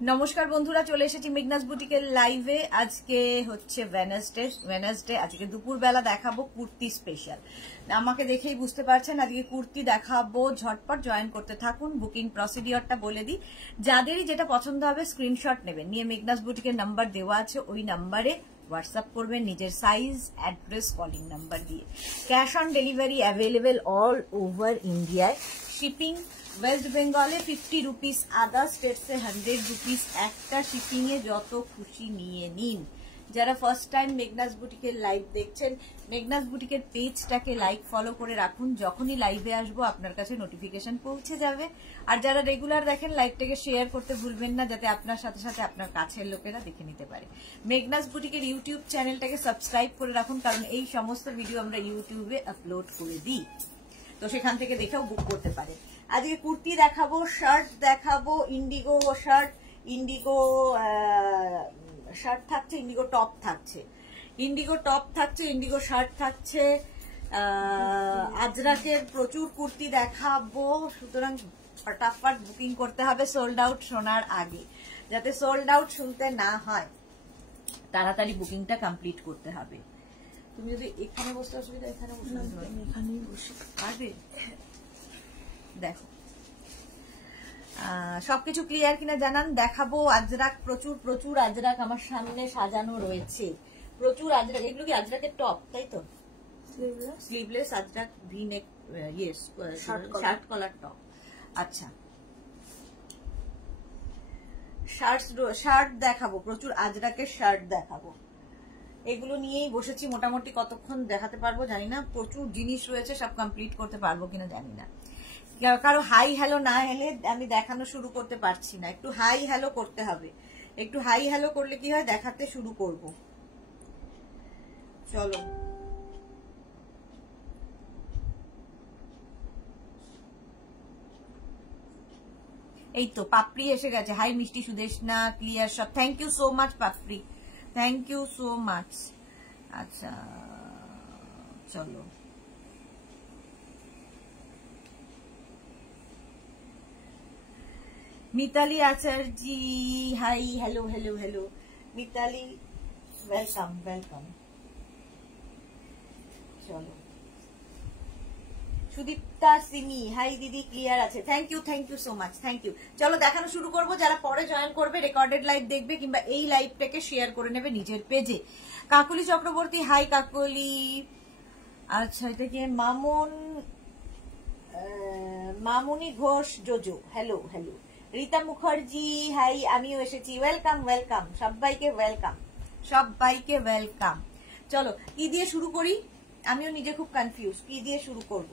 নমস্কার বন্ধুরা, চলে এসেছি মেঘনাস বুটিকের লাইভে। আজকে হচ্ছে ওয়েডনেসডে। আজকে দুপুরবেলা দেখাবো কুর্তি স্পেশাল। আমাকে দেখেই বুঝতে পারছেন আজকে কুর্তি দেখাবো। ঝটপট জয়েন করতে থাকুন। বুকিং প্রসিডিওরটা বলে দিই, যাদেরই যেটা পছন্দ হবে স্ক্রিনশট নেবেন, নিয়ে মেঘনাস বুটিকের নাম্বার দেওয়া আছে, ওই নাম্বারে হোয়াটসঅ্যাপ করবেন নিজের সাইজ, অ্যাড্রেস, কলিং নাম্বার দিয়ে। Cash on delivery available all over ইন্ডিয়ায়। শিপিং ওয়েস্ট বেঙ্গলে 50 রুপিস, আদার স্টেটসে 100 রুপিস। একটা শিপিং এ যত খুশি নিয়ে নিন। যারা ফার্স্ট টাইম মেঘনাস বুটিকের লাইভ দেখছেন, মেঘনাস বুটিকের পেজটাকে লাইক ফলো করে রাখুন। যখনই লাইভে আসবো আপনার কাছে নোটিফিকেশন পৌঁছে যাবে। আর যারা রেগুলার দেখেন, লাইভটাকে শেয়ার করতে ভুলবেন না, যাতে আপনার সাথে সাথে আপনার কাছের লোকেরা দেখে নিতে পারে। মেঘনাস বুটিকের ইউটিউব চ্যানেলটাকে সাবস্ক্রাইব করে রাখুন, কারণ এই সমস্ত ভিডিও আমরা ইউটিউবে আপলোড করে দিই, তো সেখান থেকে দেখেও বুক করতে পারে। আজকে কুর্তি দেখাবো, শার্ট দেখাবো, ইন্ডিগো শার্ট, ইন্ডিগো শার্ট থাকছে, ইন্ডিগো টপ থাকছে, ইন্ডিগো টপ থাকছে, ইন্ডিগো শার্ট থাকছে। আজরাকের প্রচুর কুর্তি দেখাবো, সুতরাং ফটাফট বুকিং করতে হবে সোল্ড আউট শোনার আগে। যাতে সোল্ড আউট শুনতে না হয়, তাড়াতাড়ি বুকিংটা কমপ্লিট করতে হবে। তুমি যদি এখানে বসতে অসুবিধা, এখানে এখানেই বসে পারবে। দেখো সবকিছু ক্লিয়ার কিনা জানান। দেখাবো আজরাক, প্রচুর প্রচুর আজরাক আমার সামনে সাজানো রয়েছে, প্রচুর আজরাক। এগুলো কি আজরাকের টপ, তাই তো? Sleeveless Ajrak V neck, yes, shirt collar top. আচ্ছা, শার্ট দেখাবো, প্রচুর আজরাকের শার্ট দেখাবো। এগুলো নিয়েই বসেছি। মোটামুটি কতক্ষণ দেখাতে পারবো জানি না, প্রচুর জিনিস রয়েছে, সব কমপ্লিট করতে পারবো কিনা জানি না। কারো হাই হ্যালো না এলে আমি দেখানো শুরু করতে পারছি না। একটু হাই হ্যালো করতে হবে, একটু হাই হ্যালো করলে কি হয়, দেখাতে শুরু করব। চলো, এই তো পাপড়ি এসে গেছে। হাই মিষ্টি, সুদেশনা, ক্লিয়ার সব। Thank you so much Papri, thank you so much. আচ্ছা চলো, Mitali Acharjee, hi, hello hello hello. Mitali, welcome welcome. চলো, সুদীপ্তা সিমি, হাই দিদি, ক্লিয়ার আছে। Thank you so much, thank you. চলো দেখানো শুরু করবো। যারা পরে জয়েন করবে, রেকর্ডেড লাইভ দেখবে কিংবা এই লাইভটাকে শেয়ার করে নেবে নিজের পেজে। কাকুলি চক্রবর্তী, হাই কাকুলি। আচ্ছা, এটা কি Mamuni Ghosh Jojo, hello hello. Rita Mukherjee, hi, আমিও এসেছি, ওয়েলকাম ওয়েলকাম, সবাইকে ওয়েলকাম, সবাইকে ওয়েলকাম। চলো, কি দিয়ে শুরু করি? আমিও নিজে খুব কনফিউজ, কি দিয়ে শুরু করব।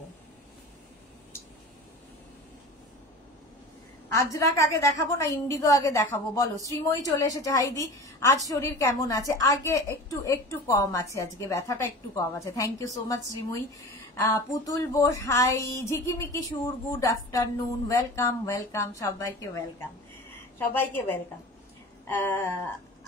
আজরাক আগে দেখাবো না ইন্ডিগো আগে দেখাবো, বলো। শ্রীময়ী চলে এসেছে, হাইদি। আজ শরীর কেমন আছে? আগে একটু কম আছে, আজকে ব্যথাটা একটু কম আছে। Thank you so much Srimoyee. Putul Bose, hi. Jhikimiki Sur, good afternoon, welcome welcome, সবাইকে ওয়েলকাম, সবাইকে ওয়েলকাম।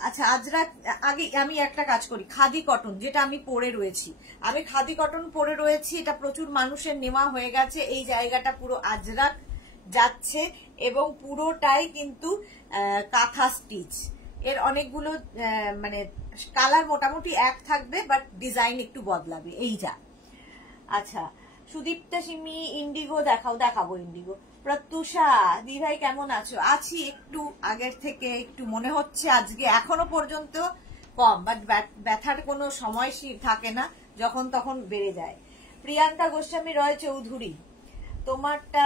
আচ্ছা, আজরাক আগে আমি একটা কাজ করি, খাদি কটন যেটা আমি পরে রয়েছি, আমি খাদি কটন পরে রয়েছি, এটা প্রচুর মানুষের নেওয়া হয়ে গেছে। এই জায়গাটা পুরো আজরাক যাচ্ছে এবং পুরোটাই কিন্তু কাঁথা স্টিচ। এর অনেকগুলো মানে কালার মোটামুটি এক থাকবে, বাট ডিজাইন একটু বদলাবে, এই যা। আচ্ছা, সুদীপ্তা সিমি, ইন্ডিগো দেখাবো ইন্ডিগো। প্রত্যুষা দি ভাই কেমন আছো? আছি, একটু আগের থেকে একটু মনে হচ্ছে আজকে এখনো পর্যন্ত কম, বাট ব্যথার কোনো সময় থাকে না, যখন তখন বেড়ে যায়। প্রিয়াঙ্কা গোস্বামী রয় চৌধুরী, তোমারটা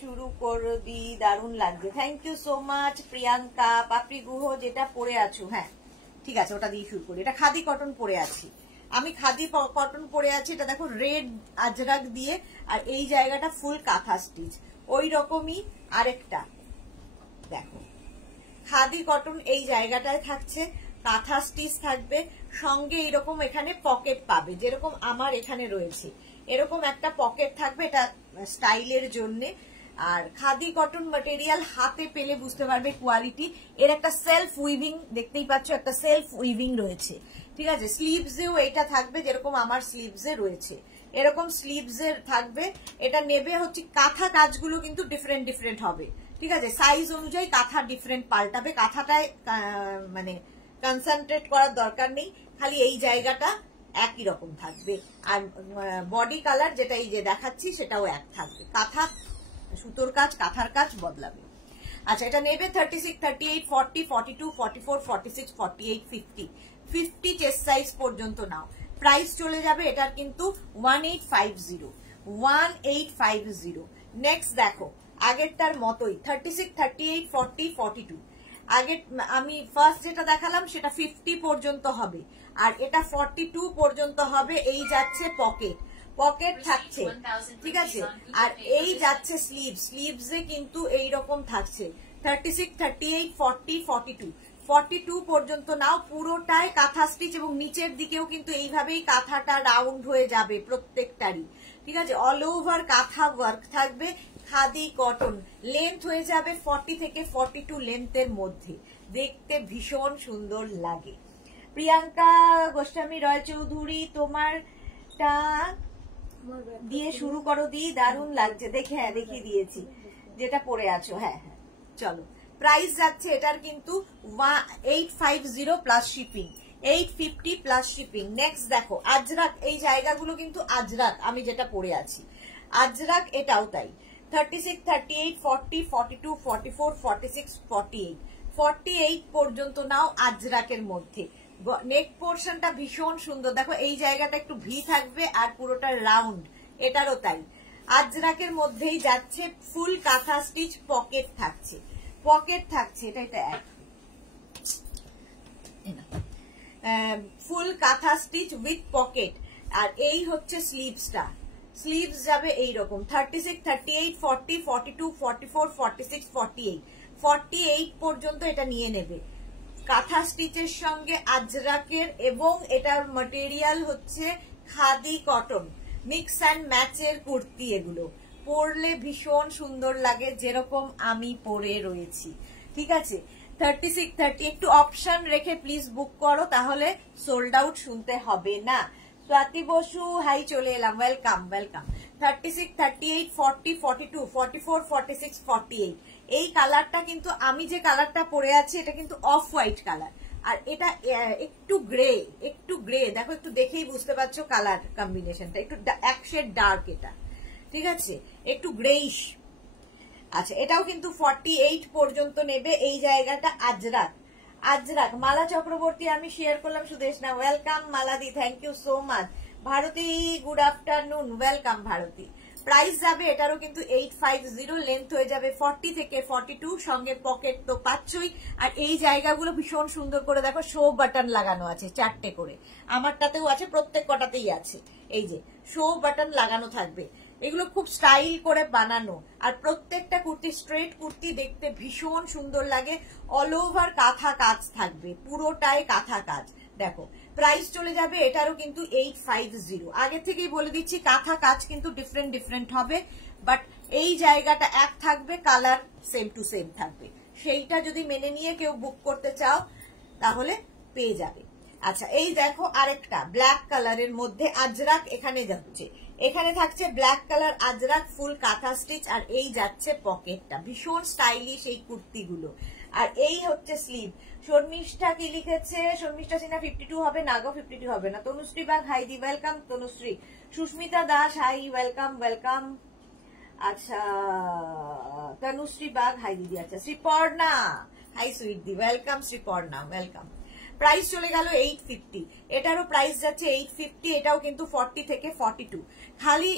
শুরু করবি, দারুণ লাগছে। Thank you so much Priyanka. Papri Guha, যেটা পরে আছো, হ্যাঁ ঠিক আছে, ওটা দিয়ে শুরু করি। এটা খাদি কটন পরে আছি আমি, খাদি কটন পরে আছি। এটা দেখো রেড আজরাক দিয়ে, আর এই জায়গাটা ফুল কাঁথা স্টিচ। ওই রকমই আরেকটা দেখো, খাদি কটন এই জায়গাটায় থাকছে, কাঁথা স্টিচ থাকবে, সঙ্গে এরকম এখানে পকেট পাবে, যেরকম আমার এখানে রয়েছে এরকম একটা পকেট থাকবে, এটা স্টাইলের জন্যে। আর খাদি কটন ম্যাটেরিয়াল হাতে পেলে বুঝতে পারবে কোয়ালিটি। এর একটা সেলফ উইভিং দেখতেই পাচ্ছ, একটা সেলফ উইভিং রয়েছে, ঠিক আছে। স্লিভসেও এটা থাকবে, যেরকম আমার স্লিভসে রয়েছে এরকম স্লিভসের থাকবে। এটা নেবে হচ্ছে কাঁথা কাজগুলো কিন্তু ডিফারেন্ট ডিফারেন্ট হবে, ঠিক আছে, সাইজ অনুযায়ী কাঁথা ডিফারেন্ট পাল্টাবে, কাঁথাটায় মানে কনসেন্ট্রেট করার দরকার নেই, খালি এই জায়গাটা একই রকম থাকবে, আর বডি কালার যেটা এই যে দেখাচ্ছি সেটাও এক থাকবে, কাঁথা সুতোর কাজ কাঁথার কাজ বদলাবে। আচ্ছা, এটা নেবে 36, 38, 40, 42, 44, 46, 48, 50, 50 চেস্ট সাইজ পর্যন্ত নাও। প্রাইস চলে যাবে এটার কিন্তু 1850, 1850। নেক্সট দেখো আগেরটার মতোই 36, 38, 40, 42। আগে আমি ফার্স্ট যেটা দেখালাম সেটা 50 পর্যন্ত হবে, আর এটা 42 পর্যন্ত হবে। এই যাচ্ছে পকেট, পকেট থাকছে, ঠিক আছে, আর এই যাচ্ছে স্লিভ, স্লিভসে কিন্তু এইরকম থাকছে 36, 38, 40, 42, 42 পর্যন্ত নাও। পুরোটাই কাঁথা স্টিচ এবং নিচের দিকেও কিন্তু এইভাবেই কাঁথাটা রাউন্ড হয়ে যাবে প্রত্যেকটারই, ঠিক আছে। অল ওভার কাঁথা ওয়ার্ক থাকবে, খাদি কটন, লেন্থ হয়ে যাবে 40 থেকে 42 লেন্থের মধ্যে, দেখতে ভীষণ সুন্দর লাগে। প্রিয়াঙ্কা গোস্বামী রয় চৌধুরী, তোমারটা দিয়ে শুরু করো দি, দারুণ লাগছে দেখে, হ্যাঁ দেখিয়ে দিয়েছি যেটা পরে আছো, হ্যাঁ হ্যাঁ। চলো, প্রাইস যাচ্ছে এটার কিন্তু 850 plus shipping, 850 plus shipping. Next দেখো আজরাক, এই জায়গাগুলো কিন্তু আজরাক, আমি যেটা পরে আছি আজরাক, এটাও তাই 36, 38, 40, 42, 44, 46, 48, 48 পর্যন্ত নাও আজরাকের মধ্যে। নেক পোর্শনটা ভীষণ সুন্দর, দেখো এই জায়গাটা একটু ভি থাকবে আর পুরোটা রাউন্ড, এটারও তাই। আজরাকের মধ্যেই যাচ্ছে, ফুল কাঁথা স্টিচ, পকেট থাকছে, পকেট থাকছে, এটা এক ফুল কাঁথা স্টিচ উইথ পকেট। আর এই হচ্ছে স্লিভসটা, স্লিভস যাবে এইরকম 36, 38, 40, 42, 44, 46, 48, 48 পর্যন্ত এটা নিয়ে নেবে। কাঁথা স্টিচের সঙ্গে আজরাকের, এবং এটার ম্যাটেরিয়াল হচ্ছে খাদি কটন, মিক্স অ্যান্ড ম্যাচের কুর্তি, এগুলো পরলে ভীষণ সুন্দর লাগে, যেরকম আমি পরে রয়েছি, ঠিক আছে। 36, 30 একটু অপশন রেখে প্লিজ বুক করো, তাহলে সোল্ড আউট শুনতে হবে না। স্বাতি বসু হাই, চলে এলাম, ওয়েলকাম ওয়েলকাম। 36, 38, 40, 42, 44, 46, 48। এই কালারটা কিন্তু, আমি যে কালারটা পরে আছি এটা কিন্তু অফ হোয়াইট কালার, আর এটা একটু গ্রে, একটু গ্রে, দেখো একটু দেখেই বুঝতে পারছো কালার কম্বিনেশনটা একটু এক শেড ডার্ক, এটা ঠিক আছে, একটু গ্রেইশ। আচ্ছা, এটাও কিন্তু 48 পর্যন্ত নেবে। এই জায়গাটা আজরাক, আজরাক। মালা চক্রবর্তী আমি শেয়ার করলাম, সুদেশ না, ওয়েলকাম মালাদি, thank you so much. Bharati good afternoon, welcome Bharati. Price যাবে এটারও কিন্তু 850, লেন্থ হয়ে যাবে 40 থেকে 42, সঙ্গে পকেট তো পাচ্ছই। আর এই জায়গাগুলো ভীষণ সুন্দর করে দেখো শো বাটন লাগানো আছে, 4টে করে, আমারটাতেও আছে, প্রত্যেক কটাতেই আছে, এই যে শো বাটন লাগানো থাকবে। এগুলো খুব স্টাইল করে বানানো, আর প্রত্যেকটা কুর্তি স্ট্রেট কুর্তি, দেখতে ভীষণ সুন্দর লাগে। অল ওভার কাঁথা কাজ থাকবে, পুরোটাই কাঁথা কাজ। দেখো প্রাইস চলে যাবে এটারও কিন্তু 850। আগে থেকেই বলে দিচ্ছি কাঁথা কাজ কিন্তু ডিফারেন্ট ডিফারেন্ট হবে, বাট এই জায়গাটা এক থাকবে, কালার সেম টু সেম থাকবে। সেইটা যদি মেনে নিয়ে কেউ বুক করতে চাও তাহলে পেয়ে যাবে। আচ্ছা, এই দেখো আরেকটা ব্ল্যাক কালারের মধ্যে আজরাক, এখানে যাচ্ছে, এখানে থাকছে ব্ল্যাক কালার আজরাক, ফুল কাঁথা স্টিচ, আর এই যাচ্ছে পকেটটা, ভীষণ স্টাইলিশ এই কুর্তিগুলো। আর এই হচ্ছে স্লিভ। শর্মিষ্ঠা কি লিখেছে? শর্মিষ্ঠা সিনহা 52 হবে না গো, 52 হবে না। তনুশ্রী বাগ হাইদি, welcome Tanushree. Susmita Das hi, welcome welcome. আচ্ছা, তনুশ্রী বাগ হাই দিদি। আচ্ছা, শ্রীপর্ণা হাই সুইট দি, ওয়েলকাম শ্রীপর্ণা, ওয়েলকাম। প্রাইস চলে গেল 850, এটারও প্রাইস যাচ্ছে 850, এটাও কিন্তু 40 থেকে 42, খালি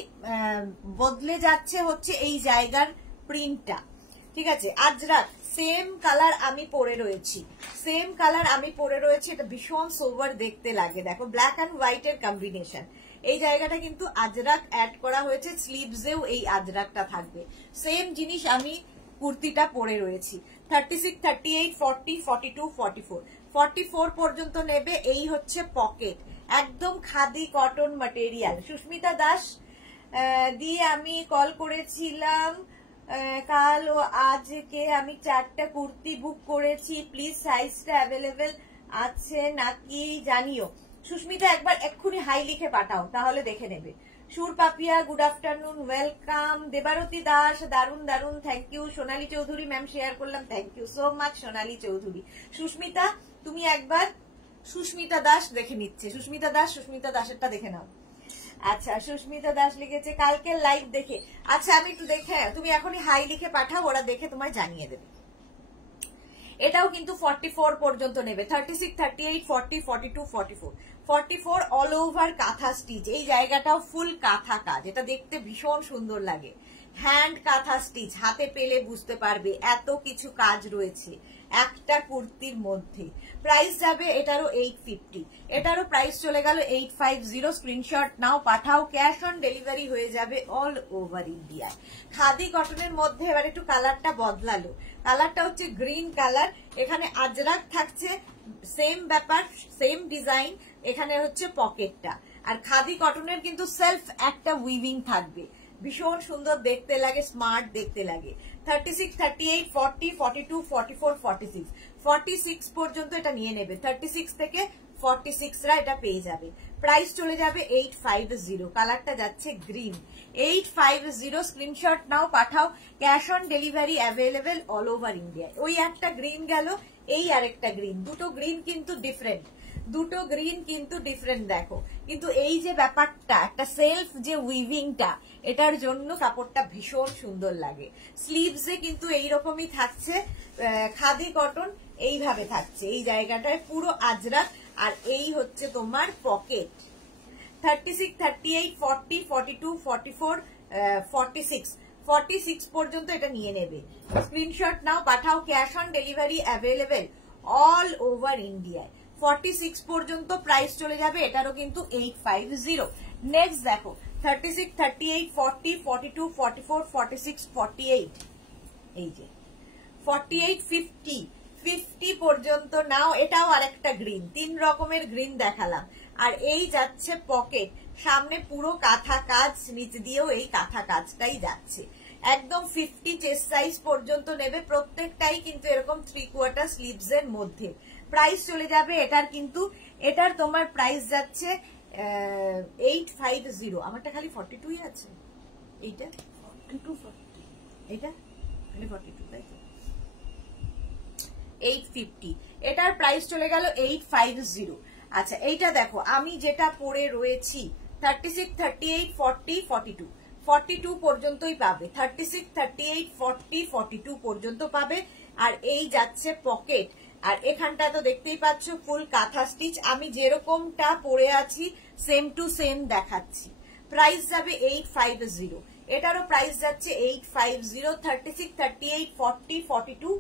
বদলে যাচ্ছে হচ্ছে এই জায়গার প্রিন্টটা, ঠিক আছে। আজরাক সেম কালার আমি পরে রয়েছি, সেম কালার আমি পরে রয়েছি, এটা ভীষণ সোবার দেখতে লাগে। দেখো ব্ল্যাক অ্যান্ড হোয়াইট এর কম্বিনেশন, এই জায়গাটা কিন্তু আজরাক অ্যাড করা হয়েছে, স্লিভসেও এই আজরাকটা থাকবে। সেম জিনিস আমি কুর্তিটা পরে রয়েছি। 36, 38, 40, 42, 44, 44 পর্যন্ত নেবে। এই হচ্ছে পকেট, একদম খাদি কটন ম্যাটেরিয়াল। সুস্মিতা দাস দিয়ে আমি কল করেছিলাম কাল ও আজকে, আমি 4টা কুর্তি বুক করেছি, প্লিজ সাইজটা অ্যাভেলেবেল আছে নাকি জানিও। সুস্মিতা একবার এক্ষুনি হাই লিখে পাঠাও, তাহলে দেখে নেবে। Sur Papiya good afternoon, welcome. Debarati Das দারুন দারুন, thank you. Sonali Chowdhury ma'am share করলাম, thank you so much Sonali Chowdhury. Susmita তুমি একবার সুস্মিতা দাস দেখে নিচ্ছে, সুস্মিতা দাসেরটা দেখে নাও। আচ্ছা সুস্মিতা দাস লিখেছে কালকে লাইভ দেখে। আচ্ছা আমি একটু দেখে, তুমি এখনই হাই লিখে পাঠাও, ওরা দেখে তোমায় জানিয়ে দেবে। এটাও কিন্তু 44 পর্যন্ত নেবে, 36, 38, 40, 42, 44, 44 অল ওভার কাঁথা স্টিচ। এই জায়গাটাও ফুল কাঁথা কাজ, এটা দেখতে ভীষণ সুন্দর লাগে। হ্যান্ড কাঁথা স্টিচ, হাতে পেলে বুঝতে পারবে এত কিছু কাজ রয়েছে একটা কুর্তির মধ্যে। প্রাইস যাবে এটারও 850, এটারও প্রাইস চলে গেল 850। স্ক্রিনশট নাও, পাঠাও, ক্যাশ অন ডেলিভারি হয়ে যাবে অল ওভার ইন্ডিয়া। খাদি কটনের মধ্যে এবার একটু কালারটা বদলালো, কালারটা হচ্ছে গ্রিন কালার। এখানে আজরাক থাকছে, সেম ব্যাপার, সেম ডিজাইন। এখানে হচ্ছে পকেটটা। আর খাদি কটনের কিন্তু সেলফ একটা উইভিং থাকবে, ভীষণ সুন্দর দেখতে লাগে, স্মার্ট দেখতে লাগে। 36, 38, 40, 42, 44, 46, 46 পর্যন্ত এটা নিয়ে নেবে। 36 থেকে 46 রা এটা পেয়ে যাবে। প্রাইস চলে যাবে 850, কালারটা যাচ্ছে গ্রিন। 850 স্ক্রিনশট নাও, পাঠাও, cash on delivery available all over India. ওই একটা গ্রিন গেল, এই আরেকটা গ্রিন, দুটো গ্রিন কিন্তু ডিফারেন্ট, দুটো গ্রিন কিন্তু ডিফারেন্ট দেখো। কিন্তু এই যে ব্যাপারটা, একটা সেলফ যে উইভিংটা, এটার জন্য কাপড়টা ভীষণ সুন্দর লাগে। স্লিভসে কিন্তু এইরকমই থাকছে, খাদি কটন এইভাবে থাকছে, এই জায়গাটায় পুরো আজরাক। আর এই হচ্ছে তোমার পকেট। 36, 38, 40, 42, 44, 46, 46 পর্যন্ত এটা নিয়ে নেবে। স্ক্রিনশট নাও, পাঠাও, cash on delivery available all over ইন্ডিয়ায়। 46 পর্যন্ত প্রাইস চলে যাবে, এটারও কিন্তু 850। নেক্সট দেখো 36, 38, 40, 42, 44, 46, 48, এই যে 48, 50, 50 পর্যন্ত নাও। এটাও আরেকটা গ্রিন, 3 রকমের গ্রিন দেখালাম। আর এই যাচ্ছে পকেট, সামনে পুরো কাঁথা কাজ, নিচ দিয়েও এই কাঁথা কাজটাই যাচ্ছে। একদম 50 চেস্ট সাইজ পর্যন্ত নেবে, প্রত্যেকটাই কিন্তু এরকম 3/4 স্লিভস এর মধ্যে। প্রাইস চলে যাবে এটার কিন্তু, এটার তোমার প্রাইস যাচ্ছে 850। আমারটা খালি 42 আছে, এইটা 42, 40, এটা 42, তাই তো 850। এটার প্রাইস চলে গেল 850। আচ্ছা এইটা দেখো, আমি যেটা পরে রয়েছি 36, 38, 40, 42, 42 পর্যন্তই পাবে। 36, 38, 40, 42 পর্যন্ত পাবে। আর এই যাচ্ছে পকেট। আর এখানটা তো দেখতেই পাচ্ছ ফুল কাঁথা স্টিচ, আমি যেরকমটা পরে আছি সেম টু সেম দেখাচ্ছি। প্রাইস যাবে 850, এটারও প্রাইস যাচ্ছে 850। 36, 38, 40, 42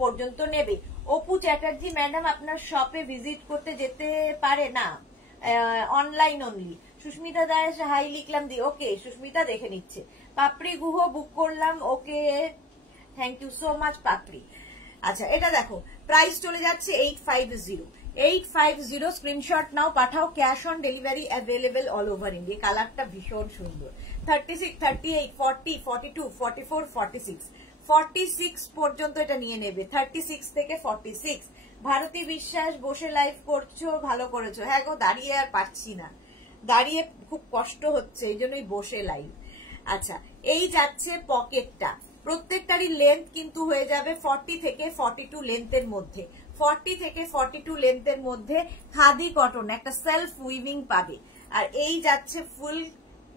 পর্যন্ত নেবে। অপু চ্যাটার্জি ম্যাডাম আপনার শপে ভিজিট করতে যেতে পারে না, online only. Susmita Das hi লিখলাম, দি ওকে সুস্মিতা দেখে নিচ্ছে। পাপড়ি গুহ বুক করলাম, okay thank you so much Papri. আচ্ছা এটা দেখো, প্রাইস চলে যাচ্ছে 850, 850। স্ক্রিনশট নাও, পাঠাও, cash on delivery available all over India. কালারটা ভীষণ সুন্দর। 36, 38, 40, 42, 44, 46, 46 পর্যন্ত এটা নিয়ে নেবে। 36 থেকে 46। ভারতী বিশ্বাস বসে লাইভ করছো, ভালো করেছো। হ্যাঁ গো, দাঁড়িয়ে আর পারছি না, দাঁড়িয়ে খুব কষ্ট হচ্ছে, এই জন্যই বসে লাইভ। আচ্ছা এই যাচ্ছে পকেটটা, প্রত্যেকটারই লেন্থ কিন্তু হয়ে যাবে 40 থেকে 42 লেন্থের মধ্যে। 40 থেকে 42 লেন্থের মধ্যে খাদি কটন একটা সেলফ উইভিং পাবে। আর এই যাচ্ছে ফুল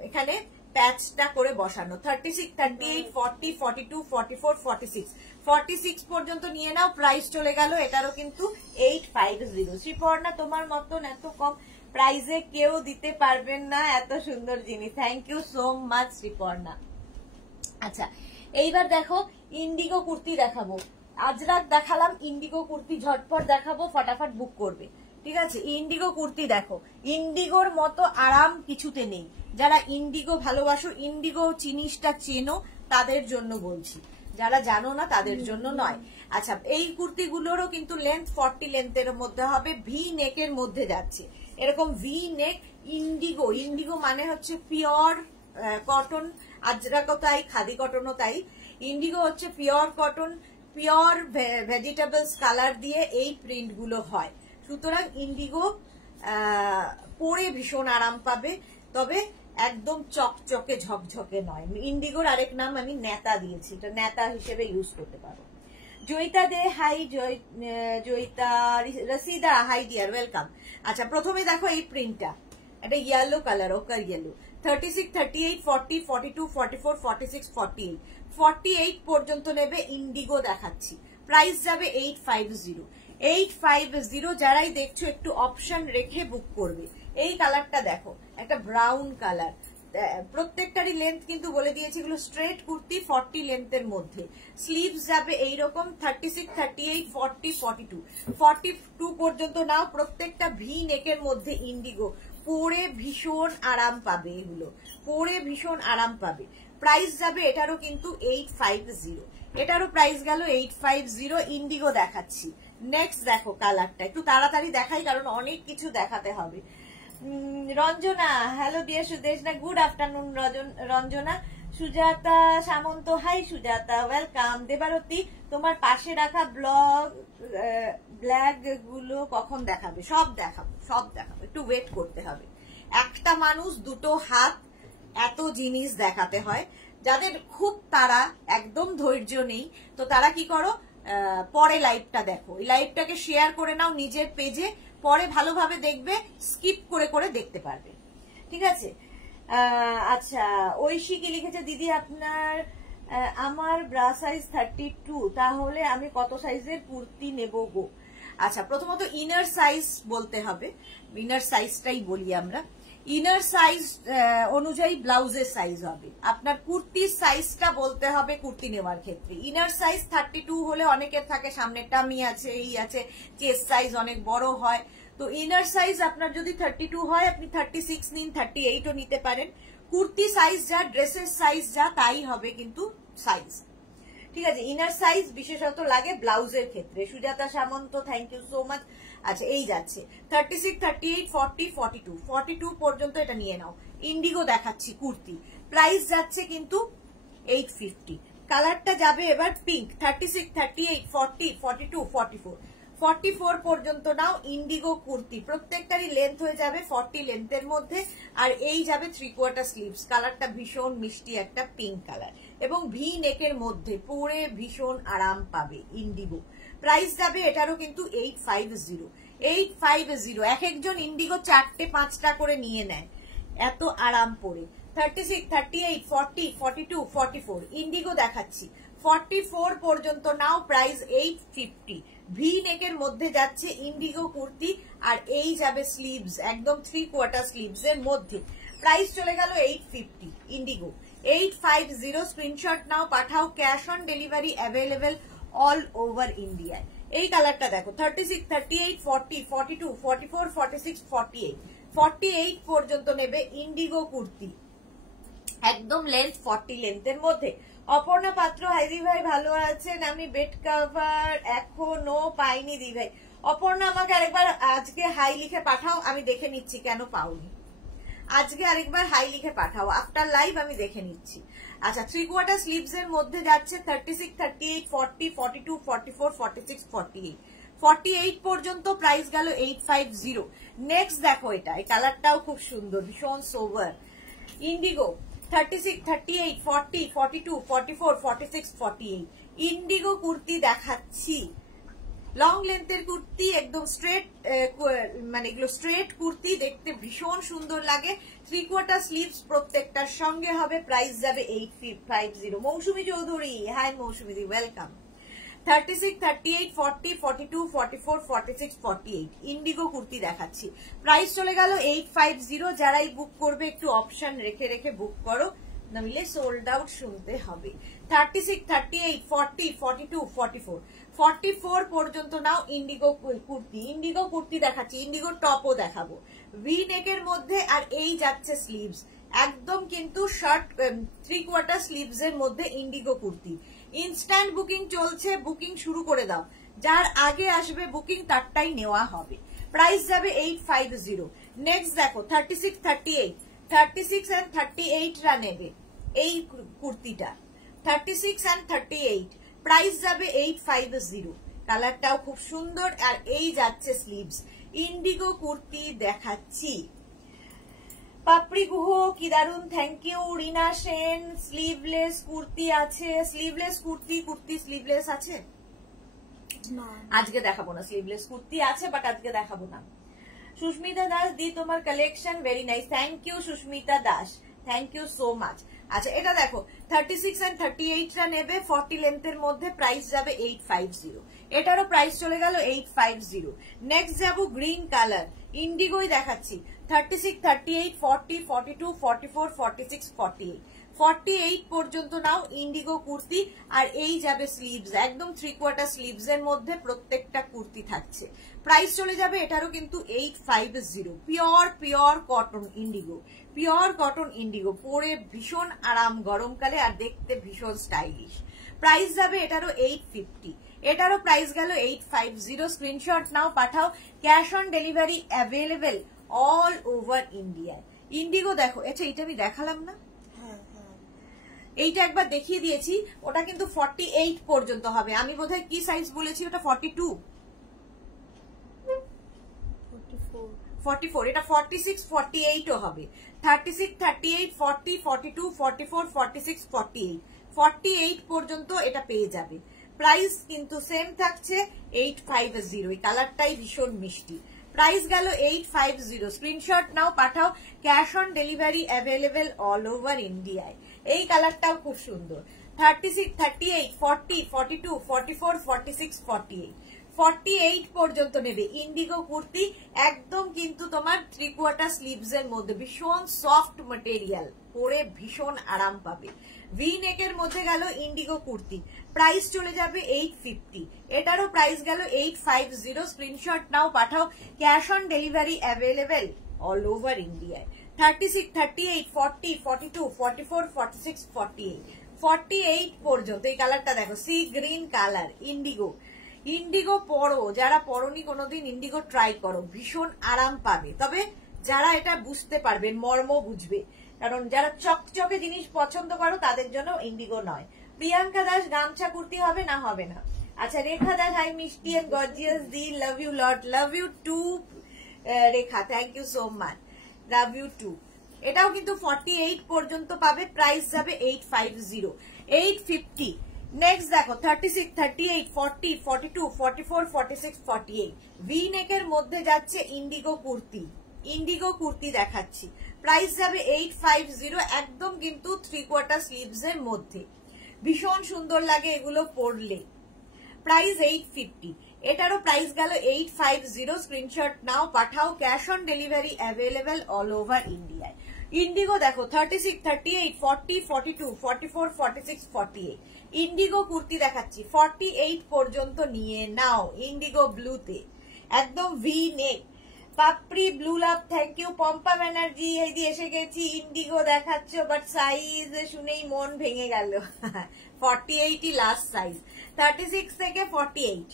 এখানে প্যাচটা করে বসানো। 36, 38, 40, 42, 44, 46, 46 পর্যন্ত নিয়ে নাও। প্রাইস চলে গেল এটারও কিন্তু 850। শ্রীপর্ণা তোমার মতন এত কম প্রাইসে কেউ দিতে পারবেন না এত সুন্দর জিনিস। Thank you so much Sreeparna. আচ্ছা এইবার দেখো ইন্ডিগো কুর্তি দেখাবো। আজরাক দেখালাম, ইন্ডিগো কুর্তি ঝটপট দেখাবো, ফটাফট বুক করবে, ঠিক আছে। ইন্ডিগো কুর্তি দেখো, ইন্ডিগোর মতো আরাম কিছুতে নেই। যারা ইন্ডিগো ভালোবাসো, ইন্ডিগো জিনিসটা চেনো, তাদের জন্য বলছি, যারা জানো না তাদের জন্য নয়। আচ্ছা এই কুর্তিগুলোরও কিন্তু লেন্থ 40 লেন্থের মধ্যে হবে, ভি নেকের মধ্যে যাচ্ছে, এরকম ভি নেক। ইন্ডিগো, ইন্ডিগো মানে হচ্ছে পিওর কটন, আজরাকও তাই, খাদি কটনও তাই। ইন্ডিগো হচ্ছে pure cotton, pure vegetables colour দিয়ে এই প্রিন্ট গুলো হয়। সুতরাং ইন্ডিগো পরে ভীষণ আরাম পাবে। তবে একদম চকচকে ঝকঝকে নয়। ইন্ডিগোর আরেক নাম আমি নেতা দিয়েছি, এটা নেতা হিসেবে ইউজ করতে পারো। Joyita Dey hi, Joyita Rashida hi dear, welcome. আচ্ছা প্রথমে দেখো এই প্রিন্টটা, এটা ইয়েলো কালার, ওকার ইয়েলো। 36, 38, 40, 42, 44, 46, 48, 48 পর্যন্ত নেবে ইন্ডিগো দেখাচ্ছি। প্রাইস যাবে 850। 850 যারাই দেখছো একটু অপশন রেখে বুক করবে। এই কালারটা দেখো, একটা ব্রাউন কালার, প্রত্যেকটারই লেন্থ কিন্তু বলে দিয়েছি এগুলো স্ট্রেট কুর্তি 40 লেন্থের মধ্যে। স্লিভস যাবে এইরকম 36, 38, 40, 42, 42 পর্যন্ত নাও। প্রত্যেকটা ভি নেকের মধ্যে ইন্ডিগো, পরে ভীষণ আরাম পাবে, এগুলো পরে ভীষণ আরাম পাবে। প্রাইস যাবে এটারও কিন্তু 850, এটারও প্রাইস গেল 850। ইন্ডিগো দেখাচ্ছি। নেক্সট দেখো কালারটা, একটু তাড়াতাড়ি দেখাই কারণ অনেক কিছু দেখাতে হবে। Ranjana, hello dear Sudeshna, good afternoon Ranjana. Sujata Samanta, hi Sujata, welcome. Debarati, তোমার পাশে রাখা ব্ল্যাগ গুলো কখন দেখাবে? সব দেখাবো, সব দেখাবো, একটু ওয়েট করতে হবে। একটা মানুষ দুটো হাত, এত জিনিস দেখাতে হয়। যাদের খুব তারা, একদম ধৈর্য নেই, তো তারা কি করো, পরে লাইভটা দেখো, এই লাইভটাকে শেয়ার করে নাও নিজের পেজে, পরে ভালোভাবে দেখবে, স্কিপ করে করে দেখতে পারবে, ঠিক আছে? আচ্ছা ঐশী কি লিখেছে, দিদি আপনার আমার ব্রা সাইজ 32, তাহলে আমি কত সাইজের কুর্তি নেব গো? আচ্ছা প্রথমত ইনার সাইজ বলতে হবে, ইনার সাইজটাই বলি আমরা। ইনার সাইজ অনুযায়ী ব্লাউজের সাইজ হবে, আপনার কুর্তির সাইজটা বলতে হবে কুর্তি নেওয়ার ক্ষেত্রে। ইনার সাইজ 32 হলে অনেকের থাকে সামনে টামি আছে, এই আছে, চেস্ট সাইজ অনেক বড় হয়, তো ইনার সাইজ আপনার যদি 32 হয় আপনি 36 নিন, 38ও নিতে পারেন। কুর্তি সাইজ যা, ড্রেসের সাইজ যা, তাই হবে কিন্তু সাইজ, ঠিক আছে? ইনার সাইজ বিশেষত লাগে ব্লাউজের ক্ষেত্রে। সুজাতা সামন্ত, থ্যাংক ইউ সো মাচ। আচ্ছা এই যাচ্ছে 36, 38, 40, 42, 42 পর্যন্ত এটা নিয়ে নাও। ইন্ডিগো দেখাচ্ছি কুর্তি, প্রাইস যাচ্ছে কিন্তু 850। কালারটা যাবে এবার পিঙ্ক, 36, 38, 40, 42, 44, 44 পর্যন্ত নাও ইন্ডিগো কুর্তি। প্রত্যেকটারই লেন্থ হয়ে যাবে 40 লেন্থের মধ্যে, আর এই যাবে 3/4 স্লিভস। কালারটা ভীষণ মিষ্টি একটা পিঙ্ক কালার এবং ভি নেকের মধ্যে, পরে ভীষণ আরাম পাবে ইন্ডিগো। প্রাইস যাবে এটারও কিন্তু 850। 850। এক একজন ইন্ডিগো 4টে 5টা করে নিয়ে নেয়, এত আরাম পরে। 36, 38, 40, 42, 44 ইন্ডিগো দেখাচ্ছি। 44 পর্যন্ত নাও, প্রাইস 850। ভি নেকের মধ্যে যাচ্ছে ইন্ডিগো কুর্তি, আর এই যাবে স্লিভস, একদম 3/4 স্লিভস এর মধ্যে। প্রাইস চলে গেল 850 ইন্ডিগো। 850 স্ক্রিনশট নাও, পাঠাও। Cash on delivery available all over ইন্ডিয়ায়। এই কালারটা দেখো, 36, 38, 40, 42, 44, 46, 48, 48 পর্যন্ত নেবে ইন্ডিগো কুর্তি, একদম লেন্থ 40 লেন্থের মধ্যে। অপর্ণা পাত্র, হাই দি ভাই, ভালো আছেন? আমি বেড কভার এখনো পাইনি দি ভাই। অপর্ণা আমাকে আরেকবার আজকে হাই লিখে পাঠাও, আমি দেখে নিচ্ছি কেন পাওনি। আজকে আরেকবার হাই লিখে পাঠাও, আফটার লাইভ আমি দেখে নিচ্ছি। আচ্ছা 3/4 স্লিভস এর মধ্যে যাচ্ছে 36, 38, 40, 42, 44, 46, 48, 48 পর্যন্ত। প্রাইস গেল 850। নেক্সট দেখো, এটা এই কালারটাও খুব সুন্দর, ভীষণ সোভার ইন্ডিগো। 36, 38, 40, 42, 44, 46, 48 ইন্ডিগো কুর্তি দেখাচ্ছি। লং লেন্থের কুর্তি, একদম স্ট্রেট, মানে এগুলো স্ট্রেট কুর্তি, দেখতে ভীষণ সুন্দর লাগে। 3/4 স্লিভস প্রত্যেকটার সঙ্গে হবে। প্রাইস যাবে 850। মৌসুমী চৌধুরী, হাই মৌসুমী দি, ওয়েলকাম। 36, 38, 40, 42, 44, 46, 48 ইন্ডিগো কুর্তি দেখাচ্ছি। প্রাইস চলে গেল 850। যারাই বুক করবে একটু অপশন রেখে রেখে বুক করো, নইলে সোল্ড আউট শুনতে হবে। 36, 38, 40, 42, 44, 44 পর্যন্ত নাও ইন্ডিগো কুর্তি। ইন্ডিগো কুর্তি দেখাচ্ছি, ইন্ডিগো টপও দেখাবো, ভি নেকের মধ্যে, আর এই যাচ্ছে স্লিভস, একদম কিন্তু শার্ট 3/4 স্লিভস এর মধ্যে ইন্ডিগো কুর্তি। ইনস্ট্যান্ট বুকিং চলছে, বুকিং শুরু করে দাও, যার আগে আসবে বুকিং তারটাই নেওয়া হবে। প্রাইস যাবে 850। নেক্সট দেখো 36, 38, 36 and 38 রা নেবে এই কুর্তিটা, 36 and 38 প্রাইস যাবে 850। কালারটাও খুব সুন্দর, আর এই যাচ্ছে স্লিভস। ইন্ডিগো কুর্তি দেখাচ্ছি। পাপড়ি গুহ কি দারুন, thank you. Rina Sen, sleeveless kurti আছে, স্লিভলেস কুর্তি স্লিভলেস আছে? আজকে দেখাবো না, স্লিভলেস কুর্তি আছে বাট আজকে দেখাবো না। সুস্মিতা দাস দি তোমার collection very nice, thank you Susmita Das, thank you so much. আচ্ছা এটা দেখো 36 and 38 টা নেবে 40 লেন্থের মধ্যে, প্রাইস যাবে 850। এটারও প্রাইস চলে গেল 850। নেক্সট যাবো গ্রিন কালার, ইন্ডিগোই দেখাচ্ছি 36, 38, 40, 42, 44, 46, 48, 48 পর্যন্ত নাও ইন্ডিগো কুর্তি। আর এই যাবে স্লিভস, একদম 3/4 স্লিভস এর মধ্যে প্রত্যেকটা কুর্তি থাকছে। প্রাইস চলে যাবে এটারও কিন্তু 850। Pure cotton Indigo, pure cotton Indigo, পরে ভীষণ আরাম গরমকালে আর দেখতে ভীষণ স্টাইলিশ। প্রাইস যাবে এটারও 850, এটারও প্রাইস গেল 850। স্ক্রিনশট নাও, পাঠাও। Cash on delivery available all over ইন্ডিয়ায়। ইন্ডিগো দেখো, আচ্ছা এটা আমি দেখালাম না, এইটা একবার দেখিয়ে দিয়েছি, ওটা কিন্তু 48 পর্যন্ত হবে। আমি বোধহয় কি সাইজ বলেছি, ওটা 42, 44, এটা 46, 48 ও হবে। 36, 38, 40, 42, 44, 46, 48, 48 পর্যন্ত এটা পেয়ে যাবে। প্রাইস কিন্তু সেম থাকছে 850। এই কালারটাই ভীষণ মিষ্টি। প্রাইস গেল 850। স্ক্রিনশট নাও, পাঠাও। Cash on delivery available all over ইন্ডিয়ায়। এই কালারটাও খুব সুন্দর। 36, 38, 40, 42, 44, 46, 48, 48 পর্যন্ত নেবে ইন্ডিগো কুর্তি। একদম কিন্তু তোমার 3/4 স্লিভস এর মধ্যে, ভীষণ সফট ম্যাটেরিয়াল, পরে ভীষণ আরাম পাবে। ভি নেকের মধ্যে গেল ইন্ডিগো কুর্তি, প্রাইস চলে যাবে 850। এটারও প্রাইস গেল 850। স্ক্রিনশট নাও, পাঠাও। Cash on delivery available all over ইন্ডিয়ায়। 36, 38, 40, 42, 44, 46, 48, 48 পর্যন্ত। এই কালারটা দেখো, sea green colour Indigo. Indigo পরো, যারা পরনি কোনোদিন ইন্ডিগো ট্রাই করো, ভীষণ আরাম পাবে। তবে যারা এটা বুঝতে পারবে, মর্ম বুঝবে, কারণ যারা চকচকে জিনিস পছন্দ করো তাদের জন্য ইন্ডিগো নয়। প্রিয়াঙ্কা দাস, গামছা কুর্তি হবে না? হবে না। আচ্ছা রেখা দাস, হাই মিষ্টি এন্ড গর্জিয়াস দি, love you lot, love you too Rekha, thank you so much, love you too. এটাও কিন্তু 48 পর্যন্ত পাবে, প্রাইস যাবে 850, 850। নেক্সট দেখো 36, 38, 40, 42, 44, 46, 48, ভি নেকের মধ্যে যাচ্ছে ইন্ডিগো কুর্তি। ইন্ডিগো কুর্তি দেখাচ্ছি, প্রাইস যাবে 850। একদম কিন্তু 3/4 স্লিভস এর মধ্যে, ভীষণ সুন্দর লাগে এগুলো পরলে। প্রাইস 850। এটারও প্রাইস গেল 850। স্ক্রিনশট নাও, পাঠাও। Cash on delivery available all over ইন্ডিয়ায়। ইন্ডিগো দেখো 36, 38, 40, 42, 44, 46, 48, ইন্ডিগো কুর্তি দেখাচ্ছি, 48 পর্যন্ত নিয়ে নাও। ইন্ডিগো ব্লুতে, একদম V neck, Papri blue love, thank you. Pampa Banerjee, এই দিয়ে এসে গেছি। ইন্ডিগো দেখাচ্ছ বাট সাইজ শুনেই মন ভেঙে গেল। 48ই লাস্ট সাইজ, 36 থেকে 48,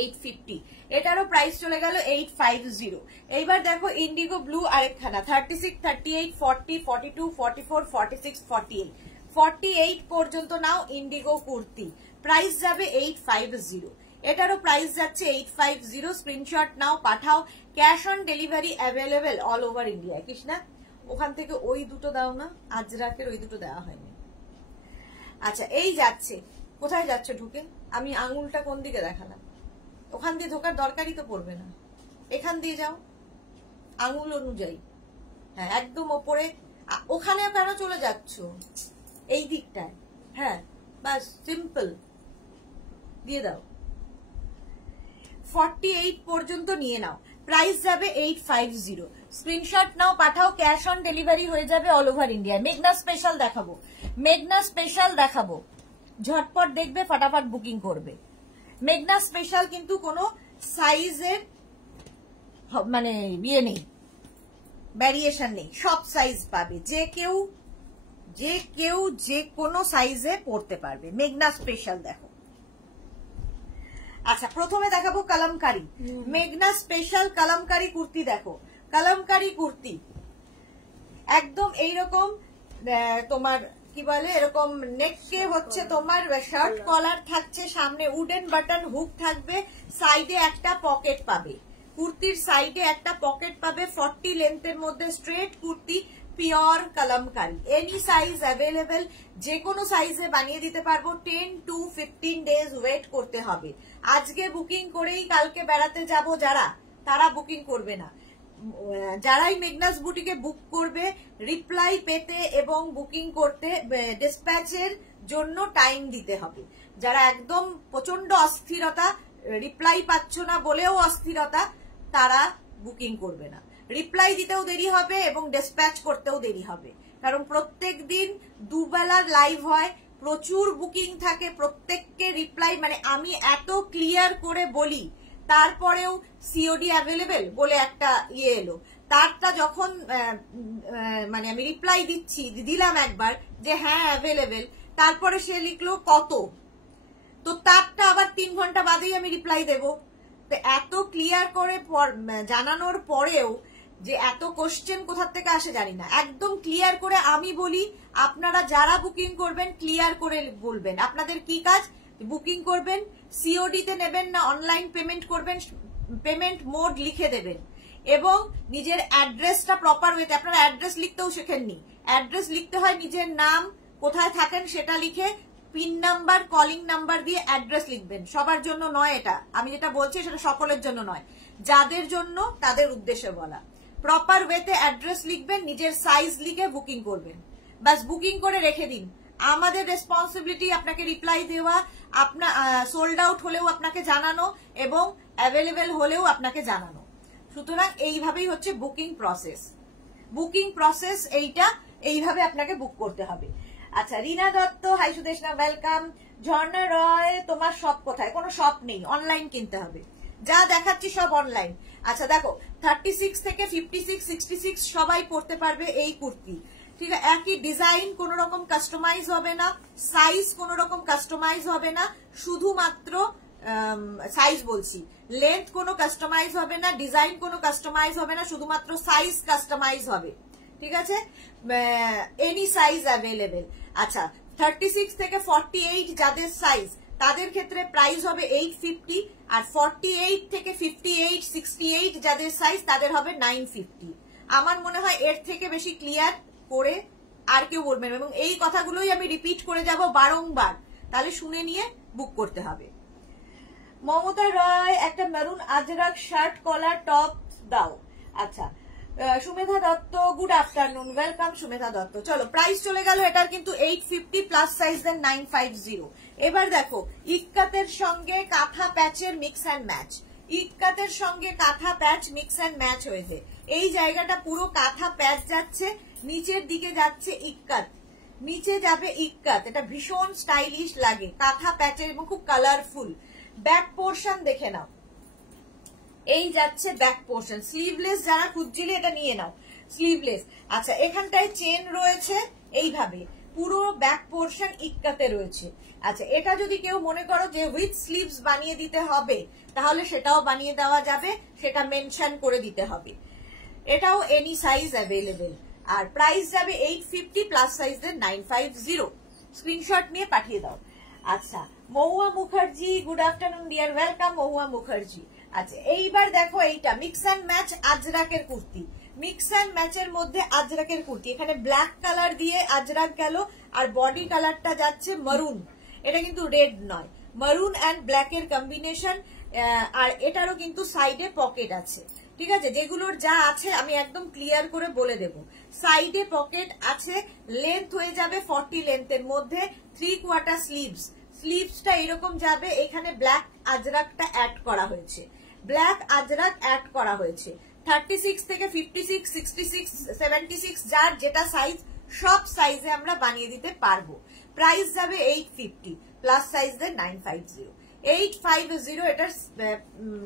850। এটারও প্রাইস চলে গেল 850। এইবার দেখো ইন্ডিগো ব্লু আরেকখানা, 36, 38, 40, 42, 44, 46, 48, 48 পর্যন্ত নাও ইন্ডিগো কুর্তি। প্রাইস যাবে 850। এটারও প্রাইস যাচ্ছে 850। স্ক্রিনশট নাও, পাঠাও। Cash on delivery available all over India. Krishna ওখান থেকে ওই দুটো দাও না, আজরাকের ওই দুটো দেওয়া হয়নি। আচ্ছা এই যাচ্ছে, কোথায় যাচ্ছে ঢুকে? আমি আঙুলটা কোন দিকে দেখালাম? ওখান দিয়ে ঢোকার দরকারই তো পড়বে না, এখান দিয়ে যাও আঙুল অনুযায়ী। হ্যাঁ একদম ওপরে। ওখানেও কেন চলে যাচ্ছ? এই দিকটায়, হ্যাঁ বাস, সিম্পল দিয়ে দাও। 48 পর্যন্ত নিয়ে নাও, প্রাইস যাবে 850। স্ক্রিনশট নাও, পাঠাও। ক্যাশ অন ডেলিভারি হয়ে যাবে অল ওভার ইন্ডিয়া। মেঘনা স্পেশাল দেখাবো, মেঘনা স্পেশাল দেখাবো, ঝটপট দেখবে, ফটাফট বুকিং করবে। মেঘনা স্পেশাল কিন্তু কোনো সাইজের মানে ইয়ে নেই, ভ্যারিয়েশন নেই, সব সাইজ পাবে, যে কেউ যে কোনো সাইজে পড়তে পারবে। মেঘনা স্পেশাল দেখো। আচ্ছা প্রথমে দেখাবো কালামকারি, মেঘনা স্পেশাল কালামকারি কুর্তি দেখো। কালামকারি কুর্তি একদম এইরকম, তোমার কি বলে, এরকম নেককে হচ্ছে তোমার শার্ট কলার থাকছে, সামনে উডেন বাটন হুক থাকবে, সাইডে একটা পকেট পাবে, কুর্তির সাইডে একটা পকেট পাবে, 40 লেন্থের মধ্যে straight kurti, pure kalamkari, any size available, যে কোনো সাইজে বানিয়ে দিতে পারবো। 10 to 15 ডেজ ওয়েট করতে হবে। আজকে বুকিং করেই কালকে বেড়াতে যাব যারা, তারা বুকিং করবে না। যারাই মেঘনাস বুটিকে বুক করবে, রিপ্লাই পেতে এবং বুকিং করতে ডিসপ্যাচের জন্য টাইম দিতে হবে। যারা একদম প্রচন্ড অস্থিরতা, রিপ্লাই পাচ্ছ না বলেও অস্থিরতা, তারা বুকিং করবে না। রিপ্লাই দিতেও দেরি হবে এবং ডিসপ্যাচ করতেও দেরি হবে, কারণ প্রত্যেক দিন দুবেলার লাইভ হয়, প্রচুর বুকিং থাকে, প্রত্যেককে রিপ্লাই, মানে আমি এত ক্লিয়ার করে বলি, তারপরেও সিওডি অ্যাভেলেবেল বলে একটা ইয়ে এলো, তারটা যখন মানে আমি রিপ্লাই দিলাম একবার যে হ্যাঁ অ্যাভেলেবেল, তারপরে সে লিখলো কত, তো তারটা আবার 3 ঘন্টা বাদেই আমি রিপ্লাই দেব। তো এত ক্লিয়ার করে জানানোর পরেও যে এত কোশ্চেন কোথা থেকে আসে জানি না। একদম ক্লিয়ার করে আমি বলি, আপনারা যারা বুকিং করবেন ক্লিয়ার করে বলবেন আপনাদের কি কাজ। বুকিং করবেন, সিওডি তে নেবেন না অনলাইন পেমেন্ট করবেন, পেমেন্ট মোড লিখে দেবেন এবং নিজের অ্যাড্রেসটা প্রপার ওয়েতে, আপনারা অ্যাড্রেস লিখতেও শেখেননি, অ্যাড্রেস লিখতে হয় নিজের নাম, কোথায় থাকেন সেটা লিখে, পিন নাম্বার, কলিং নাম্বার দিয়ে অ্যাড্রেস লিখবেন। সবার জন্য নয় এটা, আমি যেটা বলছি সেটা সকলের জন্য নয়, যাদের জন্য তাদের উদ্দেশ্যে বলা। প্রপার ওয়েতে অ্যাড্রেস লিখবেন, নিজের সাইজ লিখে বুকিং করবেন, বাস বুকিং করে রেখে দিন। আমাদের রেসপন্সিবিলিটি আপনাকে রিপ্লাই দেওয়া, আপনার সোল্ড আউট হলেও আপনাকে জানানো এবং অ্যাভেলেবেল হলেও আপনাকে জানানো। সুতরাং এইভাবেই হচ্ছে বুকিং প্রসেস। বুকিং প্রসেস এইটা, এইভাবে আপনাকে বুক করতে হবে। আচ্ছা, রিনা দত্ত, হাই সুদেশনা, ওয়েলকাম। ঝর্ণা রয়, তোমার শপ কোথায়? কোনো শপ নেই, অনলাইন কিনতে হবে, যা দেখাচ্ছি সব অনলাইন। আচ্ছা দেখো, 36 থেকে 56, 66 সবাই পড়তে পারবে এই কুর্তি, ঠিক আছে। একই ডিজাইন, কোন রকম কাস্টমাইজ হবে না, সাইজ কোন রকম কাস্টমাইজ হবে না, শুধুমাত্র সাইজ বলছি, লেন্থ কোনো কাস্টমাইজ হবে না, ডিজাইন কোনো কাস্টমাইজ হবে না, শুধুমাত্র সাইজ কাস্টমাইজ হবে, ঠিক আছে। Any size available. আচ্ছা, 36 থেকে 48 যাদের সাইজ, তাদের ক্ষেত্রে প্রাইস হবে 850, আর 48 থেকে 58, 68 যাদের সাইজ, তাদের হবে 950। আমার মনে হয় এর থেকে বেশি ক্লিয়ার করে আর কেউ বলবেন, এবং এই কথাগুলোই আমি রিপিট করে যাব বারংবার, তাহলে শুনে নিয়ে বুক করতে হবে। মমতা রয়, একটা maroon Ajrak shirt collar top দাও। আচ্ছা, Sumedha Dutta, good afternoon, welcome Sumedha Dutta. চলো, প্রাইস চলে গেল এটার কিন্তু 850, প্লাস সাইজ দেন 950। এবার দেখো, ইক্কাতের সঙ্গে কাঁথা প্যাচের মিক্স অ্যান্ড ম্যাচ, ইক্কাতের সঙ্গে কাঁথা প্যাচ মিক্স অ্যান্ড ম্যাচ হয়েছে। এই জায়গাটা পুরো কাঁথা প্যাচ যাচ্ছে, নিচের দিকে যাচ্ছে ইক্কাত, নিচে যাবে ইক্কাত, এটা ভীষণ স্টাইলিশ লাগে, কাঁথা প্যাচের এবং খুব কালারফুল। ব্যাক পোর্শন দেখে নাও, এই যাচ্ছে ব্যাক পোর্শন, স্লিভলেস যারা খুঁজছিলে এটা নিয়ে নাও, স্লিভলেস। আচ্ছা, এখানটায় চেন রয়েছে, এইভাবে পুরো ব্যাক পোর্শন ইক্কাতে রয়েছে। আচ্ছা, এটা যদি কেউ মনে করো যে উইথ স্লিভস বানিয়ে দিতে হবে, তাহলে সেটাও বানিয়ে দেওয়া যাবে, সেটা মেনশন করে দিতে হবে। এটাও এনি সাইজ অ্যাভেলেবেল, আর প্রাইস যাবে 850, প্লাস সাইজ দেন 950। স্ক্রিনশট নিয়ে পাঠিয়ে দাও। আচ্ছা, Mahua Mukherjee, good afternoon dear, welcome Mahua Mukherjee. আচ্ছা, এইবার দেখো, এইটা মিক্স অ্যান্ড ম্যাচ আজরাকের কুর্তি, মিক্স অ্যান্ড ম্যাচের মধ্যে আজরাকের কুর্তি। এখানে ব্ল্যাক কালার দিয়ে আজরাক গেল, আর বডি কালারটা যাচ্ছে মারুন, এটা কিন্তু রেড নয়, মারুন অ্যান্ড ব্ল্যাক এর কম্বিনেশন। আর এটারও কিন্তু সাইডে পকেট আছে, ঠিক আছে। যেগুলোর যা আছে আমি একদম ক্লিয়ার করে বলে দেব। সাইডে পকেট আছে, লেন্থ হয়ে যাবে 40 লেন্থের মধ্যে, 3/4 স্লিভস, স্লিভসটা এরকম যাবে। এখানে ব্ল্যাক আজরাকটা অ্যাড করা হয়েছে, ব্ল্যাক আজরাক অ্যাড করা হয়েছে। 36 থেকে 56, 66, 76 যার যেটা সাইজ, সব সাইজে আমরা বানিয়ে দিতে পারবো। প্রাইস যাবে 850, প্লাস সাইজ দেন 950। 850 এটার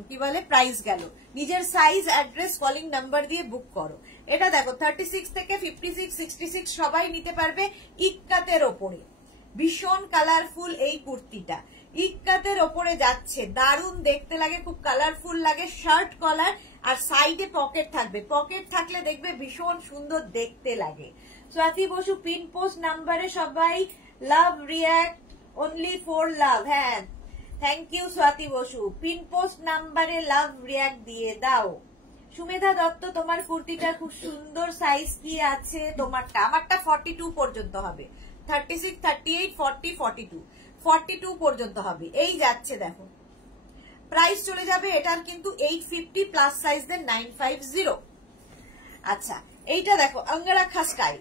কি বলে প্রাইস গেল। নিজের সাইজ, অ্যাড্রেস, কলিং নাম্বার দিয়ে বুক করো। এটা দেখো, 36 থেকে 56, 66 সবাই নিতে পারবে, ইক্কাতের ওপরে, ভীষণ কালারফুল এই কুর্তিটা, ইক্কাতের ওপরে যাচ্ছে, দারুণ দেখতে লাগে, খুব কালারফুল লাগে, শার্ট কলার, আর সাইডে পকেট থাকবে, পকেট থাকলে দেখবে ভীষণ সুন্দর দেখতে লাগে। স্বাতি বসু, পিন পোস্ট নাম্বারে সবাই love react only for love, হ্যাঁ thank you Swati Basu. Pin post নাম্বারে লাভ রিয়াক্ট দিয়ে দাও। সুমেধা দত্ত, তোমার কুর্তিটা খুব সুন্দর, সাইজ কি আছে তোমারটা? আমারটা 42 পর্যন্ত হবে, 36, 38, 40, 42, 42 পর্যন্ত হবে। এই যাচ্ছে দেখো, প্রাইস চলে যাবে এটার কিন্তু 850 প্লাস সাইজদের 950। আচ্ছা, এইটা দেখো অঙ্গরাখা স্টাইল।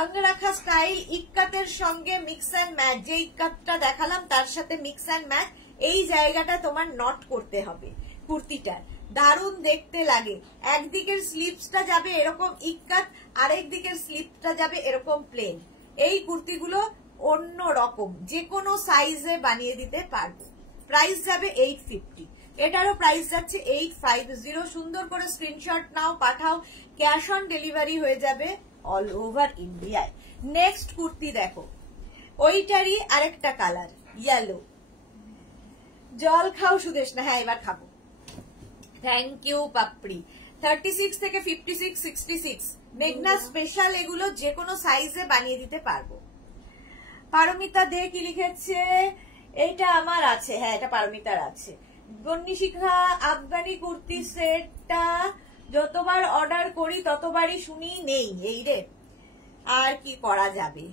অঙ্গরাখা স্টাইল ইক্কাতের সঙ্গে মিক্স অ্যান্ড ম্যাচ, যে ইক্কাতটা দেখালাম তার সাথে মিক্স অ্যান্ড ম্যাচ। এই জায়গাটা তোমার নট করতে হবে কুর্তিটার, দারুণ দেখতে লাগে। একদিকের স্লিপসটা যাবে এরকম ইক্কাত, আরেক দিকের স্লিপটা যাবে এরকম প্লেন। এই কুর্তিগুলো অন্য রকম, যে কোনো সাইজে বানিয়ে দিতে পারবো। প্রাইস যাবে 850, এটারও প্রাইস যাচ্ছে 850। সুন্দর করে স্ক্রিনশট নাও, পাঠাও, ক্যাশ অন ডেলিভারি হয়ে যাবে অল ওভার ইন্ডিয়ায়। নেক্সট কুর্তি দেখো, ওইটারই আরেকটা কালার ইয়েলো। জল খাও সুদেশ না? হ্যাঁ এবার খাবো, থ্যাংক ইউ পাপড়ি। 36 থেকে 56, 66 মেঘনা স্পেশাল, এগুলো যে কোনো সাইজে বানিয়ে দিতে পারবো। পারমিতা দে কি লিখেছে? এটা আমার আছে, হ্যাঁ এটা পারমিতার আছে। বন্নিশিখা, আফগানি কুর্তি সেটটা যতবার অর্ডার করি ততবারই শুনি নেই, এই রে আর কি করা যাবে।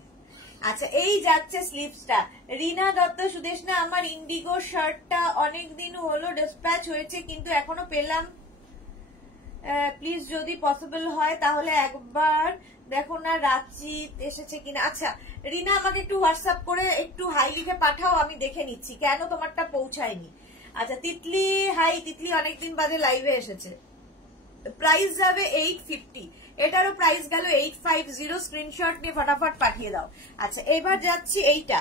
আচ্ছা, এই যাচ্ছে স্লিপসটা। রিনা দত্ত, সুদেশ না আমার ইন্ডিগো শার্টটা অনেকদিন হলো ডিসপ্যাচ হয়েছে কিন্তু এখনো পেলাম, প্লিজ যদি পসিবল হয় তাহলে একবার দেখো না রাঁচি এসেছে কিনা। আচ্ছা রিনা, আমাকে একটু হোয়াটসঅ্যাপ করে একটু হাই লিখে পাঠাও, আমি দেখে নিচ্ছি কেন তোমারটা পৌঁছায়নি। আচ্ছা তিতলি, হাই তিতলি, অনেকদিন বাদে লাইভে এসেছে। প্রাইস যাবে 850, এটারও প্রাইস গেল 850। স্ক্রিনশট নিয়ে ফটাফট পাঠিয়ে দাও। আচ্ছা এবার যাচ্ছি এইটা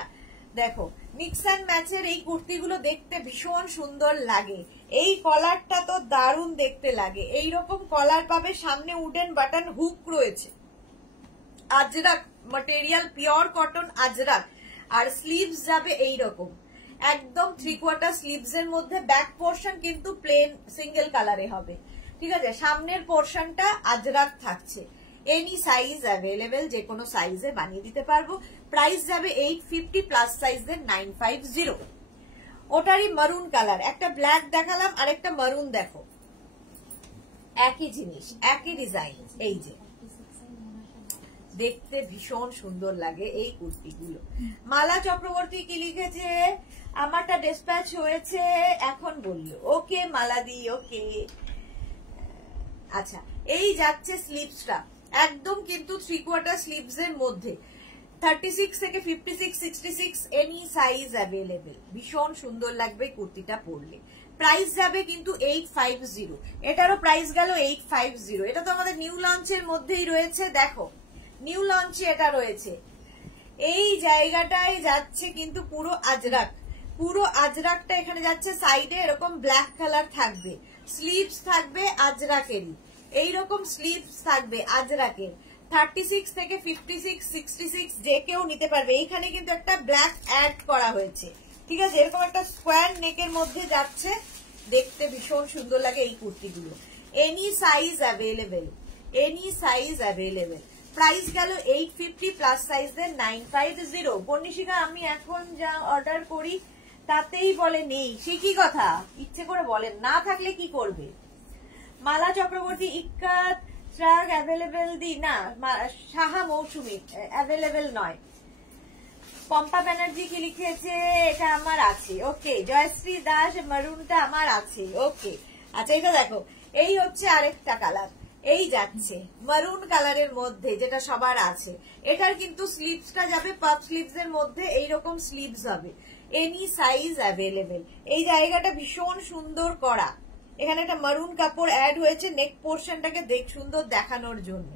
দেখো, মিক্স অ্যান্ড ম্যাচের এই কুর্তিগুলো দেখতে ভীষণ সুন্দর লাগে। এই কলারটা তো দারুণ দেখতে লাগে। এইরকম কলার পাবে, সামনে উডেন বাটন হুক রয়েছে, Ajrak material, pure cotton Ajrak. আর স্লিভস যাবে এইরকম একদম 3/4 স্লিভস এর মধ্যে। ব্যাক পোর্শন কিন্তু প্লেন সিঙ্গেল কালারে হবে, ঠিক আছে? সামনের পোর্শনটা আজরাক থাকছে। এনি সাইজ অ্যাভেলেবেল, যে কোনো সাইজে বানিয়ে দিতে পারবো। প্রাইস যাবে 850 প্লাস সাইজের 950। ওটারই মারুন কালার, একটা ব্ল্যাক দেখালাম আর একটা মারুন, দেখো একই জিনিস, একই ডিজাইন। এই যে দেখতে ভীষণ সুন্দর লাগে এই কুর্তিগুলো। মালা চক্রবর্তী কি লিখেছে? আমারটা ডিসপ্যাচ হয়েছে এখন বললো। ওকে মালাদি, ওকে। আচ্ছা এই যাচ্ছে স্লিভসটা, একদম কিন্তু 3/4 স্লিভস এর মধ্যে। 36 থেকে 56, 66 এনি সাইজ অ্যাভেলেবেল। ভীষণ সুন্দর লাগবে কুর্তিটা পরলে। প্রাইস যাবে কিন্তু 850, এটারও প্রাইস গেল 850। এটা তো আমাদের নিউ লঞ্চের মধ্যেই রয়েছে, দেখো নিউ লঞ্চে এটা রয়েছে। এই জায়গাটায় যাচ্ছে কিন্তু পুরো আজরাক, পুরো আজরাকটা এখানে যাচ্ছে। সাইডে এরকম ব্ল্যাক কালার থাকবে, স্লিভস থাকবে আজরাকেরই, এইরকম স্লিভস থাকবে আজরাকের। 36 থেকে 56, 66 যে কেউ নিতে পারবে। এইখানে কিন্তু একটা ব্ল্যাক অ্যাড করা হয়েছে, ঠিক আছে? এরকম একটা স্কোয়ার নেকের মধ্যে যাচ্ছে, দেখতে ভীষণ সুন্দর লাগে এই কুর্তিগুলো। Any size available, any size available. Price গেল 850 প্লাস সাইজের 950। বন্নিশিখা, আমি এখন যা অর্ডার করি তাতেই বলে নেই, সে কি কথা? ইচ্ছে করে বলেন, না থাকলে কি করবে? মালা চক্রবর্তী, ইক্কাত ট্রাক অ্যাভেলেবেল দি না, সাহা মৌসুমী অ্যাভেলেবেল নয়। পম্পা ব্যানার্জি কি লিখেছে? এটা আমার আছে, ওকে। জয়শ্রী দাস, মারুনটা আমার আছে, ওকে। আচ্ছা এটা দেখো, এই হচ্ছে আরেকটা কালার, এই যাচ্ছে মারুন কালারের মধ্যে, যেটা সবার আছে। এটার কিন্তু স্লিভসটা যাবে পাফ স্লিভস এর মধ্যে, এইরকম স্লিভস হবে। Any size available. এই জায়গাটা ভীষণ সুন্দর করা, এখানে একটা মারুন কাপড় অ্যাড হয়েছে নেক পোর্শনটাকে সুন্দর দেখানোর জন্য।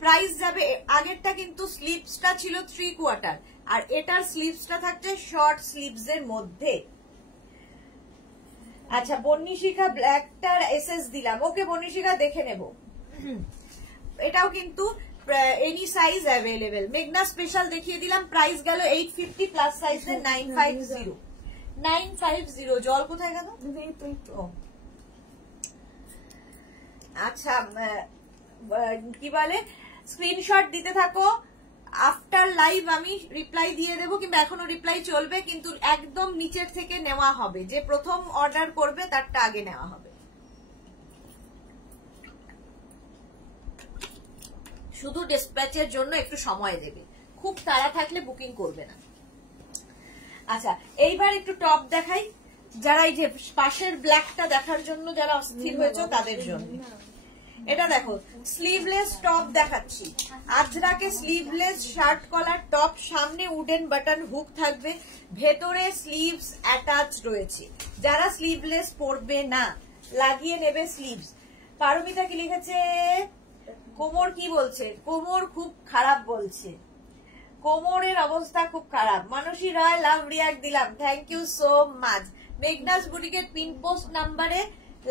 প্রাইস যাবে, আগেরটা কিন্তু স্লিভসটা ছিল 3/4 আর এটার স্লিভসটা থাকছে শর্ট স্লিভস এর মধ্যে। আচ্ছা বন্নিশিখা, ব্ল্যাকটার এসএস দিলাম, ওকে বন্নিশিখা দেখে নেব। এটাও কিন্তু এনি সাইজ অ্যাভেলেবেল। মেঘনা স্পেশাল দেখিয়ে দিলাম, প্রাইস গেল 850 প্লাস সাইজের 950। 950। জল কোথায় গেল? আচ্ছা কি বলে, স্ক্রিনশট দিতে থাকো আফটার লাইভ আমি রিপ্লাই দিয়ে দেবো, কিংবা এখনো রিপ্লাই চলবে, কিন্তু একদম নিচের থেকে নেওয়া হবে, যে প্রথম অর্ডার করবে তারটা আগে নেওয়া হবে। শুধু ডিসপ্যাচের জন্য একটু সময় দেবে, খুব তাড়া থাকলে বুকিং করবে না। আচ্ছা, এইবার একটু টপ দেখাই, যারা এই যে পাশের ব্ল্যাকটা দেখার জন্য যারা অস্থির হয়েছে তাদের জন্য। এটা দেখো, স্লিভলেস টপ দেখাচ্ছি, আজরাকে স্লিভলেস শার্ট কলার টপ, সামনে উডেন বাটন হুক থাকবে, ভেতরে স্লিভস অ্যাটাচ রয়েছে। যারা স্লিভলেস পরবে না লাগিয়ে নেবে স্লিভস। পারমিতা কি লিখেছে? কোমর কি বলছে? কোমর খুব খারাপ বলছে, কোমরের অবস্থা খুব খারাপ। মানসী রায় লাভ রিয়াক্ট দিলাম, thank you so much. Meghna's বুটিকের pin post নাম্বারে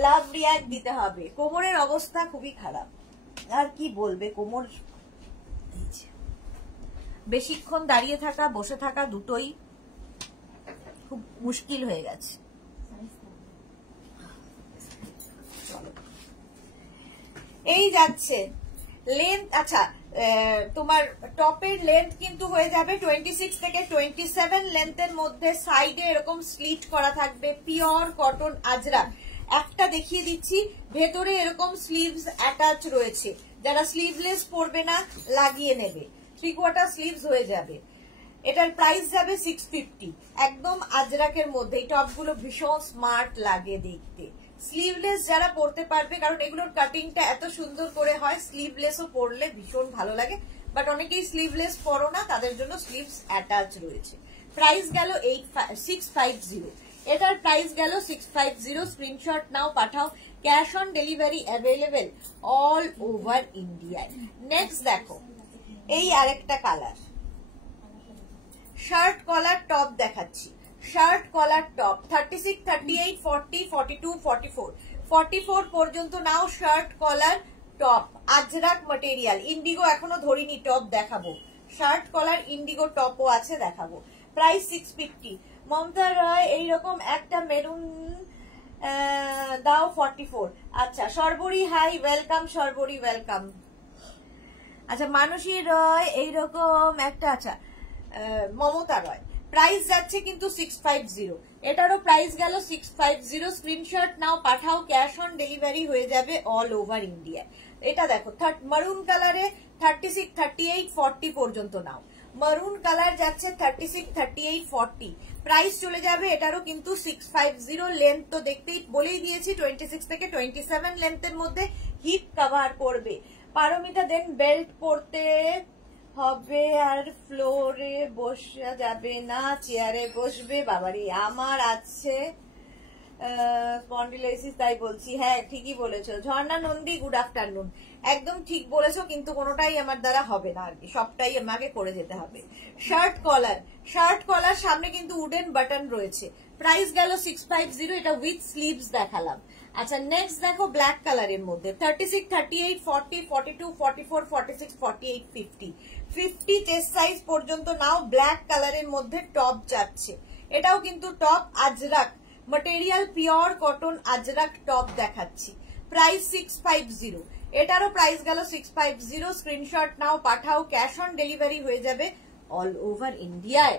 লাভ রিয়াক্ট দিতে হবে। কোমরের অবস্থা খুবই খারাপ, আর কি বলবে, কোমর বেশিক্ষণ দাঁড়িয়ে থাকা বসে থাকা দুটোই খুব মুশকিল হয়ে গেছে। এই যাচ্ছে লেন্থ। আচ্ছা, তোমার টপের লেন্থ কিন্তু হয়ে যাবে 26 থেকে 27 লেন্থের মধ্যে। সাইডে এরকম স্লিট করা থাকবে, পিওর কটন আজরাক। একটা দেখিয়ে দিচ্ছি, ভেতরে এরকম স্লিভস অ্যাটাচ রয়েছে। যারা স্লিভলেস পরবে না লাগিয়ে নেবে, 3/4 স্লিভস হয়ে যাবে। এটার প্রাইস যাবে 650, একদম আজরাকের মধ্যে। এই টপগুলো ভীষণ স্মার্ট লাগে দেখতে। স্লিভলেস যারা পরতে পারবে, কারণ এগুলোর কাটিংটা এত সুন্দর করে হয়, স্লিভলেসও পরলে ভীষণ ভালো লাগে। বাট অনেকেই স্লিভলেস পরো না, তাদের জন্য স্লিভস অ্যাটাচ রয়েছে। প্রাইস গেল 650, এটার প্রাইস গেল 650। স্ক্রিনশট নাও, পাঠাও। Cash on delivery available all over ইন্ডিয়ায়। নেক্সট দেখো, এই আরেকটা কালার শার্ট কলার টপ দেখাচ্ছি। শার্ট কলার টপ 36, 38, 40, 42, 44, 44 পর্যন্ত নাও। Shirt collar top Ajrak material, indigo এখনো ধরিনি, টপ দেখাবো। শার্ট কলার ইন্ডিগো টপও আছে, দেখাবো। প্রাইস 650। মমতা রায় এইরকম একটা মেরুন দাও 44। আচ্ছা, সর্বরী হাই, ওয়েলকাম সর্বরী, ওয়েলকাম। আচ্ছা, মানসী রয় এইরকম একটা, আচ্ছা মমতা রয়। প্রাইস যাচ্ছে কিন্তু 650, এটারও প্রাইস গেল 650। স্ক্রিনশট নাও, পাঠাও। ক্যাশ অন ডেলিভারি হয়ে যাবে অল ওভার ইন্ডিয়া। এটা দেখো, মারুন কালারে 36, 38, 40 পর্যন্ত নাও। মারুন কালার যাচ্ছে 36, 38, 40। প্রাইস চলে যাবে এটারও কিন্তু 650। লেন্থ তো দেখতেই বলেই দিয়েছি, 26 থেকে 27 লেন্থের মধ্যে। হিপ কভার করবে। পারমিতা দেন বেল্ট পরতে হবে আর ফ্লোরে বসা যাবে না, চেয়ারে বসবে। বাবারি, আমার আছে স্পন্ডিলাইসিস, তাই বলছি। হ্যাঁ, ঠিকই বলেছো। ঝর্ণা নন্দী, গুড আফটারনুন। একদম ঠিক বলেছো, কিন্তু কোনোটাই আমার দ্বারা হবে না আর কি, সবটাই আমাকে করে যেতে হবে। শার্ট কলার, শার্ট কলার সামনে কিন্তু উডেন বাটন রয়েছে। প্রাইস গেল 650, এটা উইথ স্লিভস দেখালাম। আচ্ছা, নেক্সট দেখো ব্ল্যাক কালারের মধ্যে 36, 38, 40, 42, 44, 46, 48, 50। 50 চেস্ট সাইজ পর্যন্ত নাও। ব্ল্যাক কালারের মধ্যে টপ যাচ্ছে, এটাও কিন্তু top Ajrak material, pure cotton Ajrak top দেখাচ্ছি। প্রাইস 650, এটারও প্রাইস গেল 650। স্ক্রিনশট নাও, পাঠাও। ক্যাশ অন ডেলিভারি হয়ে যাবে অল ওভার ইন্ডিয়ায়।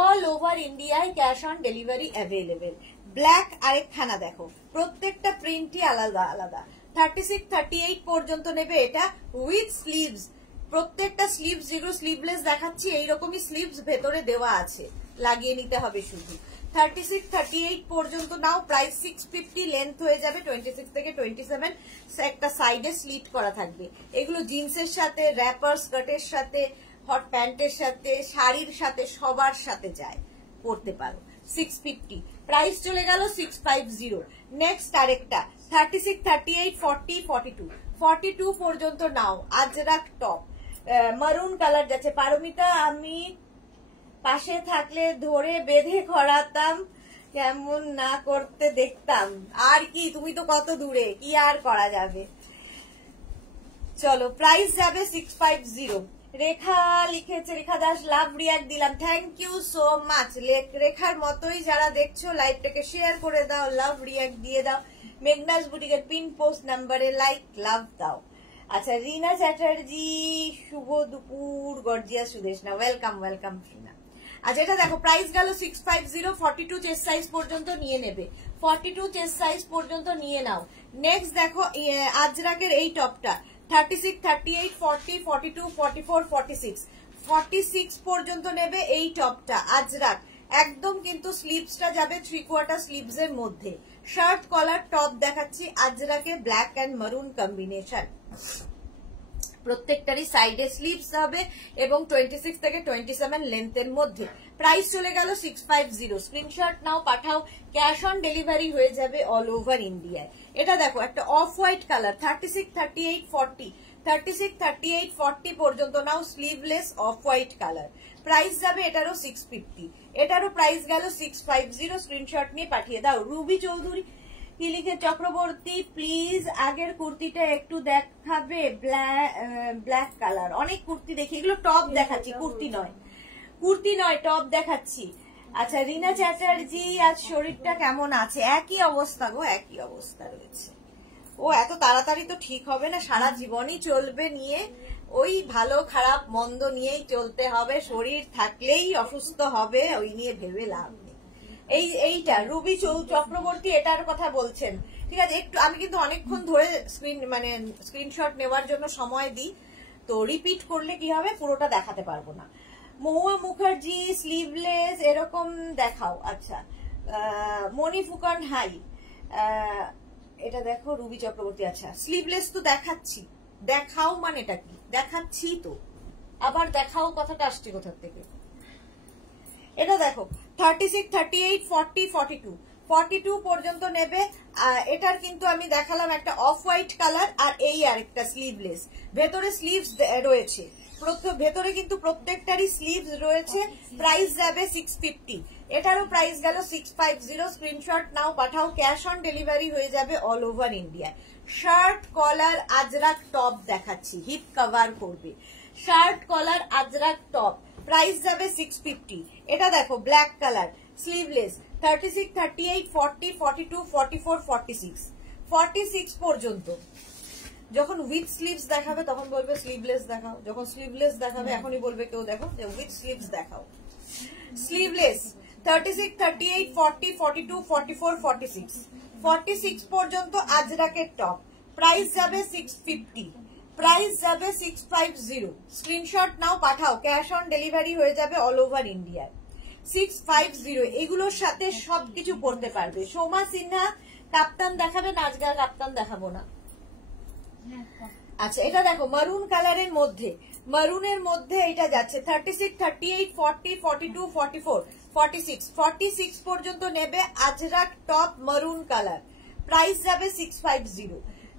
অল ওভার ইন্ডিয়ায় cash on delivery available. Black আরেকখানা দেখো, প্রত্যেকটা প্রিন্টই আলাদা আলাদা। 36, 38 পর্যন্ত নেবে, এটা উইথ স্লিভস। প্রত্যেকটা স্লিভস, যেগুলো স্লিভলেস দেখাচ্ছি, এইরকমই স্লিভস ভেতরে দেওয়া আছে, লাগিয়ে নিতে হবে শুধু। 36, 38 পর্যন্ত নাও। প্রাইস 650। লেন্থ হয়ে যাবে 26 থেকে 27। একটা সাইডে স্লিট করা থাকবে। এগুলো জিন্সের সাথে, র্যাপার স্কার্টের সাথে, হট প্যান্টের সাথে, শাড়ির সাথে, সবার সাথে যায়, পরতে পারো। 650, প্রাইস চলে গেল 650। নেক্সট আরেকটা 36, 38, 40, 42, 42 পর্যন্ত নাও। আজরাক টপ, মারুন কালার যাচ্ছে। পারমিতা, আমি পাশে থাকলে ধরে বেঁধে করাতাম, কেমন না করতে দেখতাম। আর কি, তুমি তো কত দূরে, কি আর করা যাবে। চলো, প্রাইস যাবে 650। রেখা লিখেছে, রেখা দাস, লাভ রিয়াক্ট দিলাম, থ্যাংক ইউ সো মাচ। রেখার মতোই যারা দেখছো লাইভটাকে শেয়ার করে দাও, লাভ রিয়াক্ট দিয়ে দাও। মেঘনাস বুটিকের পিন পোস্ট নাম্বারে লাইক লাভ দাও। আচ্ছা রিনা চ্যাটার্জি, শুভ দুপুর গর্জিয়া সুদেশনা, ওয়েলকাম ওয়েলকাম রিনা। আচ্ছা এটা দেখো প্রাইস গেল 650, 42 চেস্ট সাইজ পর্যন্ত নিয়ে নেবে, 42 চেস্ট সাইজ পর্যন্ত নিয়ে নাও। নেক্সট দেখো আজরাকের এই টপটা 36, 38, 40, 42, 44, 46, 46 পর্যন্ত নেবে এই টপটা আজরাক। একদম কিন্তু স্লিভসটা যাবে 3/4 স্লিভস এর মধ্যে। শার্ট কলার টপ দেখাচ্ছি আজরাকে, ব্ল্যাক এন্ড মারুন কম্বিনেশন। প্রত্যেকটারই সাইডে স্লিভস হবে এবং 26 থেকে 27 লেন্থের মধ্যে। প্রাইস চলে গেল 650। স্ক্রিনশট নাও, পাঠাও, ক্যাশ অন ডেলিভারি হয়ে যাবে অল ওভার ইন্ডিয়ায়। এটা দেখো একটা অফ হোয়াইট কালার 36, 38, 40, 36, 38, 40 পর্যন্ত নাও, sleeveless off white colour. Price যাবে এটারও 650, এটারও প্রাইস গেল 650। স্ক্রিনশট নিয়ে পাঠিয়ে দাও। রুবি চৌধুরী কি লিখে, চক্রবর্তী প্লিজ আগের কুর্তিটা একটু দেখাবে, ব্ল্যাক কালার। অনেক কুর্তি দেখি, এগুলো টপ দেখাচ্ছি, কুর্তি নয়, কুর্তি নয়, টপ দেখাচ্ছি। আচ্ছা রিনা চ্যাটার্জি, আজ শরীরটা কেমন আছে? একই অবস্থা গো, একই অবস্থা রয়েছে। ও এত তাড়াতাড়ি তো ঠিক হবে না, সারা জীবনই চলবে নিয়ে, ওই ভালো খারাপ মন্দ নিয়েই চলতে হবে। শরীর থাকলেই অসুস্থ হবে, ওই নিয়ে ভেবে লাভ নেই। এইটা রুবি চক্রবর্তী এটার কথা বলছেন, ঠিক আছে। একটু আমি কিন্তু অনেকক্ষণ ধরে স্ক্রিনশট নেওয়ার জন্য সময় দিই, তো রিপিট করলে কি হবে, পুরোটা দেখাতে পারবো না। মহুয়া মুখার্জি স্লিভলেস এরকম দেখাও। আচ্ছা মনি ফুকন হাই, এটা দেখো রুবি চক্রবর্তী। আচ্ছা স্লিভলেস তো দেখাচ্ছি, দেখাও মানে এটা কি, দেখাচ্ছি তো, আবার দেখাও কথাটা আসছে কোথা থেকে। এটা দেখো 36, 38, 40, 42, 42 পর্যন্ত নেবে। এটার কিন্তু আমি দেখালাম একটা অফ হোয়াইট কালার, আর এই আরেকটা স্লিভলেস, ভেতরে স্লিভস রয়েছে, ভেতরে কিন্তু প্রত্যেকটারই স্লিভস রয়েছে। প্রাইস যাবে 650, এটারও প্রাইস গেল 650। স্ক্রিনশট নাও, পাঠাও, ক্যাশ অন ডেলিভারি হয়ে যাবে all over India. Shirt collar Ajrak top দেখাচ্ছি, হিপ কভার করবে, shirt collar Ajrak top, price যাবে 650। এটা দেখো ব্ল্যাক কালার, স্লিভলেস, 36, 38, 40, 42, 44, 46, 46 পর্যন্ত। যখন উইথ স্লিভস দেখাবে তখন বলবে স্লিভলেস দেখাও, যখন স্লিভলেস দেখাবে এখনই বলবে কেউ দেখো যে উইথ স্লিভস দেখাও। স্লিভলেস 36, 38, 40, 42, 44, 46, 46 পর্যন্ত আজরাকের টপ। প্রাইস যাবে 650, প্রাইস যাবে 650। স্ক্রিনশট নাও, পাঠাও, ক্যাশ অন ডেলিভারি হয়ে যাবে অল ওভার ইন্ডিয়ায়। 650, এগুলোর সাথে সবকিছু পড়তে পারবে। সোমা সিনহা কাপ্তান দেখাবে না, আজকে আর কাপ্তান দেখাবো না। আচ্ছা এটা দেখো মারুন কালারের মধ্যে, মারুনের মধ্যে এটা যাচ্ছে 36, 38, 40, 42, 44, 46, 46 পর্যন্ত নেবে আজরাক টপ মারুন কালার। প্রাইস যাবে 650,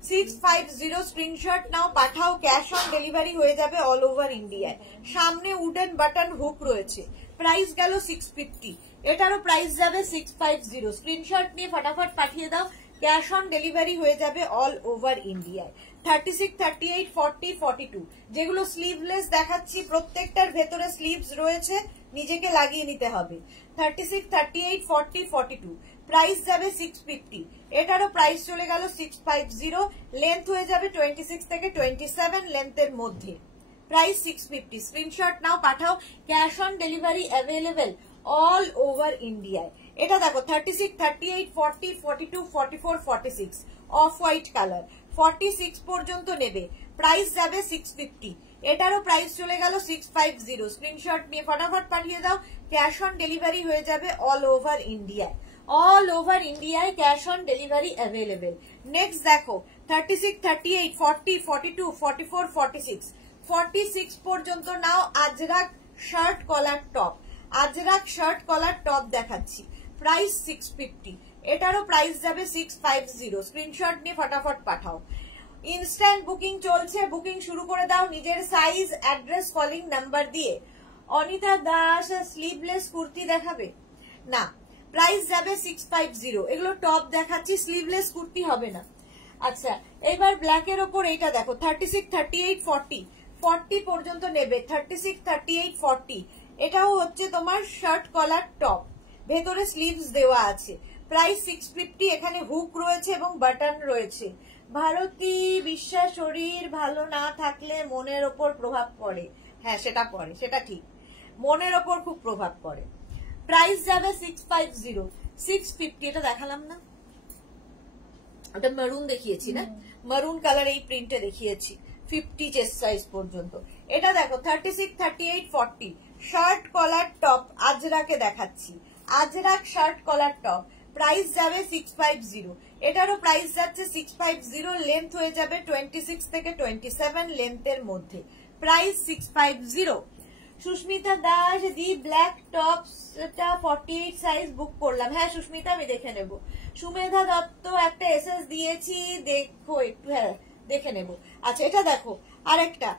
650। স্ক্রিনশট নাও, পাঠাও, ক্যাশ অন ডেলিভারি হয়ে যাবে অল ওভার ইন্ডিয়ায়। সামনে উডেন বাটন হুক রয়েছে, প্রাইস গেল 650, এটারও প্রাইস যাবে 650। স্ক্রিনশট নিয়ে ফটাফট পাঠিয়ে দাও, ক্যাশ অন ডেলিভারি হয়ে যাবে অল ওভার ইন্ডিয়ায়। 36, 38, 40, 42 যেগুলো স্লিভলেস দেখাচ্ছি, প্রত্যেকটার ভেতরে স্লিভস রয়েছে, নিজেকে লাগিয়ে নিতে হবে। 36, 38, 40, 42 প্রাইস যাবে 650, এটারও প্রাইস চলে গেল 650। লেন্থ হয়ে যাবে 26 থেকে 27 লেন্থের মধ্যে। প্রাইস 650। স্ক্রিনশট নাও, পাঠাও, cash on delivery available all over ইন্ডিয়ায়। এটা দেখো 36, 38, 40, 42, 44, 46 অফ হোয়াইট কালার, 46 পর্যন্ত নেবে। প্রাইস যাবে 650, এটারও প্রাইস চলে গেল 650। স্ক্রিনশট নিয়ে ফটাফট পাঠিয়ে দাও, ক্যাশ অন ডেলিভারি হয়ে যাবে অল ওভার ইন্ডিয়ায়। অল ওভার ইন্ডিয়ায় cash on delivery available. Next দেখো 36, 38, 40, 42, 44, 46, 46 পর্যন্ত নাও Ajrak shirt collar top, Ajrak shirt collar top দেখাচ্ছি। প্রাইস 650, এটারও প্রাইস যাবে 650। স্ক্রিনশট নিয়ে ফটাফট পাঠাও। ইনস্ট্যান্ট বুকিং চলছে, বুকিং শুরু করে দাও নিজের সাইজ, অ্যাড্রেস, কলিং নাম্বার দিয়ে। অনিতা দাস স্লিভলেস কুর্তি দেখাবে না, প্রাইস যাবে 650। এগুলো টপ দেখাচ্ছি, স্লিভলেস কুর্তি হবে না। আচ্ছা এবার ব্ল্যাকের ওপর এইটা দেখো 36, 38, 40, 40 পর্যন্ত নেবে। 36, 38, 40 এটাও হচ্ছে তোমার শার্ট কলার টপ, ভেতরে স্লিভস দেওয়া আছে। প্রাইস 650। এখানে হুক রয়েছে এবং বাটন রয়েছে। ভারতী বিশ্বাস, শরীর ভালো না থাকলে মনের ওপর প্রভাব পড়ে। হ্যাঁ সেটা পড়ে, সেটা ঠিক, মনের ওপর খুব প্রভাব পড়ে। প্রাইস যাবে 650, 650। এটা দেখালাম না, ওটা মেরুন দেখিয়েছি না, মেরুন কালার এই প্রিন্টে দেখিয়েছি 50 চেস্ট সাইজ পর্যন্ত। এটা দেখো 36, 38, 40 শার্ট কলার টপ আজরাকে দেখাচ্ছি। Ajrak shirt collar top, price যাবে 650। এটারও প্রাইস যাচ্ছে 650। লেন্থ হয়ে যাবে 26 থেকে 27 লেন্থের মধ্যে, প্রাইস 650। সুস্মিতা দাস দি ব্ল্যাক টপসটা 48 সাইজ বুক করলাম। হ্যাঁ সুস্মিতা আমি দেখে নেব। সুমেধা দত্ত একটা এসএস দিয়েছি, দেখো একটু, হ্যাঁ দেখে নেব। আচ্ছা এটা দেখো আরেকটা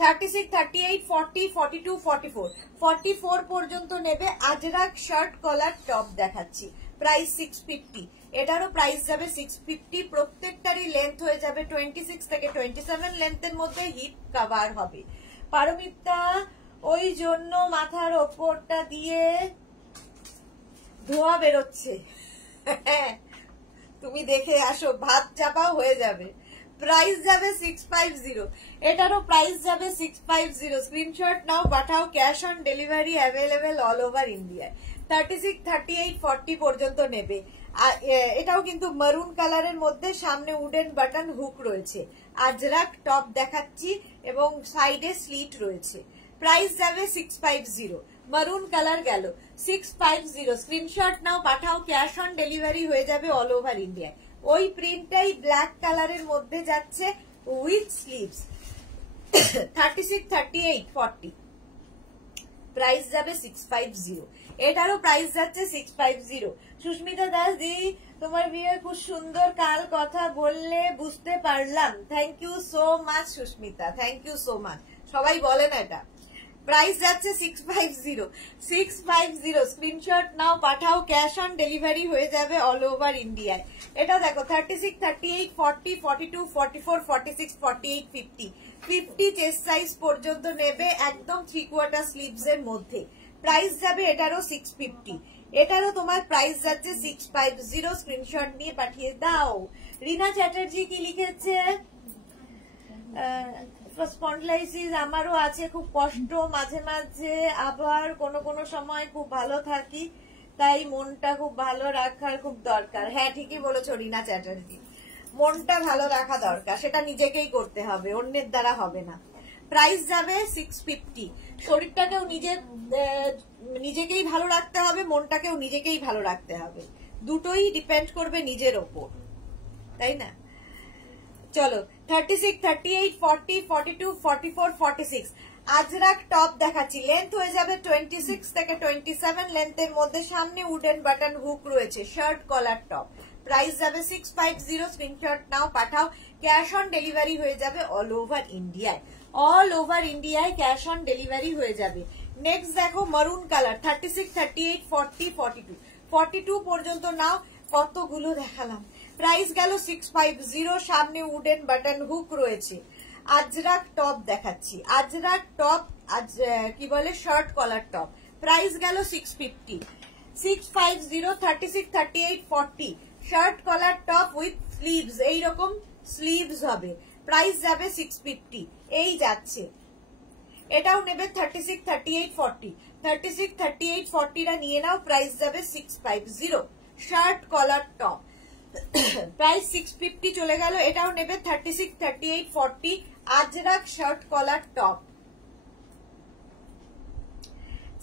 36, 38, 40, 42, 44 44 পর্যন্ত নেবে। আজরাক শার্ট কলার টপ দেখাচ্ছি, প্রাইস 650। এটারও প্রাইস যাবে 650। প্রত্যেকটারই লেন্থ হয়ে যাবে 26 থেকে 27 লেন্থের মধ্যে, হিপ কভার হবে। পারমিতা, ওই জন্য মাথার ওপরটা দিয়ে ধোঁয়া বেরোচ্ছে। তুমি দেখে আসো, ভাত চাপাও হয়ে যাবে। প্রাইস যাবে 650। এটারও প্রাইস যাবে 650। স্ক্রিনশট নাও, পাঠাও, cash on delivery available all over India. 36, 38, 40 পর্যন্ত নেবে। এটাও কিন্তু মেরুন কালারের মধ্যে, সামনে উডেন বাটন হুক রয়েছে। আজরাক টপ দেখাচ্ছি এবং সাইডে স্লিট রয়েছে। প্রাইস যাবে 650। মেরুন কালার গেল 650। স্ক্রিনশট নাও, পাঠাও, ক্যাশ অন ডেলিভারি হয়ে যাবে অল ওভার ইন্ডিয়া। ওই প্রিন্টটাই ব্ল্যাক কালারের মধ্যে যাচ্ছে উইথ স্লিভস। 36, 38, 40 প্রাইস যাবে 650। এটারও প্রাইস যাচ্ছে 650। সুস্মিতা দাস দি, তোমার বিয়ে খুব সুন্দর, কাল কথা বললে বুঝতে পারলাম। Thank you so much Susmita, thank you so much. সবাই বলে না এটা। প্রাইস যাচ্ছে 650, 650। স্ক্রিনশট নাও, পাঠাও, ক্যাশ অন ডেলিভারি হয়ে যাবে অল ওভার ইন্ডিয়ায়। এটা দেখো 36, 38, 40, 42, 44, 46, 48, 50 50 চেস্ট সাইজ পর্যন্ত নেবে, একদম 3/4 স্লিভস এর মধ্যে। প্রাইস যাবে এটারও 650। এটারও তোমার প্রাইস যাচ্ছে 650। স্ক্রিনশট নিয়ে পাঠিয়ে দাও। রিনা চ্যাটার্জি কি লিখেছে? স্পন্ডলাইসিস আমারও আছে, খুব কষ্ট মাঝে মাঝে, আবার কোনো সময় খুব ভালো থাকি, তাই মনটা খুব ভালো রাখার খুব দরকার। হ্যাঁ ঠিকই বলেছো রিনা চ্যাটার্জি, মনটা ভালো রাখা দরকার, সেটা নিজেকেই করতে হবে, অন্যের দ্বারা হবে না। প্রাইস যাবে 650। শরীরটাকেও নিজেকেই ভালো রাখতে হবে, মনটাকেও নিজেকেই ভালো রাখতে হবে, দুটোই ডিপেন্ড করবে নিজের ওপর, তাই না? চলো 36, 38, 40, 42, 44, 46 আজরাক টপ দেখাচ্ছি। লেন্থ হয়ে যাবে 26 থেকে 27 লেন্থের মধ্যে, সামনে উডেন বাটন হুক রয়েছে, শার্ট কলার টপ। প্রাইস যাবে 650। স্ক্রিনশট নাও, পাঠাও, ক্যাশ অন ডেলিভারি হয়ে যাবে অল ওভার ইন্ডিয়ায়। অল ওভার ইন্ডিয়ায় ক্যাশ অন ডেলিভারি হয়ে যাবে। নেক্সট দেখো মারুন কালার 36, 38, 40, 42 42 পর্যন্ত নাও। কতগুলো দেখালাম। প্রাইস গেল 650। সামনে উডেন বাটন হুক রয়েছে। আজরাক টপ দেখাচ্ছি। আজরাক টপ কি বলে, শার্ট কলার টপ। প্রাইস গেল 650। 650 36, 38, 40 shirt collar top with sleeves, এইরকম স্লিভস হবে। প্রাইস যাবে 650। এই যাচ্ছে, এটাও নেবে 36, 38, 40 36, 38, 40টা নিয়ে নাও। প্রাইস যাবে 650। শার্ট কলার টপ প্রাইস 650 চলে গেল। এটাও নেবে 36, 38, 40 আজরাক শার্ট কলার টপ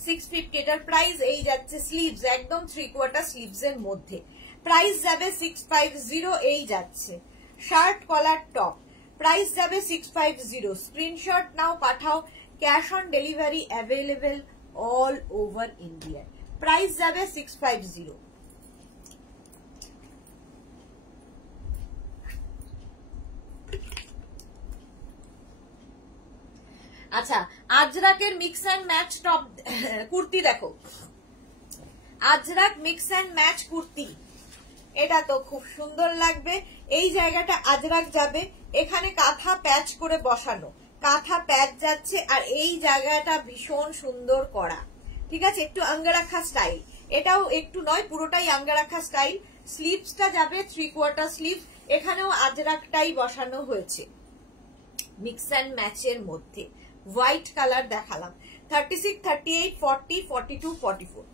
650। এটার প্রাইস এই যাচ্ছে, স্লিভস একদম 3/4 স্লিভস এর মধ্যে। প্রাইস যাবে 650। এই যাচ্ছে শার্ট কলার টপ, প্রাইস যাবে 650। স্ক্রিনশট নাও, পাঠাও, cash on delivery available all over India. Price যাবে 650। আচ্ছা, আজরাকের mix and match top kurti দেখো, Ajrak mix and match kurti, এটা তো খুব সুন্দর লাগবে। এই জায়গাটা আজরাক যাবে, এখানে কাঁথা প্যাচ করে বসানো, কাঁথা প্যাচ যাচ্ছে, আর এই জায়গাটা ভীষণ সুন্দর করা, ঠিক আছে, একটু অঙ্গরাখা স্টাইল। এটাও একটু নয়, পুরোটাই আঙ্গারাখা স্টাইল। স্লিভসটা যাবে 3/4 স্লিভ, এখানেও আজরাকটাই বসানো হয়েছে মিক্স অ্যান্ড ম্যাচের মধ্যে। হোয়াইট কালার দেখালাম। 36, 38, 40, 42, 44,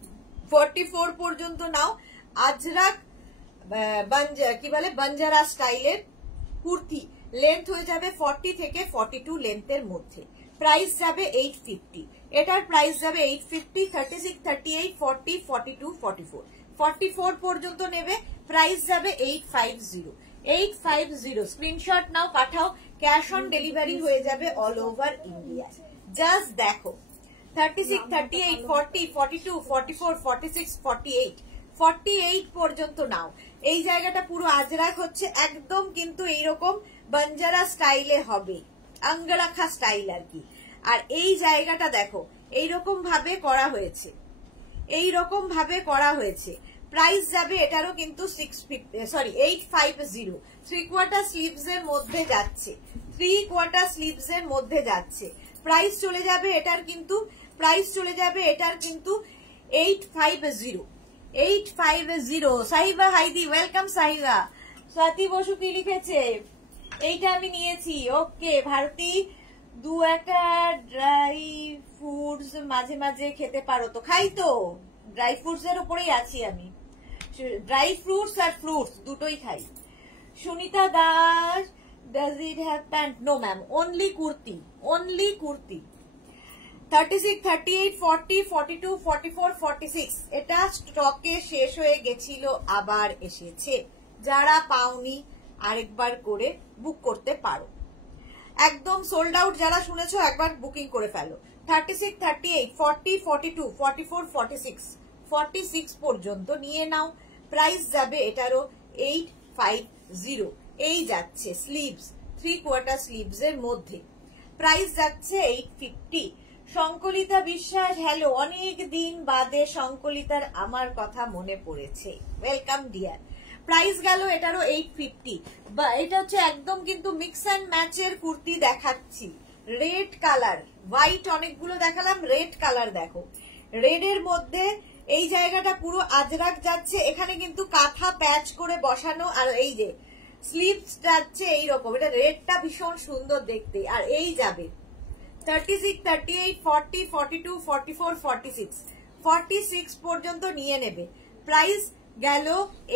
44 পর্যন্ত নাও। আজরাক কি বলে বাঞ্জারা স্টাইলের কুর্তি, লেন্থ হয়ে যাবে 40 থেকে 42 লেন্থের মধ্যে। প্রাইস যাবে 850, এটার প্রাইস যাবে 850। 36, 38, 40, 42, 44, 44 পর্যন্ত নেবে, প্রাইস যাবে 850। 850 স্ক্রিনশট নাও, পাঠাও, ক্যাশ অন ডেলিভারি হয়ে যাবে অল ওভার ইন্ডিয়া। জাস্ট দেখো 36, 38, 40, 42, 44, 46, 48, 48 পর্যন্ত নাও। এই জায়গাটা পুরো আজরাক হচ্ছে একদম, কিন্তু এইরকম বাঞ্জারা স্টাইলে হবে, আঙ্গারাখা স্টাইল আর কি। আর এই জায়গাটা দেখো এইরকম ভাবে করা হয়েছে, এইরকম ভাবে করা হয়েছে। প্রাইস যাবে এটারও কিন্তু 850। 3/4 স্লিভস এর মধ্যে যাচ্ছে, 3/4 স্লিভস এর মধ্যে যাচ্ছে। প্রাইস চলে যাবে এটার কিন্তু, প্রাইস চলে যাবে এটার কিন্তু 850। 850। সাহিবা হাইদি, ওয়েলকাম সাহিবা। স্বাতি বসু কি লিখেছে? এইটা আমি নিয়েছি। ওকে ভারতী, 2-1টা ড্রাই ফ্রুটস মাঝে মাঝে খেতে পারো তো? খাই তো, ড্রাই ফ্রুটস এর উপরেই আছি আমি, ড্রাই ফ্রুটস আর ফ্রুটস দুটোই খাই। Sunita Das, does it have pant? No ma'am, only kurti, only kurti. 36, 38, 40, 42, 44, 46 এটা স্টকে শেষ হয়ে গেছিল, আবার এসেছে। যারা পাওনি আরেকবার করে বুক করতে পারো। একদম সোল্ড আউট যারা শুনেছো একবার বুকিং করে ফেলো। 36, 38, 40, 42, 44, 46, 46 পর্যন্ত নিয়ে নাও। প্রাইস যাবে এটারও 850। এই যাচ্ছে স্লিভস, 3/4 স্লিভস এর মধ্যে। প্রাইস যাচ্ছে 850। শঙ্কলিতা বিশ্বাস, হ্যালো, অনেক দিন বাদে শঙ্কলিতার আমার কথা মনে পড়েছে, ওয়েলকাম ডিয়ার। প্রাইস গেল এটারও 850। বা এটা হচ্ছে একদম কিন্তু মিক্স অ্যান্ড ম্যাচের কুর্তি দেখাচ্ছি। রেড কালার, হোয়াইট অনেকগুলো দেখালাম, রেড কালার দেখো। রেড এর মধ্যে এই জায়গাটা পুরো আজরাক যাচ্ছে, এখানে কিন্তু কাঁথা প্যাচ করে বসানো, আর এই যে স্লিভস যাচ্ছে এইরকম। এটা রেডটা ভীষণ সুন্দর দেখতে। আর এই যাবে 36, 38, 40, 42, 44, 46, 46 পর্যন্ত নিয়ে নেবে। প্রাইস গেল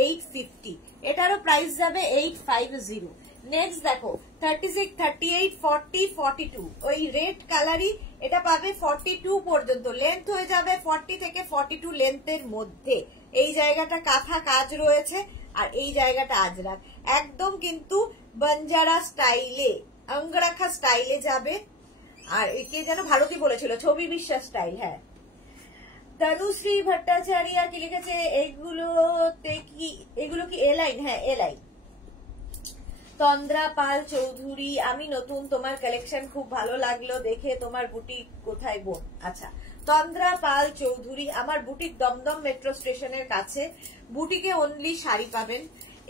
850, এটারও প্রাইস যাবে 850। নেক্সট দেখো 36, 38, 40, 42 ওই রেড কালারই, এটা পাবে 42 পর্যন্ত। লেন্থ হয়ে যাবে 40 থেকে 42 লেন্থের মধ্যে। এই জায়গাটা কাঁথা কাজ রয়েছে, আর এই জায়গাটা আজরাক, একদম কিন্তু বাঞ্জারা স্টাইলে, আঙ্গারাখা স্টাইলে যাবে। আর কে যেন ভারতী বলেছিল, ছবি বিশ্বাস স্টাইল। হ্যাঁ, তনুশ্রী ভট্টাচার্য কি লিখেছে? এগুলো কি এ লাইন? হ্যাঁ, এ লাইন। তন্দ্রা পাল চৌধুরী, আমি নতুন, তোমার কালেকশন খুব ভালো লাগলো দেখে। তোমার বুটিক কোথায় বোন? আচ্ছা, তন্দ্রা পাল চৌধুরী, আমার বুটিক দমদম মেট্রো স্টেশনের কাছে। বুটিকে অনলি শাড়ি পাবেন।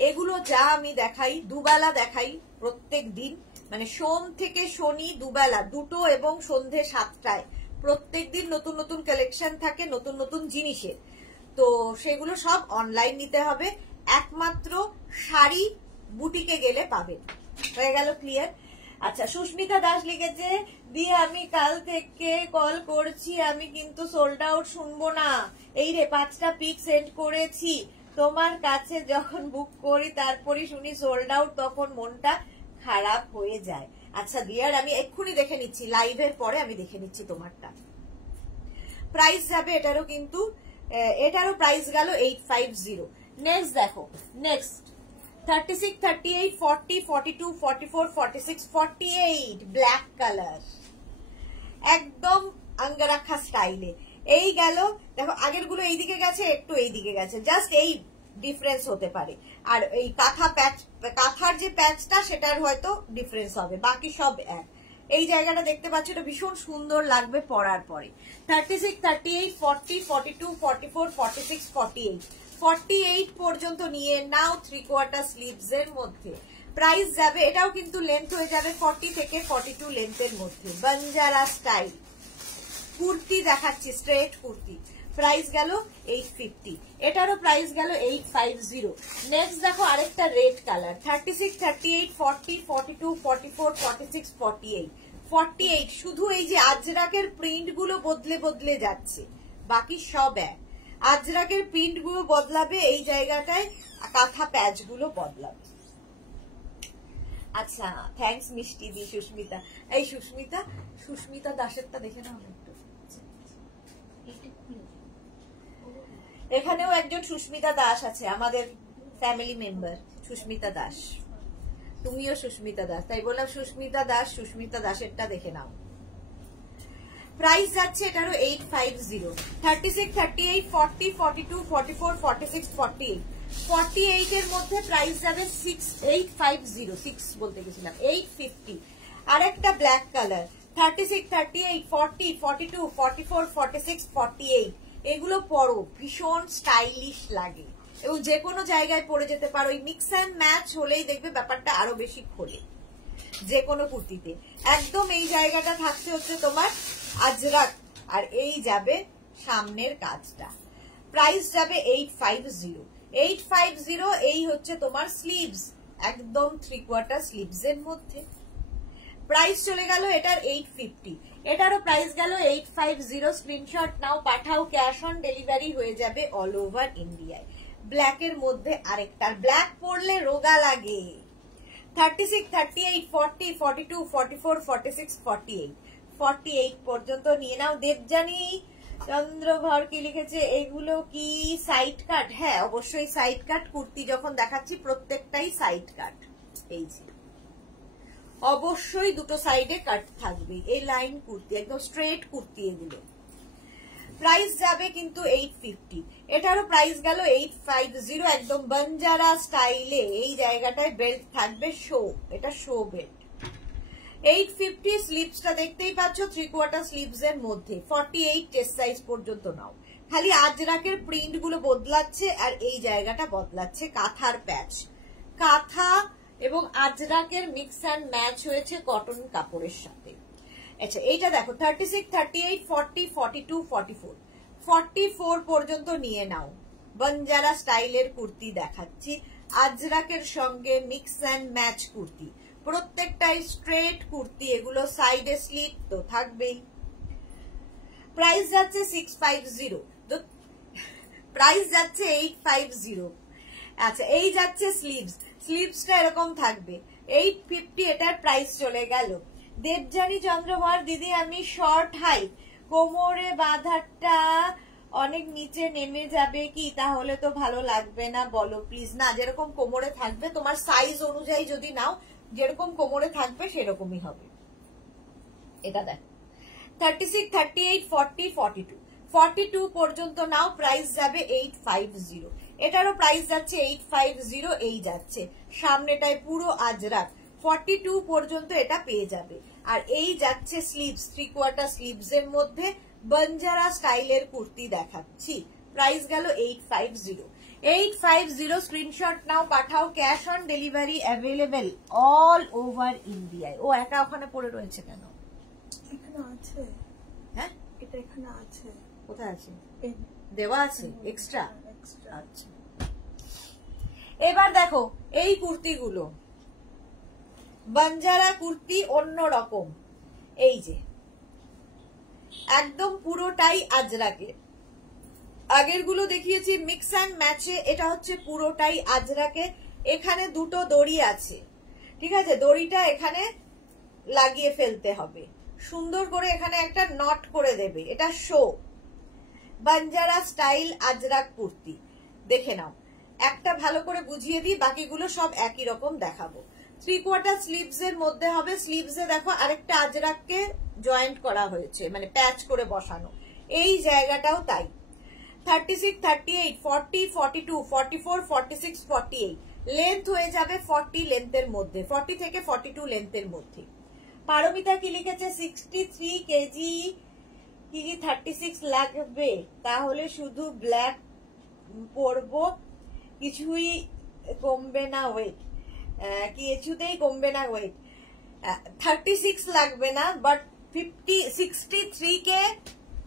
এগুলো যা আমি দেখাই, দুবেলা দেখাই প্রত্যেক দিন, মানে সোম থেকে শনি দুবেলা, 2টো এবং সন্ধে 7টায় প্রত্যেক দিন নতুন নতুন কালেকশন থাকে, নতুন নতুন জিনিসের। তো সেগুলো সব অনলাইন নিতে হবে, একমাত্র শাড়ি বুটিকে গেলে পাবেন। হয়ে গেল ক্লিয়ার? আচ্ছা, সুস্মিতা দাস লিখেছে, দিয়ে আমি কাল থেকে কল করছি, আমি কিন্তু সোল্ড আউট শুনবো না। এই রে 5টা পিক সেন্ড করেছি তোমার কাছে, যখন বুক করি তারপরে শুনি সোল্ড আউট, তখন মনটা খারাপ হয়ে যায়। আচ্ছা ডিয়ার, আমি এক্ষুনি দেখে নিচ্ছি, লাইভের পরে আমি দেখে নিচ্ছি তোমারটা। প্রাইস যাবে এটারও কিন্তু, এটারও প্রাইস গেল 850। নেক্সট দেখো, নেক্সট 36, 38, 40, 42, 44, 46, 48 ব্ল্যাক কালার, একদম আঙ্গারাখা স্টাইলে। এই গেল দেখো, আগের গুলো এইদিকে গেছে, একটু এইদিকে গেছে, জাস্ট এই ডিফারেন্স হতে পারে। আর এই কাঁথা প্যাচ, কাঁথার যে প্যাচটা সেটার হয়তো ডিফারেন্স হবে, বাকি সব এক। এই জায়গাটা দেখতে পাচ্ছ, এটা ভীষণ সুন্দর লাগবে পরার পরে। 36, 38, 40, 42, 44, 46, 48, 48 পর্যন্ত নিয়ে নাও 3/4 স্লিভস এর মধ্যে। প্রাইস যাবে, এটাও কিন্তু লেন্থ হয়ে যাবে 40 থেকে 42 লেন্থের মধ্যে। বাঞ্জারা স্টাইল কুর্তি দেখাচ্ছি, স্ট্রেট কুর্তি। প্রাইস গেল 850, এটারও প্রাইস গেল 850। নেক্সট দেখো আরেকটা রেড কালার 36, 38, 40, 42, 44, 46, 48, 48। শুধু এই যে আজরাকের প্রিন্ট গুলো বদলে বদলে যাচ্ছে, বাকি সব এক। আজরাকের প্রিন্ট গুলো বদলাবে, এই জায়গাটায় কাঁথা প্যাচ গুলো বদলাবে। আচ্ছা, থ্যাঙ্কস মিষ্টি দি। সুস্মিতা, এই সুস্মিতা দাসেরটা দেখে নাও একটু। এখানেও একজন সুস্মিতা দাস আছে, আমাদের ফ্যামিলি মেম্বার সুস্মিতা দাস। তুমিও সুস্মিতা দাস, তাই বললাম সুস্মিতা দাসেরটা দেখে নাও। প্রাইস যাচ্ছে এটারও 850, 36, 38, 40, 42, 44, 46, 48, 48 এর মধ্যে প্রাইস যাবে 850, 6 বলতে গেছিলাম 850। আরেকটা ব্ল্যাক কালার 36, 38, 40, 42, 44, 46, 48। এগুলো পরো, ভীষণ স্টাইলিশ লাগে এবং যে কোনো জায়গায় পরে যেতে পারো। এই মিক্স অ্যান্ড ম্যাচ হলেই দেখবে ব্যাপারটা আরো বেশি খোলে যে কোনো কুর্তিতে। একদম এই জায়গাটা থাকছে হচ্ছে তোমার আজরাক, আর এই যাবে সামনের কাজটা। প্রাইস যাবে 850, 850। এই হচ্ছে তোমার স্লিভস, একদম 3/4 স্লিভস এর মধ্যে। প্রাইস চলে গেল এটার 850, এটারও প্রাইস গেল 850। স্ক্রিনশট নাও, পাঠাও, ক্যাশ অন ডেলিভারি হয়ে যাবে অল ওভার ইন্ডিয়ায়। ব্ল্যাক এর মধ্যে আরেকটা, ব্ল্যাক পরলে রোগা লাগে। 36, 38, 40, 42, 44, 46, 48, 48 পর্যন্ত নিয়ে নাও। দেবজানী চন্দ্রভর কি লিখেছে, এগুলো কি সাইড কাট? হ্যাঁ, অবশ্যই সাইড কাট। কুর্তি যখন দেখাচ্ছি প্রত্যেকটাই সাইড কাট। এই যে অবশ্যই দুটো সাইডে কাট থাকবে। এই লাইন কুর্তি, একদম স্ট্রেট কুর্তি এগুলো। প্রাইস যাবে কিন্তু 850, এটারও প্রাইস গেল 850। একদম বঞ্জারা স্টাইলে এই জায়গাটায় বেল্ট থাকবে, শো, এটা শো বেল্ট। 850। স্লিভসটা দেখতেই পাচ্ছ 3/4 স্লিভস এর মধ্যে। 48 চেস্ট সাইজ পর্যন্ত নাও। খালি আজরাকের প্রিন্ট গুলো বদলাচ্ছে আর এই জায়গাটা বদলাচ্ছে। কাঁথার প্যাচ, কাঁথা এবং আজরাকের মিক্স অ্যান্ড ম্যাচ হয়েছে কটন কাপড়ের সাথে। আচ্ছা, এইটা দেখো 36, 38, 40, 42, 44, 44 পর্যন্ত নিয়ে নাও। বঞ্জারা স্টাইলের কুর্তি দেখাচ্ছি, আজরাকের সঙ্গে মিক্স অ্যান্ড ম্যাচ কুর্তি। প্রত্যেকটাই স্ট্রেট কুর্তি, এগুলো সাইডে স্লিট তো থাকবেই। প্রাইস যাচ্ছে 650, প্রাইস যাচ্ছে 850। আচ্ছা, এই যাচ্ছে স্লিভস, স্লিভসটা এরকম থাকবে 850, এটার প্রাইস চলে গেল। দেবজানী চন্দ্রভর দিদি, আমি শর্ট হাইট, কোমরে বাঁধাটা অনেক নিচে নেমে যাবে কি? তাহলে তো ভালো লাগবে না, বলো প্লিজ। না, যেরকম কোমরে থাকবে তোমার সাইজ অনুযায়ী যদি নাও, যেরকম কোমরে থাকবে সেরকমই হবে। এটা দেখ 36, 38, 40, 42, 42 পর্যন্ত নাও। প্রাইস যাবে 850, এটারও প্রাইস যাচ্ছে 850। এই যাচ্ছে সামনেটায় পুরো আজরাক, 42 পর্যন্ত এটা পেয়ে যাবে। আর এই যাচ্ছে স্লিভস, 3/4 স্লিভস এর মধ্যে বঞ্জারা স্টাইলের কুর্তি দেখাচ্ছি। প্রাইস গেল 850, 850। স্ক্রিনশট নাও, পাঠাও, cash on delivery available all over ইন্ডিয়ায়। ও একা ওখানে পড়ে রয়েছে কেন? এখানে আছে। হ্যাঁ, এটা এখানে আছে। কোথায় আছে? দেওয়া আছে এক্সট্রা। আচ্ছা, এবার দেখো এই কুর্তিগুলো, বঞ্জারা কুর্তি অন্যরকম। এই যে একদম পুরোটাই আজরাকের। আগের গুলো দেখিয়েছি মিক্স অ্যান্ড ম্যাচে, এটা হচ্ছে পুরোটাই আজরাকের। এখানে দুটো দড়ি আছে, ঠিক আছে? দড়িটা এখানে লাগিয়ে ফেলতে হবে সুন্দর করে, এখানে একটা নট করে দেবে। এটা শো বঞ্জারা স্টাইল আজরাক কুর্তি। দেখে নাও, একটা ভালো করে বুঝিয়ে দিই, বাকিগুলো সব একই রকম দেখাবো। 3/4 স্লিভস এর মধ্যে হবে। স্লিভসে দেখো আরেকটা আজরাককে জয়েন্ট করা হয়েছে, মানে প্যাচ করে বসানো। এই জায়গাটাও তাই। 36, 38, 40, 42, 44, 46, 48 লেন্থ হয়ে যাবে 40 লেন্থের মধ্যে, 40 থেকে 42 লেন্থের মধ্যে। পারমিতা কি লিখেছে, 63 কেজি কি 36 লাগবে? তাহলে শুধু ব্ল্যাক পরবো, কিছুই কমবে না ওয়েট? কিছুতেই কমবে না ওয়েট। 36 লাগবে না, বাট 63 কে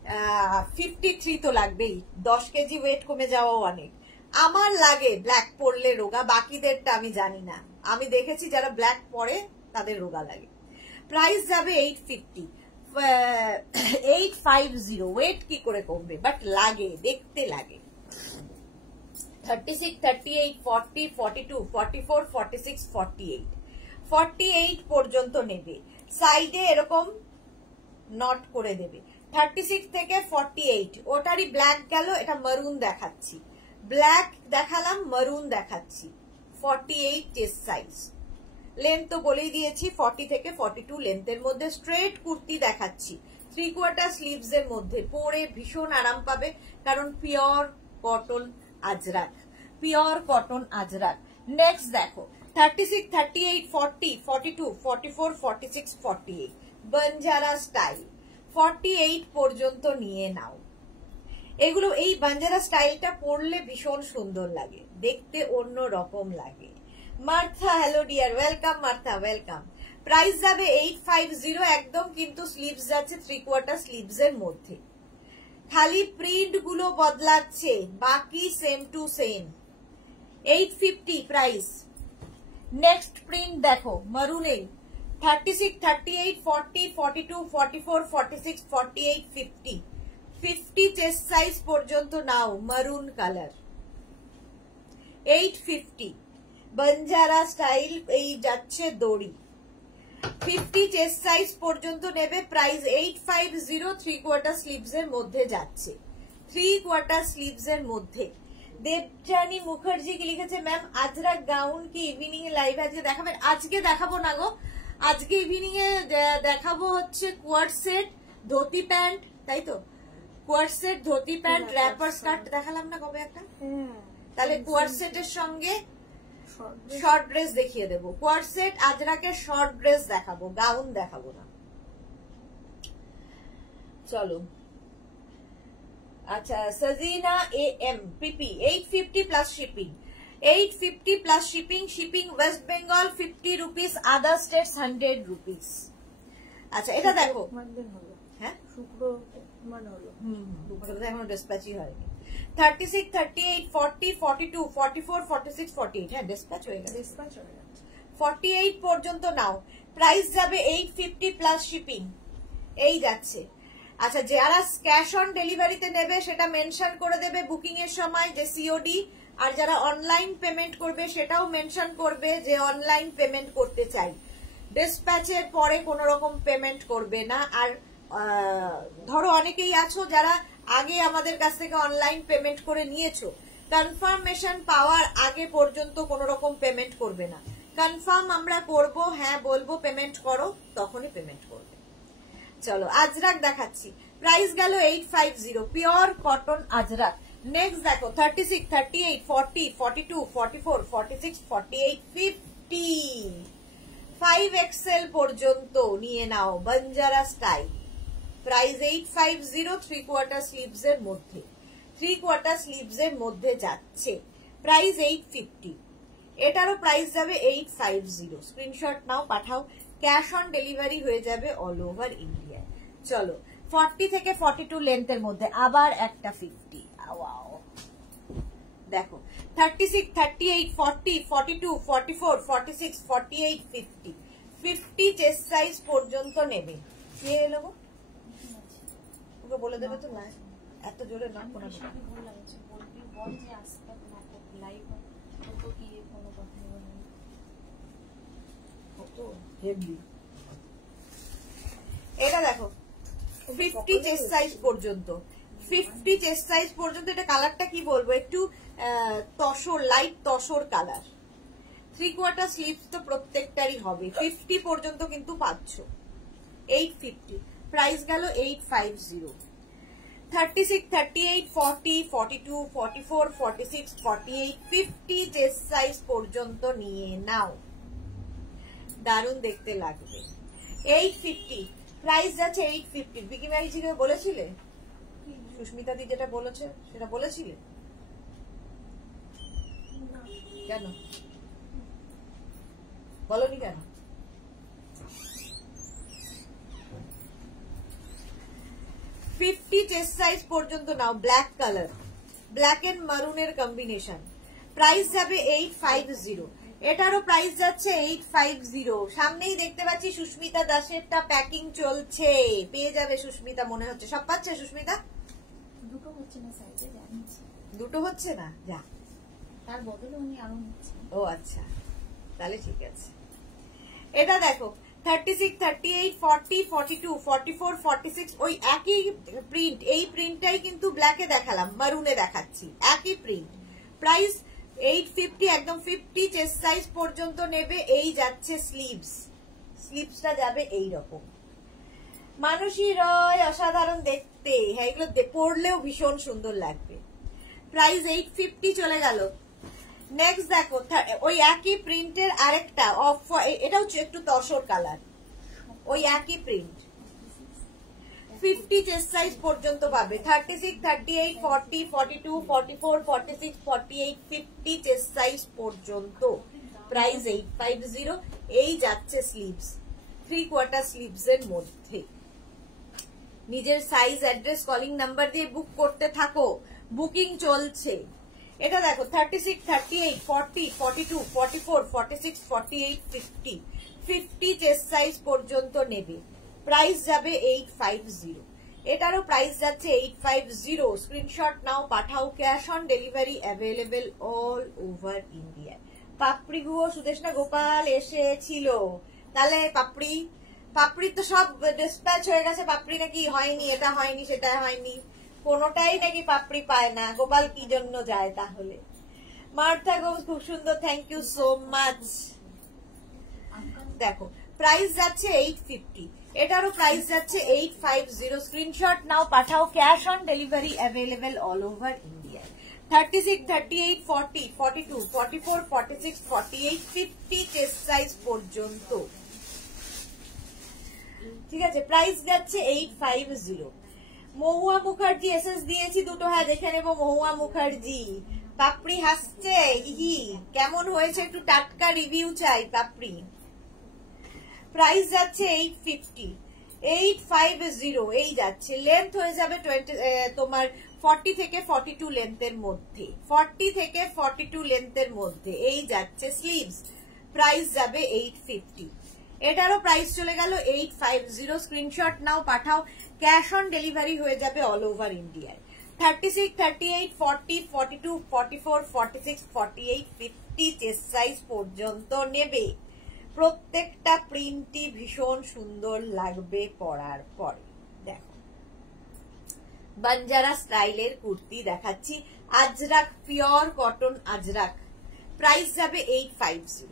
53 তো লাগবেই, 10 কেজি ওয়েট কমে যাওয়াও অনেক। আমার লাগে ব্ল্যাক পরলে রোগা, বাকিদেরটা আমি জানি না, আমি দেখেছি যারা ব্ল্যাক পরে তাদের রোগা লাগে। প্রাইস যাবে 850, 850। ওয়েট কি করে কমবে, বাট লাগে, দেখতে লাগে। 36, 38, 40, 42, 44, 46, 48, 48 পর্যন্ত নেবে। সাইডে এরকম নট করে দেবে। 36 থেকে 48, ওটারই ব্ল্যাক গেল, এটা মারুন দেখাচ্ছি, ব্ল্যাক দেখালাম, মারুন দেখাচ্ছি। 48 চেস্ট সাইজ, লেন্থ তো বলেই দিয়েছি 40 থেকে 42 লেন্থের মধ্যে। স্ট্রেট কুর্তি দেখাচ্ছি, 3/4 স্লিভস এর মধ্যে, পরে ভীষণ আরাম পাবে, কারণ pure cotton Ajrak, pure cotton Ajrak. Next দেখো 36, 38, 40, 42, 44, 46, 48 বাঞ্জারা স্টাইল। 48 পর্যন্ত নিয়ে নাও। এগুলো, এই বাঞ্জারা স্টাইলটা পরলে ভীষণ সুন্দর লাগে, দেখতে অন্য রকম লাগে। Martha, hello dear, welcome Martha, welcome. Price যাবে 850 একদম, কিন্তু স্লিভস যাচ্ছে 3/4 স্লিভস এর মধ্যে। খালি প্রিন্ট গুলো বদলাচ্ছে, বাকি same to same. 850 price. Next print দেখো মারুনে, 36, 38, 40, 42, 44, 46, 48, 50, 50 চেস্ট সাইজ পর্যন্ত নাও, মারুন কালার। 850 বাঞ্জারা স্টাইল, এই যাচ্ছে দড়ি। 50 চেস্ট সাইজ পর্যন্ত নেবে। প্রাইস 850, 3/4 স্লিভস এর মধ্যে যাচ্ছে, 3/4 স্লিভস এর মধ্যে। দেবজানী মুখার্জি কি লিখেছে, ম্যাম আজরাক গাউন কি ইভিনিং এ লাইভ আজকে দেখাবেন? আজকে দেখাবো না গো, আজকে ইভিনিং এ দেখাবো হচ্ছে কোয়ার্ড সেট, ধুতি প্যান্ট, তাই তো? Co-ord set, dhoti pant, wrapper skirt দেখালাম না কবে একটা? তাহলে কোয়ার্ড সেটের সঙ্গে শর্ট ড্রেস দেখিয়ে দেবো। কোয়ার্ড সেট আজরাকের শর্ট ড্রেস দেখাবো, গাউন দেখাবো না। চলো, আচ্ছা Sajina AM PP 850 plus shipping, 850 plus shipping. Shipping West Bengal 50 rupees, other states 100 rupees. আচ্ছা এটা দেখো, হ্যাঁ শুক্রবার হলো, এখনো ডিসপ্যাচই হয়নি। 36, 38, 40, 42, 44, 46, 48, হ্যাঁ ডিসপ্যাচ হয়ে গেছে, 48 পর্যন্ত নাও। প্রাইস যাবে 850 প্লাস শিপিং, এই যাচ্ছে। আচ্ছা, যারা ক্যাশ অন ডেলিভারিতে নেবে সেটা মেনশন করে দেবে বুকিং এর সময় যে সিওডি, আর যারা অনলাইন পেমেন্ট করবে সেটাও মেনশন করবে যে অনলাইন পেমেন্ট করতে চাই। ডিসপ্যাচের পরে কোন রকম পেমেন্ট করবে না। আর ধরো অনেকেই আছো যারা আগে আমাদের কাছ থেকে অনলাইন পেমেন্ট করে নিয়েছো, কনফার্মেশন পাওয়ার আগে পর্যন্ত কোন রকম পেমেন্ট করবে না। কনফার্ম আমরা করব, হ্যাঁ বলবো পেমেন্ট করো, তখনই পেমেন্ট করবে। চলো আজরাক দেখাচ্ছি, প্রাইস গেল 850, পিওর কটন আজরাক। নেক্সট দেখো 36, 38, 40, 42, 44, 46, 48, 50, 5XL পর্যন্ত নিয়ে নাও, বাঞ্জারা স্টাইল। প্রাইস 850, 3/4 স্লিভস এর মধ্যে, 3/4 স্লিভস এর মধ্যে যাচ্ছে। প্রাইস 850, এটারও প্রাইস যাবে 850। স্ক্রিনশট নাও, পাঠাও, ক্যাশ অন ডেলিভারি হয়ে যাবে অল ওভার ইন্ডিয়া। চলো 40 থেকে 42 লেন্থের মধ্যে আবার একটা 50, ওয়াও দেখো 36, 38, 40, 42, 44, 46, 48, 50, 50 চেস্ট সাইজ পর্যন্ত নেবে। কে এলো গো? ওকে বলে দেবে তো, না এত জোরে না কোনো এটা দেখো 50 চেস্ট সাইজ পর্যন্ত, 50 চেস্ট সাইজ পর্যন্ত। এটা কালারটা কি বলবো, একটু tussar, light tussar colour. 3/4 sleeves তো প্রত্যেকটারই হবে। 50 পর্যন্ত কিন্তু পাচ্ছ। 850, প্রাইস গেল 850। 36, 38, 40, 42, 44, 46, 48, 50 চেস্ট সাইজ পর্যন্ত নিয়ে নাও, দারুণ দেখতে লাগবে। 850, প্রাইস যাচ্ছে 850। বিকি ম্যাজিকে বলেছিলে, সুস্মিতা দি যেটা বলেছে সেটা বলেছিলে কেন, বলনি কেন? 50 চেস্ট সাইজ পর্যন্ত নাও। ব্ল্যাক কালার, ব্ল্যাক এন্ড মারুনের কম্বিনেশন। প্রাইস যাবে 850। এটারও প্রাইস যাচ্ছে 850। সামনেই দেখতে পাচ্ছি সুস্মিতা দাসেরটা প্যাকিং চলছে, পেয়ে যাবে সুস্মিতা মনে হচ্ছে। সব পাচ্ছে সুস্মিতা? দুটো হচ্ছে না সাইজে, জানিস? দুটো হচ্ছে না, যা তার বদলে উনি আরো নিচ্ছেন। ও আচ্ছা, তাহলে ঠিক আছে। এটা দেখো 36, 38, 40, 42, 44, 46 ওই একই প্রিন্ট। এই প্রিন্টটাই কিন্তু ব্ল্যাকে দেখালাম, মারুনে দেখাচ্ছি, একই প্রিন্ট। প্রাইস 850, একদম 50 চেস্ট সাইজ পর্যন্ত নেবে। এই যাচ্ছে স্লিভস, স্লিভসটা যাবে এই রকম। মানসী রয় অসাধারণ দেখতে, হ্যাঁ এগুলো পরলেও ভীষণ সুন্দর লাগবে। প্রাইস 850 চলে গেল। নেক্সট দেখো ওই একই প্রিন্টের আরেকটা অফ, এটাও একটু তসর কালার, ওই একই প্রিন্ট। 50 চেস্ট সাইজ পর্যন্ত পাবে। 36, 38, 40, 42, 44, 46, 48, 50 চেস্ট সাইজ পর্যন্ত। প্রাইস 850। এই যাচ্ছে স্লিভস, 3/4 স্লিভস এর মধ্যে। নিজের সাইজ, অ্যাড্রেস, কলিং নাম্বার দিয়ে বুক করতে থাকো, বুকিং চলছে। এটা দেখো 36, 38, 40, 42, 44, 46, 48, 50 50 চেস্ট সাইজ পর্যন্ত নেবে। প্রাইস যাবে 850। এটারও প্রাইস যাচ্ছে 850। স্ক্রিনশট নাও, পাঠাও। Cash on delivery available all over India. Papri Guha Sudeshna Gopal এসেছিল, তাহলে পাপড়ি তো সব ডিসপ্যাচ হয়ে গেছে। পাপড়ি নাকি হয়নি, এটা হয়নি, সেটা হয়নি, কোনোটাই নাকি পাপড়ি পায় না। গোপাল কি জন্য যায় তাহলে? মার্থা ঘোষ খুব সুন্দর, থ্যাংক ইউ সো মাচ। দেখো প্রাইস যাচ্ছে 850, এটারও প্রাইস যাচ্ছে 850। স্ক্রিনশট নাও, পাঠাও। Cash on delivery available all over India. 36, 38, 40, 42, 44, 46, 48, 50 chest size পর্যন্ত। ঠিক আছে, প্রাইস যাচ্ছে 850। মহুয়া মুখার্জি এসএস দিয়েছি দুটো, হ্যাঁ দেখে নেবো। মহুয়া মুখার্জি, পাপড়ি হাসছে, হি কেমন হয়েছে একটু টাটকা রিভিউ চাই পাপড়ি। প্রাইস যাচ্ছে 850, 850 এই যাচ্ছে। লেন্থ হয়ে যাবে তোমার 40 থেকে 42 লেন্থের মধ্যে, 40 থেকে 42 লেন্থের মধ্যে। এই যাচ্ছে স্লিভস। প্রাইস যাবে 850। এটারও প্রাইস চলে গেল 850। স্ক্রিনশট নাও, পাঠাও। ক্যাশ অন ডেলিভারি হয়ে যাবে অল ওভার ইন্ডিয়ায়। 36, 38, 40, 42, 44, 46, 48, 50 চেস্ট সাইজ পর্যন্ত নেবে। প্রত্যেকটা প্রিন্টই ভীষণ সুন্দর লাগবে পরার পরে। দেখো বাঞ্জারা স্টাইলের কুর্তি দেখাচ্ছি, Ajrak, pure cotton Ajrak. Price যাবে 850।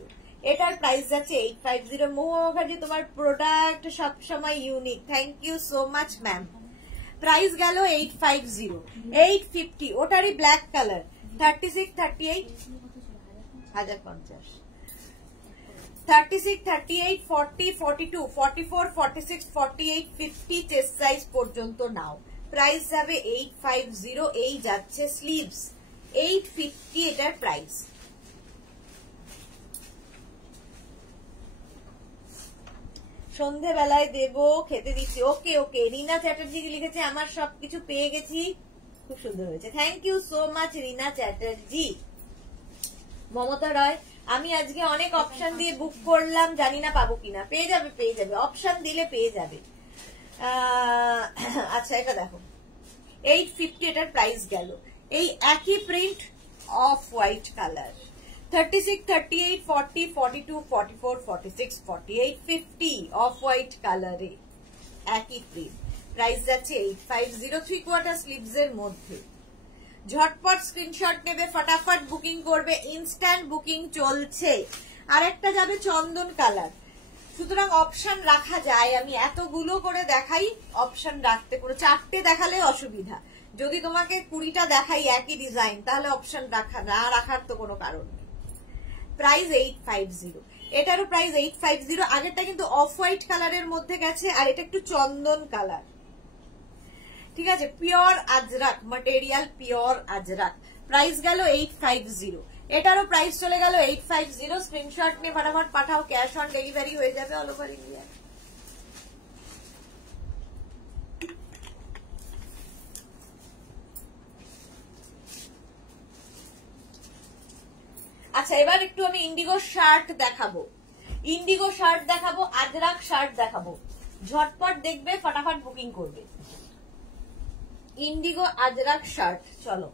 এটার প্রাইস যাচ্ছে 850। মহুয়া মুখার্জি, তোমার প্রোডাক্ট সবসময় unique, thank you so much ma'am. Price গেল 850, 850। ওটারই ব্ল্যাক কালার। 36, 38, 1050, 36, 38, 40, 42, 44, 46, 48, 50 চেস্ট সাইজ পর্যন্ত নাও। প্রাইস যাবে 850। এই যাচ্ছে স্লিভস, 850 এটার প্রাইস। সন্ধেবেলায় দেব, খেতে দিচ্ছি। ওকে ওকে, রিনা চ্যাটার্জি লিখেছে আমার সবকিছু পেয়ে গেছি, খুব সুন্দর হয়েছে, thank you so much Rina Chatterjee. Mamata রয়, আমি আজকে অনেক অপশন দিয়ে বুক করলাম, জানি না পাবো কিনা। পেয়ে যাবে, পেয়ে যাবে, অপশন দিলে পেয়ে যাবে। আচ্ছা এটা দেখো 850 এটার প্রাইস গেল। এই একই print, of white colour. 36, 38, 40, 42, 44, 46, 48, 50 off white কালারে একই প্রিন্ট। প্রাইস যাচ্ছে 850, 3/4 স্লিভস এর মধ্যে। ঝটপট স্ক্রিনশট নেবে, ফটাফট বুকিং করবে, ইনস্ট্যান্ট বুকিং চলছে। আর একটা যাবে চন্দন কালার। সুতরাং অপশন রাখা যায়, আমি এতগুলো করে দেখাই, অপশন রাখতে পুরো 4টে দেখালে অসুবিধা। যদি তোমাকে 20টা দেখাই একই ডিজাইন, তাহলে অপশন না রাখার তো কোনো কারণ নেই। প্রাইস 850, এটারও প্রাইস 850। আগেরটা কিন্তু অফ হোয়াইট কালারের মধ্যে গেছে, আর এটা একটু চন্দন কালার। ঠিক আছে, pure Ajrak material, pure Ajrak. Price গেল 850। এটারও প্রাইস চলে গেল 850। স্ক্রিনশট নিয়ে ফটাফট পাঠাও, ক্যাশ অন ডেলিভারি হয়ে যাবে অল ওভার ইন্ডিয়া। আচ্ছা এবার একটু আমি ইন্ডিগো শার্ট দেখাবো, ইন্ডিগো শার্ট দেখাবো, আজরাক শার্ট দেখাবো, ঝটপট দেখবে ফটাফট বুকিং করবে। ইন্ডিগো আজরাক শার্ট, চলো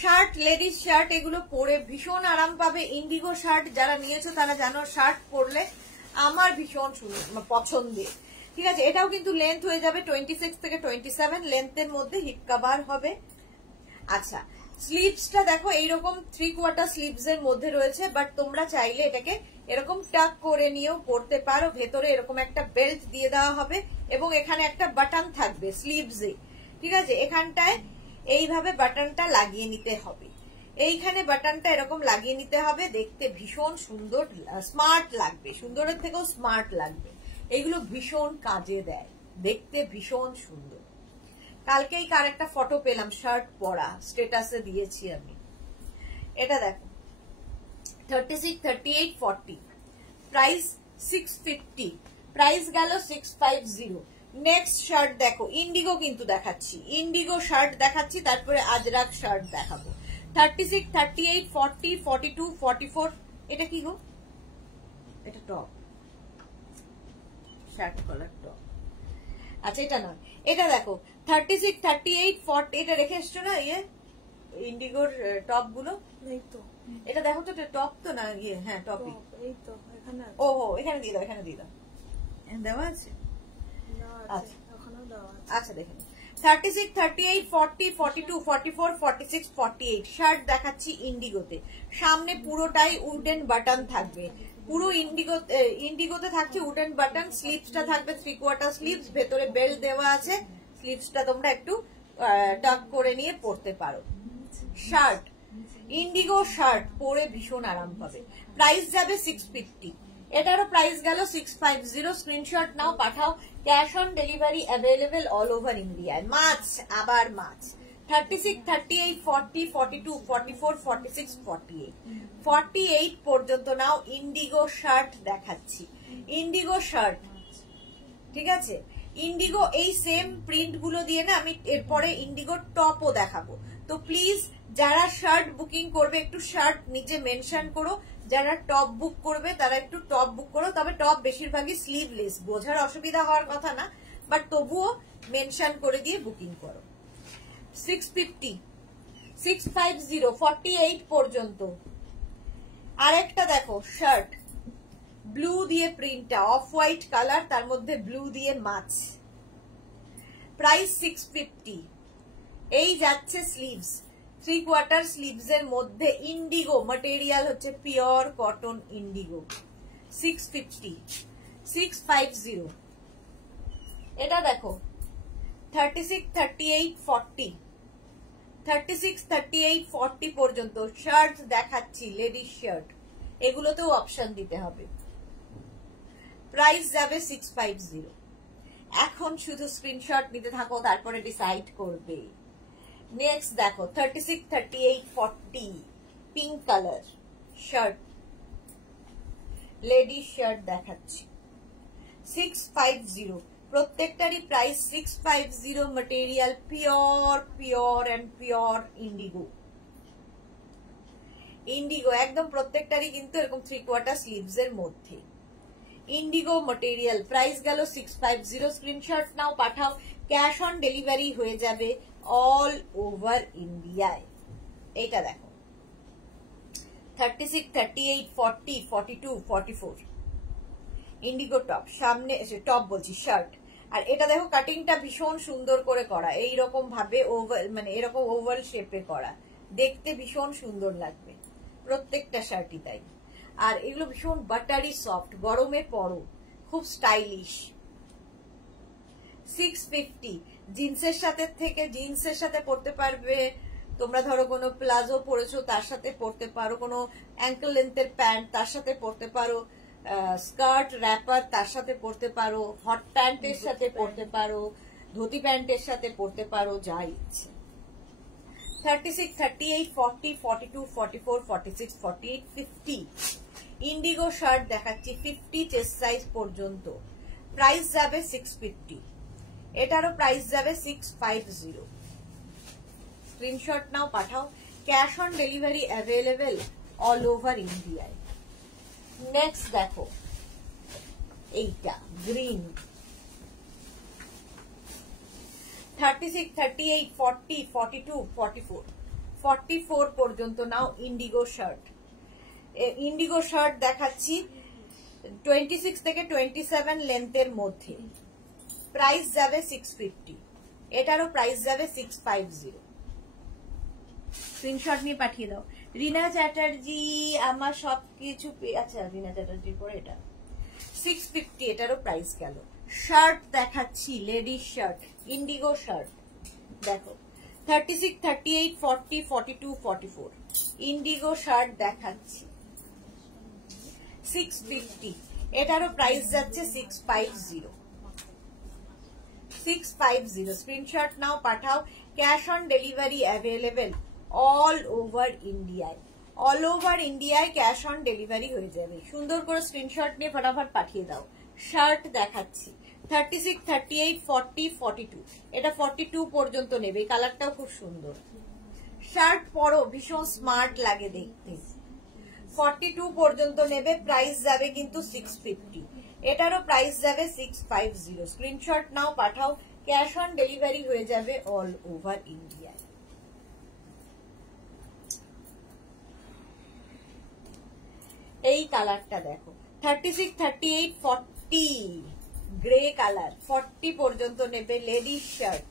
শার্ট, লেডিস শার্ট, এগুলো পরে ভীষণ আরাম পাবে। ইন্ডিগো শার্ট যারা নিয়েছো তারা জানো শার্ট পরলে আমার ভীষণ পছন্দের। ঠিক আছে, এটাও কিন্তু লেন্থ হয়ে যাবে 26 থেকে 27 লেন্থের মধ্যে, হিপ কভার হবে। আচ্ছা স্লিভসটা দেখো এইরকম 3/4 স্লিভস এর মধ্যে রয়েছে, বাট তোমরা চাইলে এটাকে এরকম টাক করে নিয়েও পরতে পারো। ভেতরে এরকম একটা বেল্ট দিয়ে দেওয়া হবে এবং এখানে একটা বাটন থাকবে স্লিভসে। ঠিক আছে, এখানটায় এইভাবে বাটনটা লাগিয়ে নিতে হবে, এইখানে বাটনটা এরকম লাগিয়ে নিতে হবে। দেখতে ভীষণ সুন্দর, স্মার্ট লাগবে, সুন্দরের থেকেও স্মার্ট লাগবে। এগুলো ভীষণ কাজে দেয়, দেখতে ভীষণ সুন্দর। কালকেই কার একটা ফটো পেলাম শার্ট পরা, স্টেটাসে দিয়েছি আমি। এটা দেখো 36, 38, 40, প্রাইস 650, প্রাইস গেল 650। নেক্সট শার্ট দেখো, ইন্ডিগো কিন্তু দেখাচ্ছি, ইন্ডিগো শার্ট দেখাচ্ছি, তারপরে আজরাক শার্ট দেখাবো। 36, 38, 40, 42, 44, এটা কি গো? এটা টপ, শার্ট কলার টপ। আচ্ছা এটা নয়, এটা দেখো 36, 38, 40, এটা রেখে এসছো না ইয়ে ইন্ডিগোর টপ গুলো, এই তো এটা দেখো তো টপ তো না ইয়ে, হ্যাঁ টপই। এই তো এখানে আছে। ও এখানে দিয়ে দাও, এখানে দিয়ে দাও, দেওয়া আছে। দেওয়া আছে, এখনো দেওয়া আছে। আচ্ছা দেখে 36, 38, 40, 42, 44, 46, 48 শার্ট দেখাচ্ছি ইন্ডিগোতে। সামনে পুরোটাই উডেন বাটন থাকবে, পুরো ইন্ডিগোতে থাকছে উডেন বাটন। স্লিভসটা থাকবে 3/4 স্লিভস, ভেতরে বেল্ট দেওয়া আছে। স্লিভসটা তোমরা একটু টাক করে নিয়ে পরতে পারো। শার্ট, ইন্ডিগো শার্ট পরে ভীষণ আরাম পাবে। প্রাইস যাবে 650, এটারও প্রাইস গেল 650। স্ক্রিনশট নাও, পাঠাও। Cash on delivery available all over ইন্ডিয়ায়। মাছ, আবার মাছ। 36, 38, 40, 42, 44, 46, 48, 48 পর্যন্ত নাও। ইন্ডিগো শার্ট দেখাচ্ছি, ইন্ডিগো শার্ট। ঠিক আছে, ইন্ডিগো এই সেম প্রিন্ট গুলো দিয়ে না আমি এরপরে ইন্ডিগো টপও দেখাবো। তো প্লিজ যারা শার্ট বুকিং করবে একটু শার্ট নিচে মেনশন করো, যারা টপ বুক করবে তারা একটু টপ বুক করো। তবে টপ বেশিরভাগই স্লিভলেস, বোঝার অসুবিধা হওয়ার কথা না, বাট তবুও মেনশন করে দিয়ে বুকিং করো। 650, 650, 48 পর্যন্ত। আরেকটা দেখো শার্ট, ব্লু দিয়ে প্রিন্টটা, অফ হোয়াইট কালার, তার মধ্যে ব্লু দিয়ে মাছ। প্রাইস 650। এই যাচ্ছে স্লিভস, 3/4 স্লিভস এর মধ্যে ইন্ডিগো ম্যাটেরিয়াল হচ্ছে পিওর কটন ইন্ডিগো। 650, 650। এটা দেখো 36, 38, 40, 36, 38, 40 পর্যন্ত শার্ট দেখাচ্ছি, লেডিস শার্ট। এগুলোতেও অপশন দিতে হবে। প্রাইস যাবে 650। এখন শুধু স্ক্রিনশট নিতে থাকো, তারপরে ডিসাইড করবে। নেক্সট দেখো 36, 38, 40 pink colour shirt, ladies shirt দেখাচ্ছি 650। প্রত্যেকটারই price 650। Material pure, pure and pure indigo, indigo একদম প্রত্যেকটারই কিন্তু এরকম 3/4 স্লিভস এর মধ্যে ইন্ডিগো ম্যাটেরিয়াল। প্রাইস গেল 650। স্ক্রিনশট নাও, পাঠাও। ক্যাশ অন ডেলিভারি হয়ে যাবে অল ওভার ইন্ডিয়ায়। এইটা দেখো 36, 38, 40, 42, 44 ইন্ডিগো টপ। সামনে টপ বলছি, শার্ট। আর এটা দেখো কাটিংটা ভীষণ সুন্দর করে করা, এইরকম ভাবে ওভাল, মানে এরকম ওভাল শেপে করা, দেখতে ভীষণ সুন্দর লাগবে প্রত্যেকটা শার্টই তাই। আর এগুলো ভীষণ বাটারি সফট, গরমে পরো, খুব স্টাইলিশ। 650। জিন্সের সাথে পরতে পারবে তোমরা। ধরো কোনো প্লাজো পরেছো তার সাথে পরতে পারো, কোনো অ্যাঙ্কেল লেন্থের প্যান্ট তার সাথে পরতে পারো, স্কার্ট র্যাপার তার সাথে পরতে পারো, হট প্যান্টের সাথে পরতে পারো, ধুতি প্যান্টের সাথে পরতে পারো, যা ইচ্ছে। 36, 38, 40, 42, 44, 46, 48, 50 ইন্ডিগো শার্ট দেখাচ্ছি 50 চেস্ট সাইজ পর্যন্ত। প্রাইস যাবে 650। এটারও প্রাইস যাবে 650। স্ক্রিনশট নাও, পাঠাও। Cash on delivery available all over ইন্ডিয়ায়। নেক্সট দেখো এইটা গ্রিন, 36, 38, 40, 42, 44, 44 পর্যন্ত নাও। ইন্ডিগো শার্ট, ইন্ডিগো শার্ট দেখাচ্ছি 26 থেকে 27 লেন্থের মধ্যে। প্রাইস যাবে 650, এটারও প্রাইস যাবে 650। স্ক্রিনশট নিয়ে পাঠিয়ে দাও। রিনা চ্যাটার্জি আমার সবকিছু, আচ্ছা রিনা চ্যাটার্জির পরে এটা 650, এটারও প্রাইস গেল। শার্ট দেখাচ্ছি, লেডিস শার্ট, ইন্ডিগো শার্ট দেখো 36, 38, 40, 42, 44 ইন্ডিগো শার্ট দেখাচ্ছি 650, এটারও প্রাইস যাচ্ছে 650। 650 স্ক্রিনশট নাও, পাঠাও। Cash on delivery available all over ইন্ডিয়ায়। অল ওভার ইন্ডিয়ায় ক্যাশ অন ডেলিভারি হয়ে যাবে। সুন্দর করে স্ক্রিনশট নিয়ে ফটাফট পাঠিয়ে দাও। শার্ট দেখাচ্ছি 36, 38, 40, 42, এটা 42 পর্যন্ত নেবে। কালারটাও খুব সুন্দর। শার্ট পরো, ভীষণ স্মার্ট লাগে দেখতে। 42 পর্যন্ত নেবে, প্রাইস যাবে কিন্তু 650, এটারও প্রাইস যাবে 650। স্ক্রিনশট নাও, পাঠাও। ক্যাশ অন ডেলিভারি হয়ে যাবে অল ওভার ইন্ডিয়ায়। এই কালারটা দেখো 36, 38, 40 গ্রে কালার, 40 পর্যন্ত নেবে। Ladies shirt,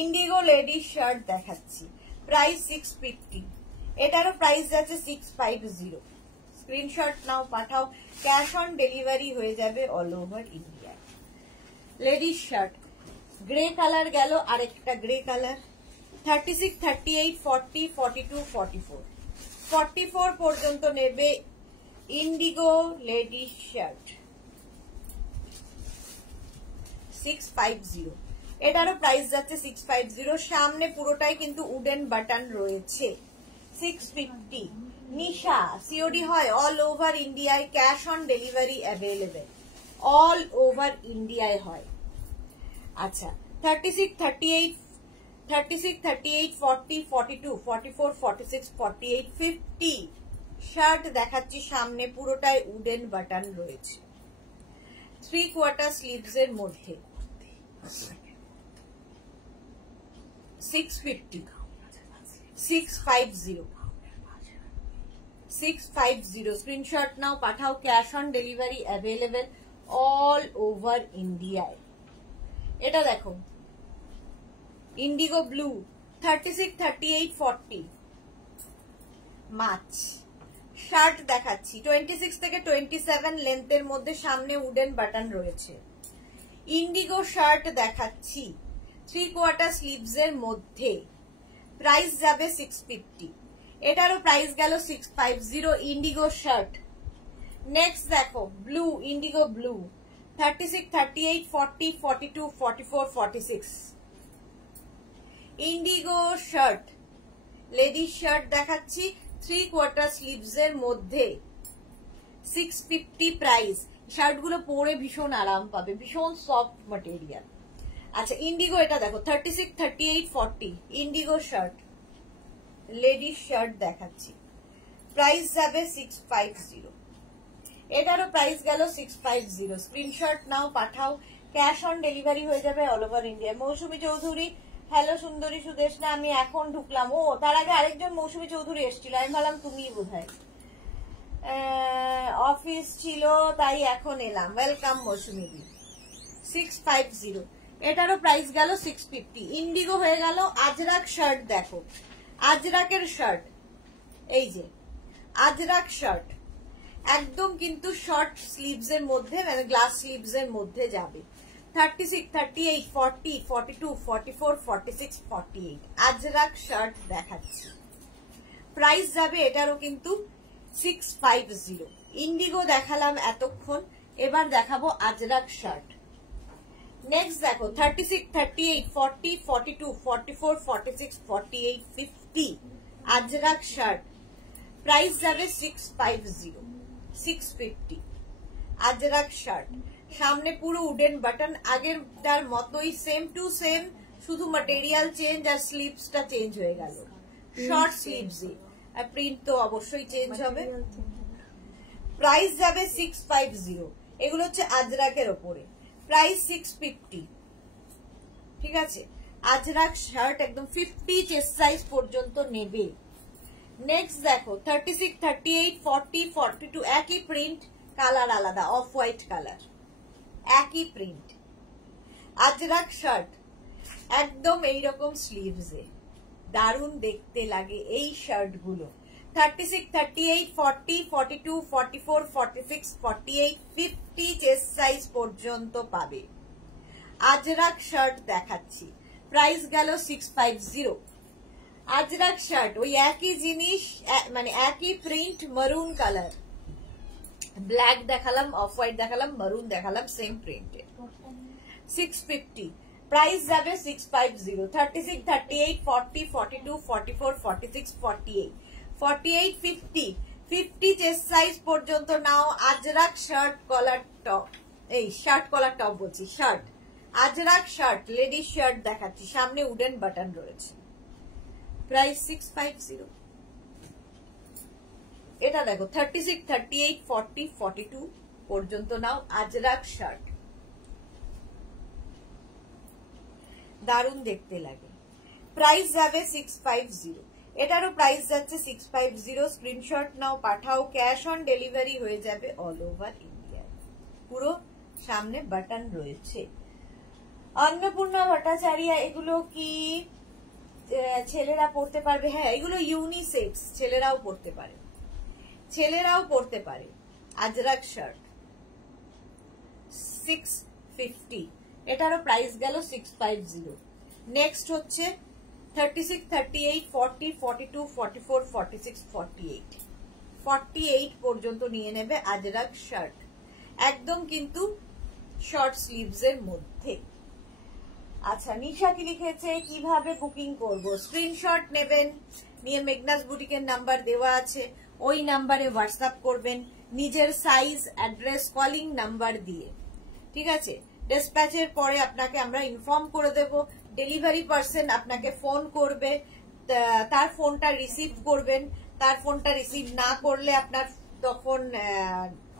Indigo ladies shirt দেখাচ্ছি, প্রাইস 650, এটারও প্রাইস যাচ্ছে 650। স্ক্রিনশট নাও, পাঠাও। ক্যাশ অন ডেলিভারি হয়ে যাবে all over India. Ladies shirt grey colour গেল, আরেকটা গ্রে কালার 36, 38, 40, 42, 44, 44 পর্যন্ত নেবে। ইন্ডিগো লেডিস শার্ট 650, এটারও প্রাইস যাচ্ছে 650। সামনে পুরোটাই কিন্তু উডেন বাটন রয়েছে। 650। নিশা সিওডি হয় অল ওভার ইন্ডিয়ায়, cash on delivery available all over ইন্ডিয়ায় হয়। আচ্ছা 36, 38, 40, 42, 44, 46, 48, 50 শার্ট দেখাচ্ছি। সামনে পুরোটাই উডেন বাটন রয়েছে, 3/4 স্লিভস এর মধ্যে। 650, 650, 650 স্ক্রিনশট নাও, পাঠাও। Cash on delivery available all over ইন্ডিয়ায়। এটা দেখো ইন্ডিগো ব্লু 36, 38, 40 মাছ শার্ট দেখাচ্ছি 26 থেকে 27 লেন্থের মধ্যে, সামনে উডেন বাটন রয়েছে। ইন্ডিগো শার্ট দেখাচ্ছি 3/4 স্লিভস এর মধ্যে, প্রাইস যাবে 650, এটারও প্রাইস গেল 650। Indigo shirt. নেক্সট দেখো blue, Indigo blue 36, 38, 40, 42, 44, 46 Indigo shirt ladies shirt দেখাচ্ছি 3/4 স্লিভস এর মধ্যে, 650 প্রাইস। শার্টগুলো পরে ভীষণ আরাম পাবে, ভীষণ সফট ম্যাটেরিয়াল। আচ্ছা ইন্ডিগো এটা দেখো 36, 38, 40 ইন্ডিগো শার্ট লেডিস শার্ট দেখাচ্ছি, প্রাইস যাবে 650, এটারও প্রাইস গেল 650। স্ক্রিনশট নাও, পাঠাও। ক্যাশ অন ডেলিভারি হয়ে যাবে অল ওভার ইন্ডিয়া। মৌসুমী চৌধুরী হ্যালো সুন্দরী সুদেশনা, আমি এখন ঢুকলাম। ও তার আগে আরেকজন মৌসুমী চৌধুরী এসেছিল, আমি ভাবলাম তুমিই বোধহয়। অফিস ছিল তাই এখন এলাম। ওয়েলকাম মৌসুমী দি। 650, এটারও প্রাইস গেল 650। ইন্ডিগো হয়ে গেল। আজরাক শার্ট দেখো, আজরাকের শার্ট, এই যে আজরাক শার্ট একদম কিন্তু শর্ট স্লিভস এর মধ্যে, মানে গ্লাস স্লিভস এর মধ্যে যাবে। 36, 38, 40, 42, 44, 46, 48 আজরাক শার্ট দেখাচ্ছি, প্রাইস যাবে এটারও কিন্তু 650। ইন্ডিগো দেখালাম এতক্ষণ, এবার দেখাবো আজরাক শার্ট। নেক্সট দেখো 36, 38, 40, 42, 44, 46, 48, 50 আজরাক শার্ট, প্রাইস যাবে 650, 650 আজরাক শার্ট। সামনে পুরো উডেন বাটন, আগেরটার মতোই সেম টু সেম শুধু ম্যাটেরিয়াল চেঞ্জ আর স্লিভসটা চেঞ্জ হয়ে গেল, শর্ট স্লিভস আর প্রিন্ট তো অবশ্যই চেঞ্জ হবে। প্রাইস যাবে 650। এগুলো হচ্ছে আজরাকের ওপরে, প্রাইস 650। ঠিক আছে, আজরাক শার্ট একদম 50 চেস্ট সাইজ পর্যন্ত নেবে। নেক্সট দেখো 36, 38, 40, 42 একই প্রিন্ট, কালার আলাদা, অফ হোয়াইট কালার, একই প্রিন্ট। আজরাক শার্ট একদম এইরকম স্লিভসে, দারুণ দেখতে লাগে এই শার্ট গুলো। 36, 38, 40, 42, 44, 46, 48, 50 চেস্ট সাইজ পর্যন্ত পাবে। আজরাক শার্ট দেখাচ্ছি, প্রাইস গেল 650। আজরাক শার্ট ওই একই জিনিস, মানে একই প্রিন্ট, মারুন কালার, ব্ল্যাক দেখালাম, অফ হোয়াইট দেখালাম, মারুন দেখালাম, সেম প্রিন্টে। 650 প্রাইস যাবে 650। 36, 38, 40, 42, 44, 46, 48, 48, 50, 50 চেস্ট সাইজ পর্যন্ত নাও। আজরাক শার্ট কলার টপ, এই শার্ট কলার টপ বলছি, shirt Ajrak shirt, ladies shirt দেখাচ্ছি, সামনে উডেন বাটন রয়েছে, প্রাইস 650। এটা দেখো 36, 38, 40, 42 পর্যন্ত নাও আজরাক শার্ট, দারুণ দেখতে লাগে। প্রাইস যাবে 650। এটারও প্রাইস যাচ্ছে 650। স্ক্রিনশট নাও, পাঠাও, ক্যাশ অন ডেলিভারি হয়ে যাবে অল ওভার ইন্ডিয়া। পুরো সামনে বাটন রয়েছে। অন্নপূর্ণা ভট্টাচার্য, এগুলো কি ছেলেরা পড়তে পারবে? হ্যাঁ, এগুলো ইউনিসেক্স, ছেলেরাও পড়তে পারে, ছেলেরাও পড়তে পারে। আজরাক শার্ট 650, এটারও প্রাইস গেল 650। নেক্সট হচ্ছে 36, 38, 40, 42, 44, 46, 48, 48 পর্যন্ত নিয়ে নেবে আজরাক শার্ট, একদম কিন্তু শর্ট স্লিভস এর মধ্যে। আচ্ছা, নিশা কি লিখেছে, কিভাবে বুকিং করব? স্ক্রিনশট নেবেন, নিয়ে মেঘনাস বুটিকের নাম্বার দেওয়া আছে, ওই নাম্বারে হোয়াটসঅ্যাপ করবেন নিজের সাইজ, অ্যাড্রেস, কলিং নাম্বার দিয়ে। ঠিক আছে, ডিসপ্যাচের পরে আপনাকে আমরা ইনফর্ম করে দেব। ডেলিভারি পার্সন আপনাকে ফোন করবে, তার ফোনটা রিসিভ করবেন। তার ফোনটা রিসিভ না করলে আপনার তখন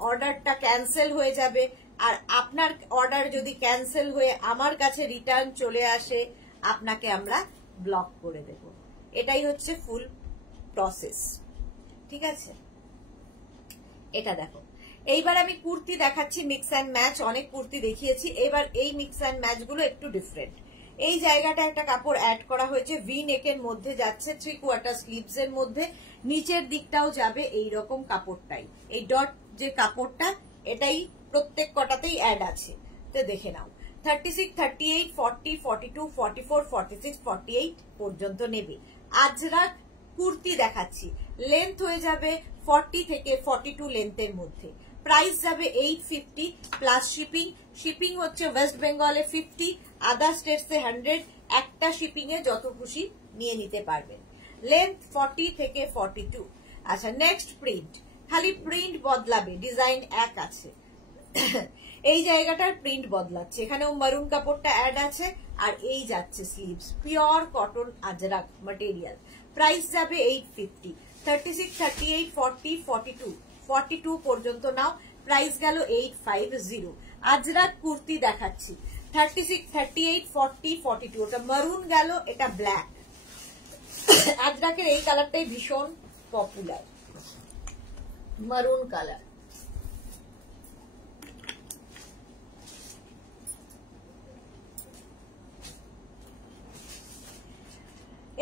অর্ডারটা ক্যান্সেল হয়ে যাবে। আর আপনার অর্ডার যদি ক্যান্সেল হয়ে আমার কাছে রিটার্ন চলে আসে, আপনাকে আমরা ব্লক করে দেব। এটাই হচ্ছে ফুল প্রসেস। ঠিক আছে, এটা দেখো। এইবার আমি কুর্তি দেখাচ্ছি, মিক্স অ্যান্ড ম্যাচ। অনেক কুর্তি দেখিয়েছি, এবার এই মিক্স অ্যান্ড ম্যাচ গুলো একটু ডিফারেন্ট। এই জায়গাটা একটা কাপড় অ্যাড করা হয়েছে, ভি নেকের মধ্যে যাচ্ছে, 3/4 স্লিভস এর মধ্যে, নিচের দিকটাও যাবে এই রকম কাপড়টাই। এই ডট যে কাপড়টা, এটাই প্রত্যেক কটাতেই অ্যাড আছে, তো দেখে নাও। 36, 38, 40, 42, 44, 46, 48 পর্যন্ত নেবে। আজরাক কুর্তি দেখাচ্ছি, লেন্থ হয়ে যাবে 40 থেকে 42 লেন্থের মধ্যে। প্রাইস যাবে 850 প্লাস শিপিং। শিপিং হচ্ছে ওয়েস্ট বেঙ্গলে 50, আদার স্টেটসে 100। একটা শিপিং এ যত খুশি নিয়ে নিতে পারবেন। লেন্থ 40 থেকে 42। আচ্ছা, নেক্সট প্রিন্ট, খালি প্রিন্ট বদলাবে, ডিজাইন এক আছে। এই জায়গাটার প্রিন্ট বদলাচ্ছে, এখানেও মারুন কাপড়টা অ্যাড আছে, আর এই যাচ্ছে sleeves, pure cotton Ajrak material. Price যাবে 850। 36, 38, 40, 42, 42 পর্যন্ত নাও। প্রাইস গেল 850। আজরাক কুর্তি দেখাচ্ছি, 36, 38, 40, 42, ওটা মারুন গেল, এটা ব্ল্যাক। আজরাকের এই কালারটাই ভীষণ পপুলার, মারুন কালার।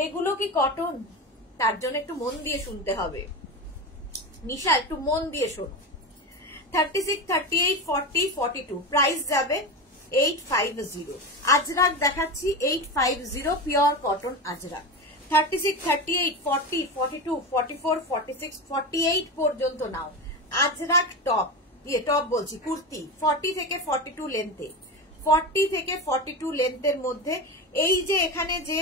এগুলো কি কটন? তার জন্য একটু মন দিয়ে শুনতে হবে। নিশা, একটু মন দিয়ে শোনো। 36, 38, 40, 42 প্রাইস যাবে 850। আজরাক দেখাচ্ছি 850, পিওর কটন আজরাক। 36, 38, 40, 42, 44, 46, 48 পর্যন্ত নাও। আজরাক টপ, টপ বলছি, কুর্তি 40 থেকে 42 লেন্থে, 40 থেকে 42 লেন্থের মধ্যে। এই যে এখানে যে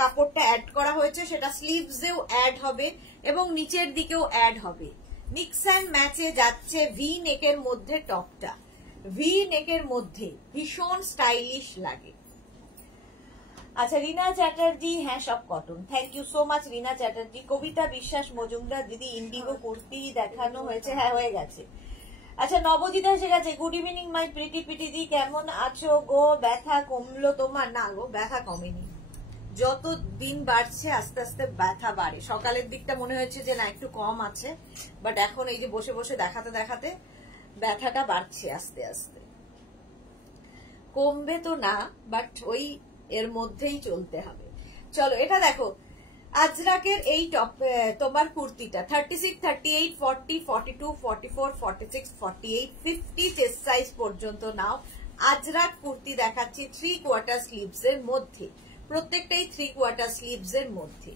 কাপড়টা অ্যাড করা হয়েছে, সেটা স্লিভসেও অ্যাড হবে এবং নিচের দিকেও অ্যাড হবে। মিক্স অ্যান্ড ম্যাচে যাচ্ছে ভি নেকের মধ্যে টপটা, ভি নেকের মধ্যে ভীষণ স্টাইলিশ লাগে। আচ্ছা রিনা চ্যাটার্জি, হ্যাঁ সব cotton, thank you so much Rina Chatterjee. Kabita Biswas Majumdar, দিদি ইন্ডিগো কুর্তি দেখানো হয়েছে, হ্যাঁ হয়ে গেছে। আচ্ছা নবজিতা এসে গেছে, good evening my pretty PT দি, কেমন আছো গো? ব্যথা কমলো তোমার? না গো, ব্যথা কমেনি, যত দিন বাড়ছে আস্তে আস্তে ব্যথা বাড়ে। সকালের দিকটা মনে হয়েছে যে না একটু কম আছে, বাট এখন এই যে বসে বসে দেখাতে দেখাতে ব্যথাটা বাড়ছে আস্তে আস্তে। কমবে তো না, বাট ওই এর মধ্যেই চলতে হবে। চলো এটা দেখো, আজরাকের এই টপ তোমার কুর্তিটা 36, 38, 40, 42, 44, 46, 48, 50 চেস্ট সাইজ পর্যন্ত নাও। আজরাক কুর্তি দেখাচ্ছি 3 কোয়ার্টার স্লিভস এর মধ্যে, প্রত্যেকটাই 3 কোয়ার্টার স্লিভস এর মধ্যে।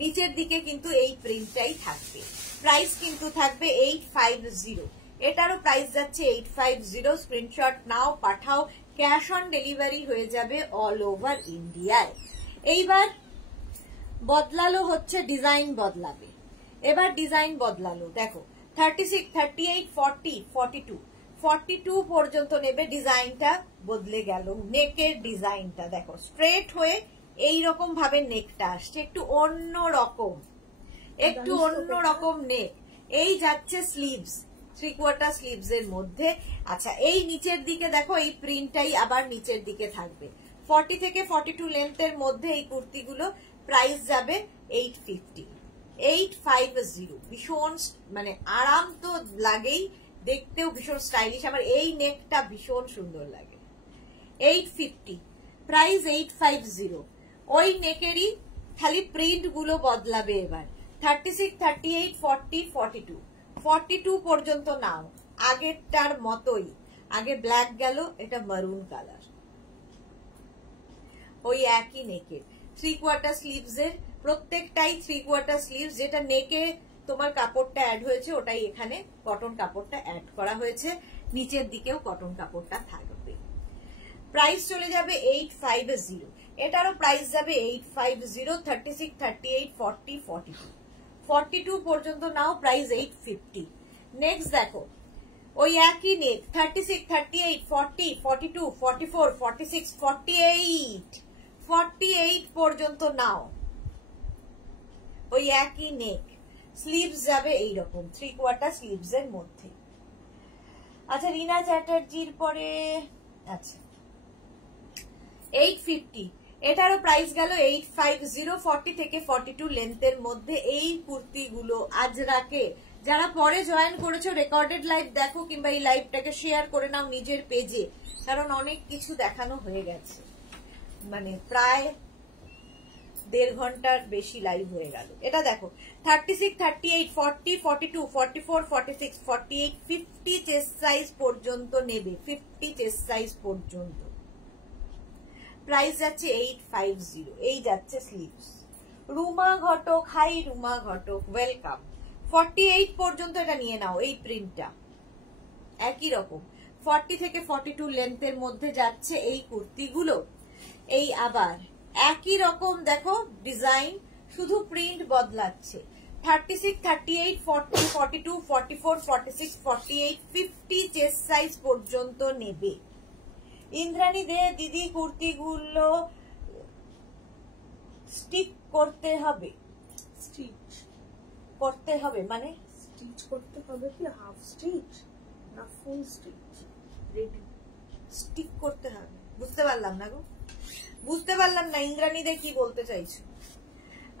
নিচের দিকে কিন্তু এই প্রিন্টটাই থাকবে। প্রাইস কিন্তু থাকবে 850, এটারও প্রাইস যাচ্ছে 850। স্ক্রিনশট নাও, পাঠাও, ক্যাশ অন ডেলিভারি হয়ে যাবে অল ওভার ইন্ডিয়ায়। এইবার বদলালো হচ্ছে ডিজাইন বদলাবে, এবার ডিজাইন বদলালো। দেখো 36, 38, 40, 42, 42 পর্যন্ত নেবে, ডিজাইনটা বদলে গেল। নেকের ডিজাইনটা দেখো স্ট্রেট হয়ে এইরকম ভাবে নেকটা আসছে, একটু অন্য রকম, একটু অন্য রকম নেক। এই যাচ্ছে স্লিভস, 3 কোয়ার্টার স্লিভস এর মধ্যে। আচ্ছা এই নিচের দিকে দেখো, এই প্রিন্টটাই আবার নিচের দিকে থাকবে। 40 থেকে 42 লেন্থের মধ্যে এই কুর্তিগুলো, প্রাইস যাবে 850, 850। ভীষণ মানে আরাম তো লাগেই, দেখতেও ভীষণ স্টাইলিশ। আমার এই নেকটা ভীষণ সুন্দর লাগে। 850, প্রাইস 850। ওই নেকেরই খালি প্রিন্ট গুলো বদলাবে এবার। 36, 38, 40, 42, 42 পর্যন্ত নাও, আগেরটার মতোই। আগে ব্ল্যাক গেল, এটা মারুন কালার, ওই একই নেকের 3 কোয়ার্টার স্লিভস এর, প্রত্যেকটাই 3 কোয়ার্টার স্লিভস। যেটা নেকে তোমার কাপড়টা অ্যাড হয়েছে ওটাই এখানে কটন কাপড়টা অ্যাড করা হয়েছে, নিচের দিকেও কটন কাপড়টা থাকবে। প্রাইস চলে যাবে 850, এটারও প্রাইস যাবে 850। 36, 38, 40, 42, 42 পর্যন্ত নাও, প্রাইস 850। নেক্সট দেখো ওই একই নেক 36, 38, 40, 42, 44, 46, 48, 48 পর্যন্ত নাও, ওই একই নেক। স্লিভস যাবে এইরকম 3 কোয়ার্টার স্লিভস এর মধ্যে। আচ্ছা রিনা চ্যাটার্জির পরে, আচ্ছা 850, এটারও প্রাইস গেল 850। 40 থেকে 42 লেন্থের মধ্যে এই কুর্তিগুলো আজরাকে। যারা পরে জয়েন করেছো রেকর্ডেড লাইভ দেখো, কিংবা এই লাইভটাকে শেয়ার করে নাও নিজের পেজে, কারণ অনেক কিছু দেখানো হয়ে গেছে, মানে প্রায় 1.5 ঘন্টার বেশি লাইভ হয়ে গেল। এটা দেখো 36, 38, 40, 42, 44, 46, 48, 50 চেস্ট সাইজ পর্যন্ত নেবে, 50 চেস্ট সাইজ পর্যন্ত। প্রাইস যাচ্ছে 850। এই যাচ্ছে স্লিভস। রুমা ঘটক, হাই রুমা ঘটক, ওয়েলকাম। 48 পর্যন্ত এটা নিয়ে নাও, এই প্রিন্টটা একই রকম 40 থেকে 42 লেন্থের মধ্যে যাচ্ছে এই কুর্তিগুলো। এই আবার একই রকম দেখো ডিজাইন, শুধু প্রিন্ট বদলাচ্ছে। 36, 38, 40, 42, 44, 46, 48, 50 চেস্ট সাইজ পর্যন্ত নেবে। ইন্দ্রাণী দে, দিদি কুর্তিগুলো স্টিক করতে হবে, স্টিচ করতে হবে মানে স্টিচ করতে হবে কি হাফ স্টিচ না ফুল স্টিচ? রেডি স্টিক করতে হবে, বুঝতে পারলাম না গো, বুঝতে পারলাম না ইন্দ্রাণী দে কি বলতে চাইছো।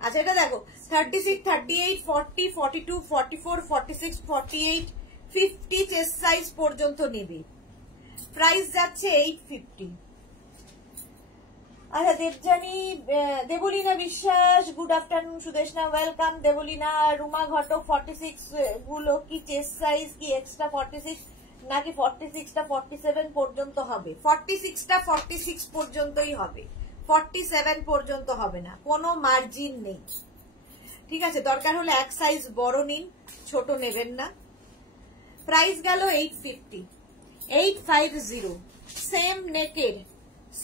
আচ্ছা এটা দেখো 36, 38, 40, 42, 44, 46, 48, 50 চেস্ট সাইজ পর্যন্ত নেবে। প্রাইস যাচ্ছে 850। আচ্ছা Debjani, Debalina Biswas, good afternoon. Sudeshna welcome. Debalina, Ruma Ghatak 46 গুলো কি চেস্ট সাইজ কি এক্সট্রা 46 নাকি 46টা 47 পর্যন্ত হবে? 46টা 46 পর্যন্তই হবে, 47 পর্যন্ত হবে না, কোনো মার্জিন নেই। ঠিক আছে, দরকার হলে এক সাইজ বড় নিন, ছোট নেবেন না। প্রাইস গেল 850, 850। সেম নেকের,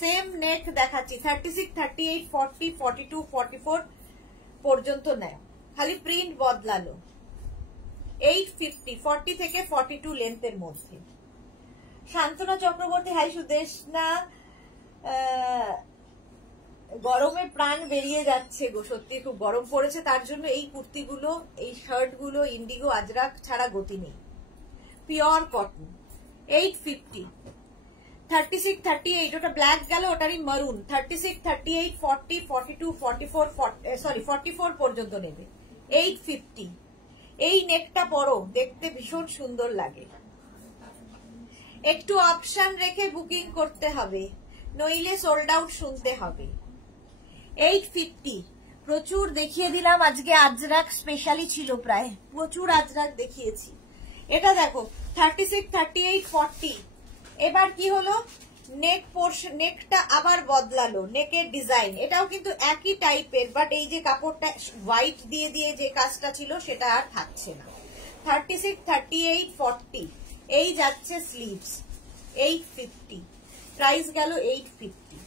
সেম নেক দেখাচ্ছি। 36, 38, 40, 42, 44 পর্যন্ত নেয়, খালি প্রিন্ট বদলালো। 850, 40 থেকে 42 লেন্থের মধ্যে। শান্তনা চক্রবর্তী, হাই সুদেশনা, গরমে প্রাণ বেরিয়ে যাচ্ছে গো, সত্যি খুব গরম পড়েছে, তার জন্য এই কুর্তিগুলো, এই শার্ট গুলো ইন্ডিগো আজরাক ছাড়া গতি নেই। পিওর কটন, 850, 36, 38, ওটা ব্ল্যাক গেল, ওটারই মারুন। 36, 38, 40, 42, 44, সরি 44 পর্যন্ত নেবে। 850। এই নেকটা পরো, দেখতে ভীষণ সুন্দর লাগে। একটু অপশন রেখে বুকিং করতে হবে, নইলে সোল্ড আউট শুনতে হবে। 850। প্রচুর দেখিয়ে দিলাম আজকে, আজরাক স্পেশালি ছিল, প্রায় প্রচুর আজরাক দেখিয়েছি। এটা দেখো 36, 38, 40। এবার কি হলো, নেক পোর্শন, নেকটা আবার বদলালো, নেকের ডিজাইন এটাও কিন্তু একই টাইপের, বাট এই যে কাপড়টা হোয়াইট দিয়ে দিয়ে যে কাজটা ছিল সেটা আর থাকছে না। 36, 38, 40। এই যাচ্ছে স্লিভস, 850, প্রাইস গেল 850।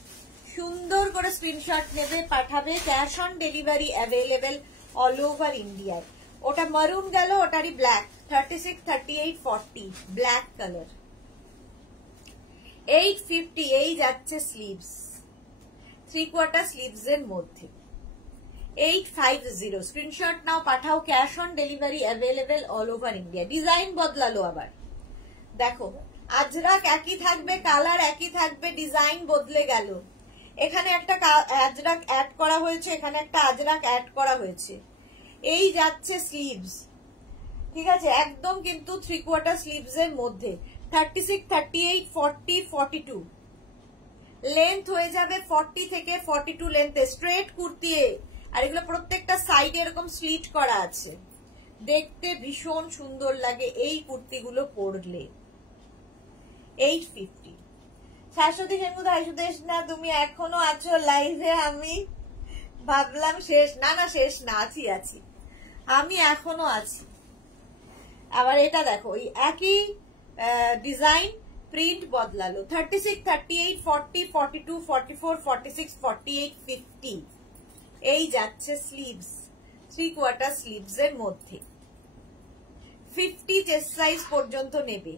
সুন্দর করে স্ক্রিনশট নেবে, পাঠাবে, cash on delivery available all over ইন্ডিয়ায়। ওটা মারুন গেল, ওটারই ব্ল্যাক। 36, 38, 40, black colour, 850। এই যাচ্ছে স্লিভস, 3/4 স্লিভস এর মধ্যে, 850। স্ক্রিনশট নাও, পাঠাও, cash on delivery available all over India. Design বদলালো আবার, দেখো আজরাক একই থাকবে, কালার একই থাকবে, ডিজাইন বদলে গেল। এখানে একটা আজরাক অ্যাড করা হয়েছে, এখানে একটা আজরাক অ্যাড করা হয়েছে। এই যাচ্ছে স্লিভস, ঠিক আছে, একদম কিন্তু 3/4 স্লিভস এর মধ্যে। 36, 38, 40, 42, লেন্থ হয়ে যাবে 40 থেকে 42 লেন্থে, স্ট্রেট কুর্তি। আর এগুলো প্রত্যেকটা সাইডে এরকম স্লিট করা আছে, দেখতে ভীষণ সুন্দর লাগে এই কুর্তিগুলো পরলে। 850। শাশ্বতী সেনগুপ্ত, সুদেশ না তুমি এখনো আছো লাইভে? আমি ভাবলাম শেষ, না না শেষ না, আছি আছি, আমি এখনো আছি। আবার এটা দেখো, ওই একই ডিজাইন, প্রিন্ট বদলালো। 36, 38, 40, 42, 44, 46, 48, 50। এই যাচ্ছে স্লিভস, 3/4 স্লিভস এর মধ্যে। 50 চেস্ট সাইজ পর্যন্ত নেবে।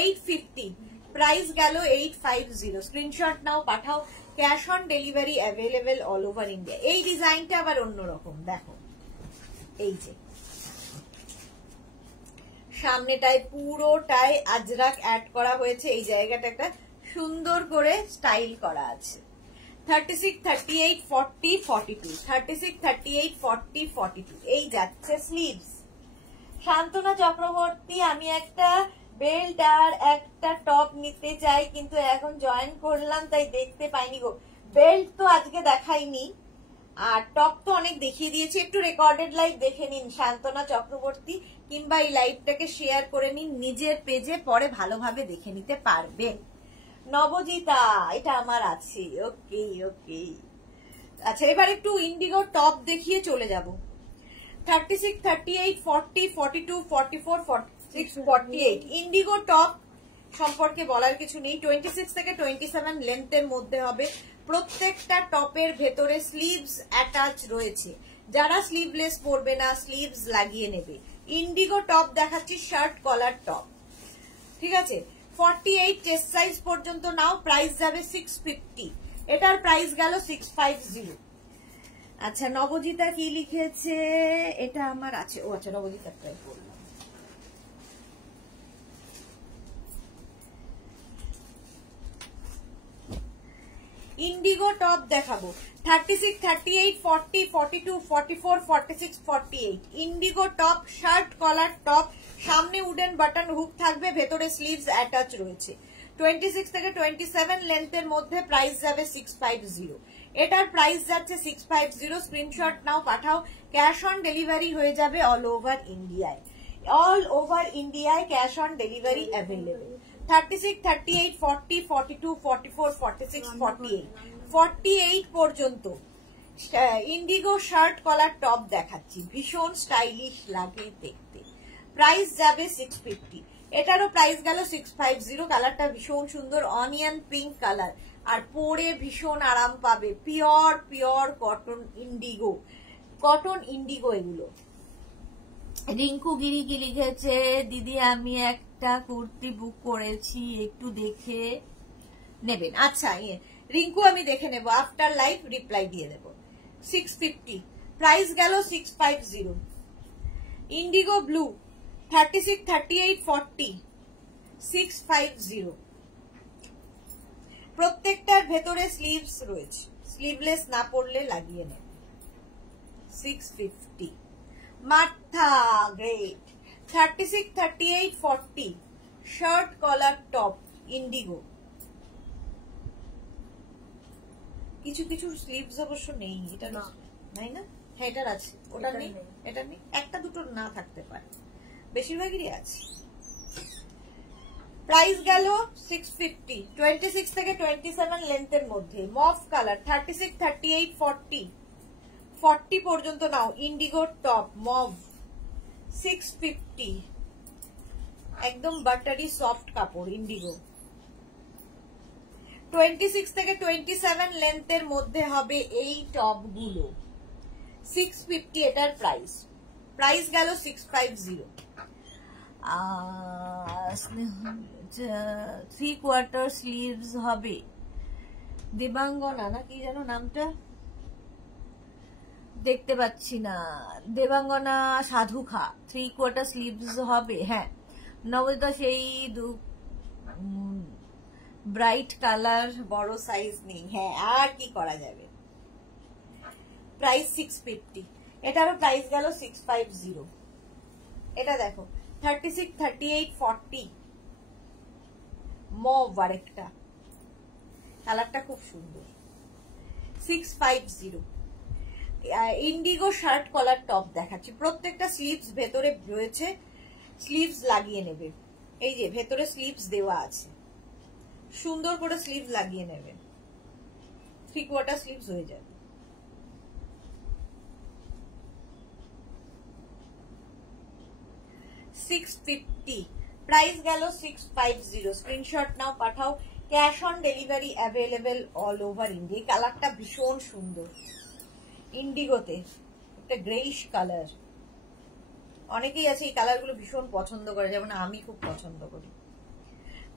850, প্রাইস গেল 850। স্ক্রিনশট নাও, পাঠাও, cash on delivery available all over India. এই ডিজাইনটা আবার অন্যরকম, দেখো এই যে সামনেটায় পুরোটাই আজরাক অ্যাড করা হয়েছে, এই জায়গাটা একটা সুন্দর করে স্টাইল করা আছে। 36, 38, 40, 42, 36, 38, 40, 42। এই যাচ্ছে স্লিভস। শান্তনা চক্রবর্তী, আমি একটা বেল্ট আর একটা টপ নিতে চাই, কিন্তু এখন জয়েন করলাম তাই দেখতে পাইনি গো। বেল্ট তো আজকে দেখাইনি, আর টপ তো অনেক দেখিয়ে দিয়েছি। একটু রেকর্ডেড লাইভ দেখে নিন শান্তনা চক্রবর্তী, কিংবা এই লাইভটাকে শেয়ার করে নিন নিজের পেজে, পরে ভালোভাবে দেখে নিতে পারবেন। নবজিতা, এটা আমার আছে, ওকে ওকে। আচ্ছা, এবার একটু ইন্ডিগো টপ দেখিয়ে চলে যাব। 36, 38, 40, 42, 44, 46, 48। ইন্ডিগো টপ সম্পর্কে বলার কিছু নেই। 26 থেকে 27 লেন্থের মধ্যে হবে। প্রত্যেকটা টপের ভেতরে স্লিভস অ্যাটাচ রয়েছে, যারা স্লিভলেস পরবে না স্লিভস লাগিয়ে নেবে। ইন্ডিগো টপ দেখাচ্ছি, শার্ট কলার টপ, ঠিক আছে। 48 চেস্ট সাইজ পর্যন্ত নাও, প্রাইস যাবে 650। এটার প্রাইস গেল 650। আচ্ছা, নবজিতা কি লিখেছে? এটা আমার আছে, ও আচ্ছা, নবজিতা ট্রাই করলাম। ইন্ডিগো টপ দেখাবো। 36, 38, 40, 42, 44, 46, 48। Indigo top, shirt collar top, সামনে উডেন বাটন হুক থাকবে, ভেতরে স্লিভস অ্যাটাচ রয়েছে। 26 থেকে 27 লেন্থের মধ্যে, প্রাইস যাবে 650। এটার প্রাইস যাচ্ছে 650। স্ক্রিনশট নাও, পাঠাও, ক্যাশ অন ডেলিভারি হয়ে যাবে অল ওভার ইন্ডিয়ায়। অল ওভার ইন্ডিয়ায় ক্যাশ অন ডেলিভারি অ্যাভেলেবেল। 36, 38, 40, 42, 44, 46, 48, 48 পর্যন্ত ইন্ডিগো শার্ট কলার টপ দেখাচ্ছি, ভীষণ স্টাইলিশ লাগে দেখতে। প্রাইস যাবে 650। এটারও প্রাইস গেল 650। কালারটা ভীষণ সুন্দর, অনিয়ন পিঙ্ক কালার, আর পরে ভীষণ আরাম পাবে। Pure pure cotton Indigo, cotton Indigo এগুলো। রিঙ্কু গিরি কি লিখেছে? দিদি, আমি একটা কুর্তি বুক করেছি, একটু দেখে নেবেন। আচ্ছা, রিঙ্কু আমি দেখে নেব, আফটার লাইভ রিপ্লাই দিয়ে দেব। 650, প্রাইস গেল 650। Indigo blue 36, 38, 40, 650। প্রত্যেকটার ভেতরে স্লিভস রয়েছে, স্লিভলেস না পড়লে লাগিয়ে নেবে। 650। মাথা great 36, 38, 40, shirt collar top indigo. কিছু কিছু স্লিভস অবশ্য নেই, এটা না নাই না, হ্যাঁ এটার আছে, ওটা নেই, এটা নেই, একটা দুটো না থাকতে পারে, বেশিরভাগই আছে। প্রাইস গেল 650, 26 থেকে 27 লেন্থের মধ্যে, মফ কালার 36, 38, 40, 40 পর্যন্ত নাও, ইন্ডিগো টপ মভ 650, একদম বাটারি সফট কাপড় ইন্ডিগো। 26 থেকে 27 লেন্থের মধ্যে হবে এই টপ গুলো, 650 এটার প্রাইস। প্রাইস গেল 650। 3/4 স্লিভস হবে, দেবাঙ্গনা না কি যেন নামটা, দেখতে পাচ্ছি না, দেবাঙ্গনা সাধুখা 3/4 স্লিভস হবে। হ্যাঁ নবদিতা সেই ব্রাইট কালার বড় সাইজ নেই, হ্যাঁ আর কি করা যাবে। প্রাইস 650, এটারও প্রাইস গেল 650। এটা দেখো 36, 38, 40 মভ, আরেকটা কালারটা খুব সুন্দর, 650। ইন্ডিগো শার্ট কলার টপ দেখাচ্ছি, প্রত্যেকটা স্লিভস ভেতরে রয়েছে, স্লিভস লাগিয়ে নেবে। এই যে ভেতরে স্লিভস দেওয়া আছে, সুন্দর করে স্লিভস লাগিয়ে নেবে, 3/4 স্লিভস হয়ে যাবে। $650, প্রাইস গেল 650। স্ক্রিনশট নাও, পাঠাও, cash on delivery available all over India. কালারটা ভীষণ সুন্দর, ইন্ডিগোতে একটা গ্রেইশ কালার, অনেকেই আছে এই কালার গুলো ভীষণ পছন্দ করে, যেমন আমি খুব পছন্দ করি।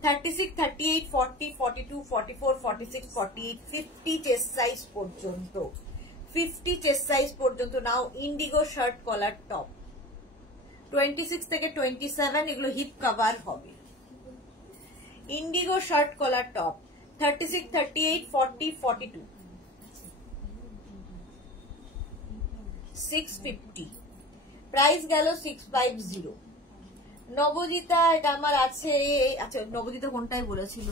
36, 38, 40, 42, 44, 46, 48, 50 চেস্ট সাইজ পর্যন্ত, 50 চেস্ট সাইজ পর্যন্ত নাও, ইন্ডিগো শার্ট কলার টপ। 26 থেকে 27 এগুলো হিপ কভার হবে, indigo shirt collar top 36, 38, 40, 42, 650। Price গেল 650। নবজিতা, এটা আমার আছে, আচ্ছা নবজিতা কোনটাই বলেছিল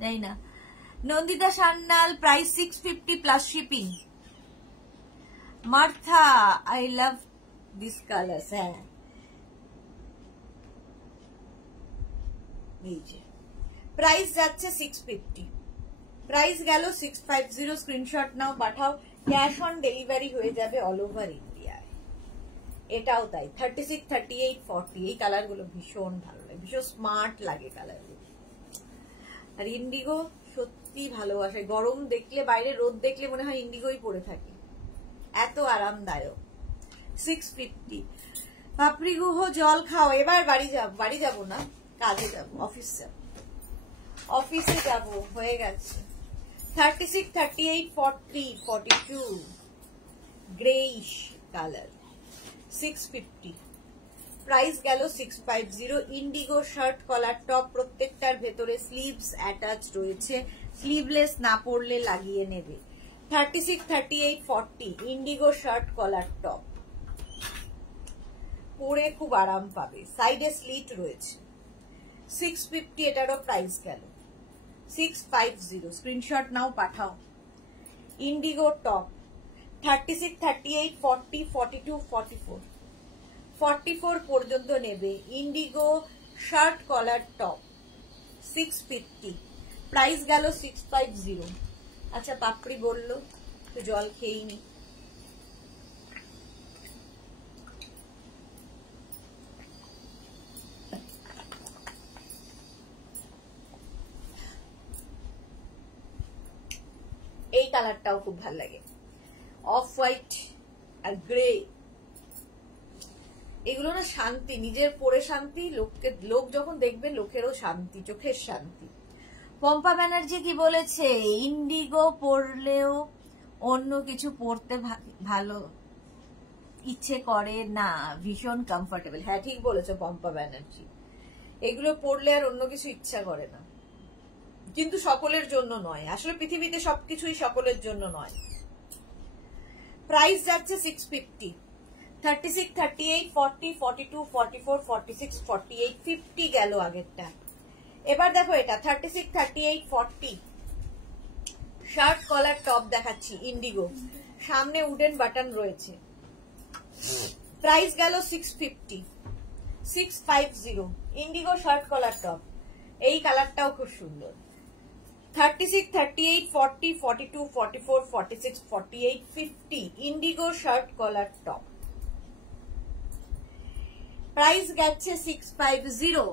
জানি না। Nandita Sanyal, price 650 plus shipping. Martha, I love this colour, হ্যাঁ প্রাইস যাচ্ছে 650, প্রাইস গেল 650। স্ক্রিনশট নাও, পাঠাও, ক্যাশ অন ডেলিভারি হয়ে যাবে অল ওভার ইন্ডিয়ায়। এটাও তাই 36, 38, 40, এই কালার গুলো ভীষণ ভালো লাগে, ভীষণ স্মার্ট লাগে কালার গুলো। আর ইন্ডিগো সত্যি ভালোবাসে, গরম দেখলে, বাইরে রোদ দেখলে মনে হয় ইন্ডিগোই পরে থাকে, এত আরামদায়ক। 650। পাপড়ি গুহ, জল খাও, এবার বাড়ি যাব না, কাজে যাব, অফিসে যাব, হয়ে গেছে। 36, 38, 40, 42 গ্রেইশ কালার, 650। প্রাইস গেল 650। ইন্ডিগো শার্ট কলার টপ, প্রত্যেকটার ভেতরে স্লিভস অ্যাটাচ রয়েছে, স্লিভলেস না পড়লে লাগিয়ে নেবে। 36, 38, 40 ইন্ডিগো শার্ট কলার টপ, পরে খুব আরাম পাবে, সাইডে স্লিট রয়েছে। 650, এটারও প্রাইস গেল 650। স্ক্রিনশট নাও, পাঠাও। ইন্ডিগো টপ 36, 38, 40, 42, 44, 44 পর্যন্ত নেবে, indigo shirt collar top 650। Price গেল 650। আচ্ছা পাপড়ি বললো, তো জল খেয়েই নি। এই কালারটাও খুব ভালো লাগে, অফ হোয়াইট আর গ্রে, এগুলো না শান্তি, নিজের পরে শান্তি, লোক যখন দেখবে লোকেরও শান্তি, চোখের শান্তি। পম্পা ব্যানার্জি কি বলেছে, ইন্ডিগো পরলেও অন্য কিছু পরতে ভালো ইচ্ছে করে না, ভীষণ কমফোর্টেবল। হ্যাঁ ঠিক বলেছো পম্পা ব্যানার্জি, এগুলো পরলে আর অন্য কিছু ইচ্ছা করে না, কিন্তু সকলের জন্য নয়। আসলে পৃথিবীতে সবকিছুই সকলের জন্য নয়। প্রাইস যাচ্ছে 650, 36, 38, 40, 42, 44, 46, 48, 50 গেল আগেরটা। এবার দেখো এটা 36, 38, 40 শার্ট কলার টপ দেখাচ্ছি, ইন্ডিগো, সামনে উডেন বাটন রয়েছে। প্রাইস গেল 650, 650 ইন্ডিগো শার্ট কলার টপ। এই কালারটাও খুব সুন্দর। 36, 38, 40, 42, 44, 46, 48, 50 indigo shirt collar top. Price গেছে 650।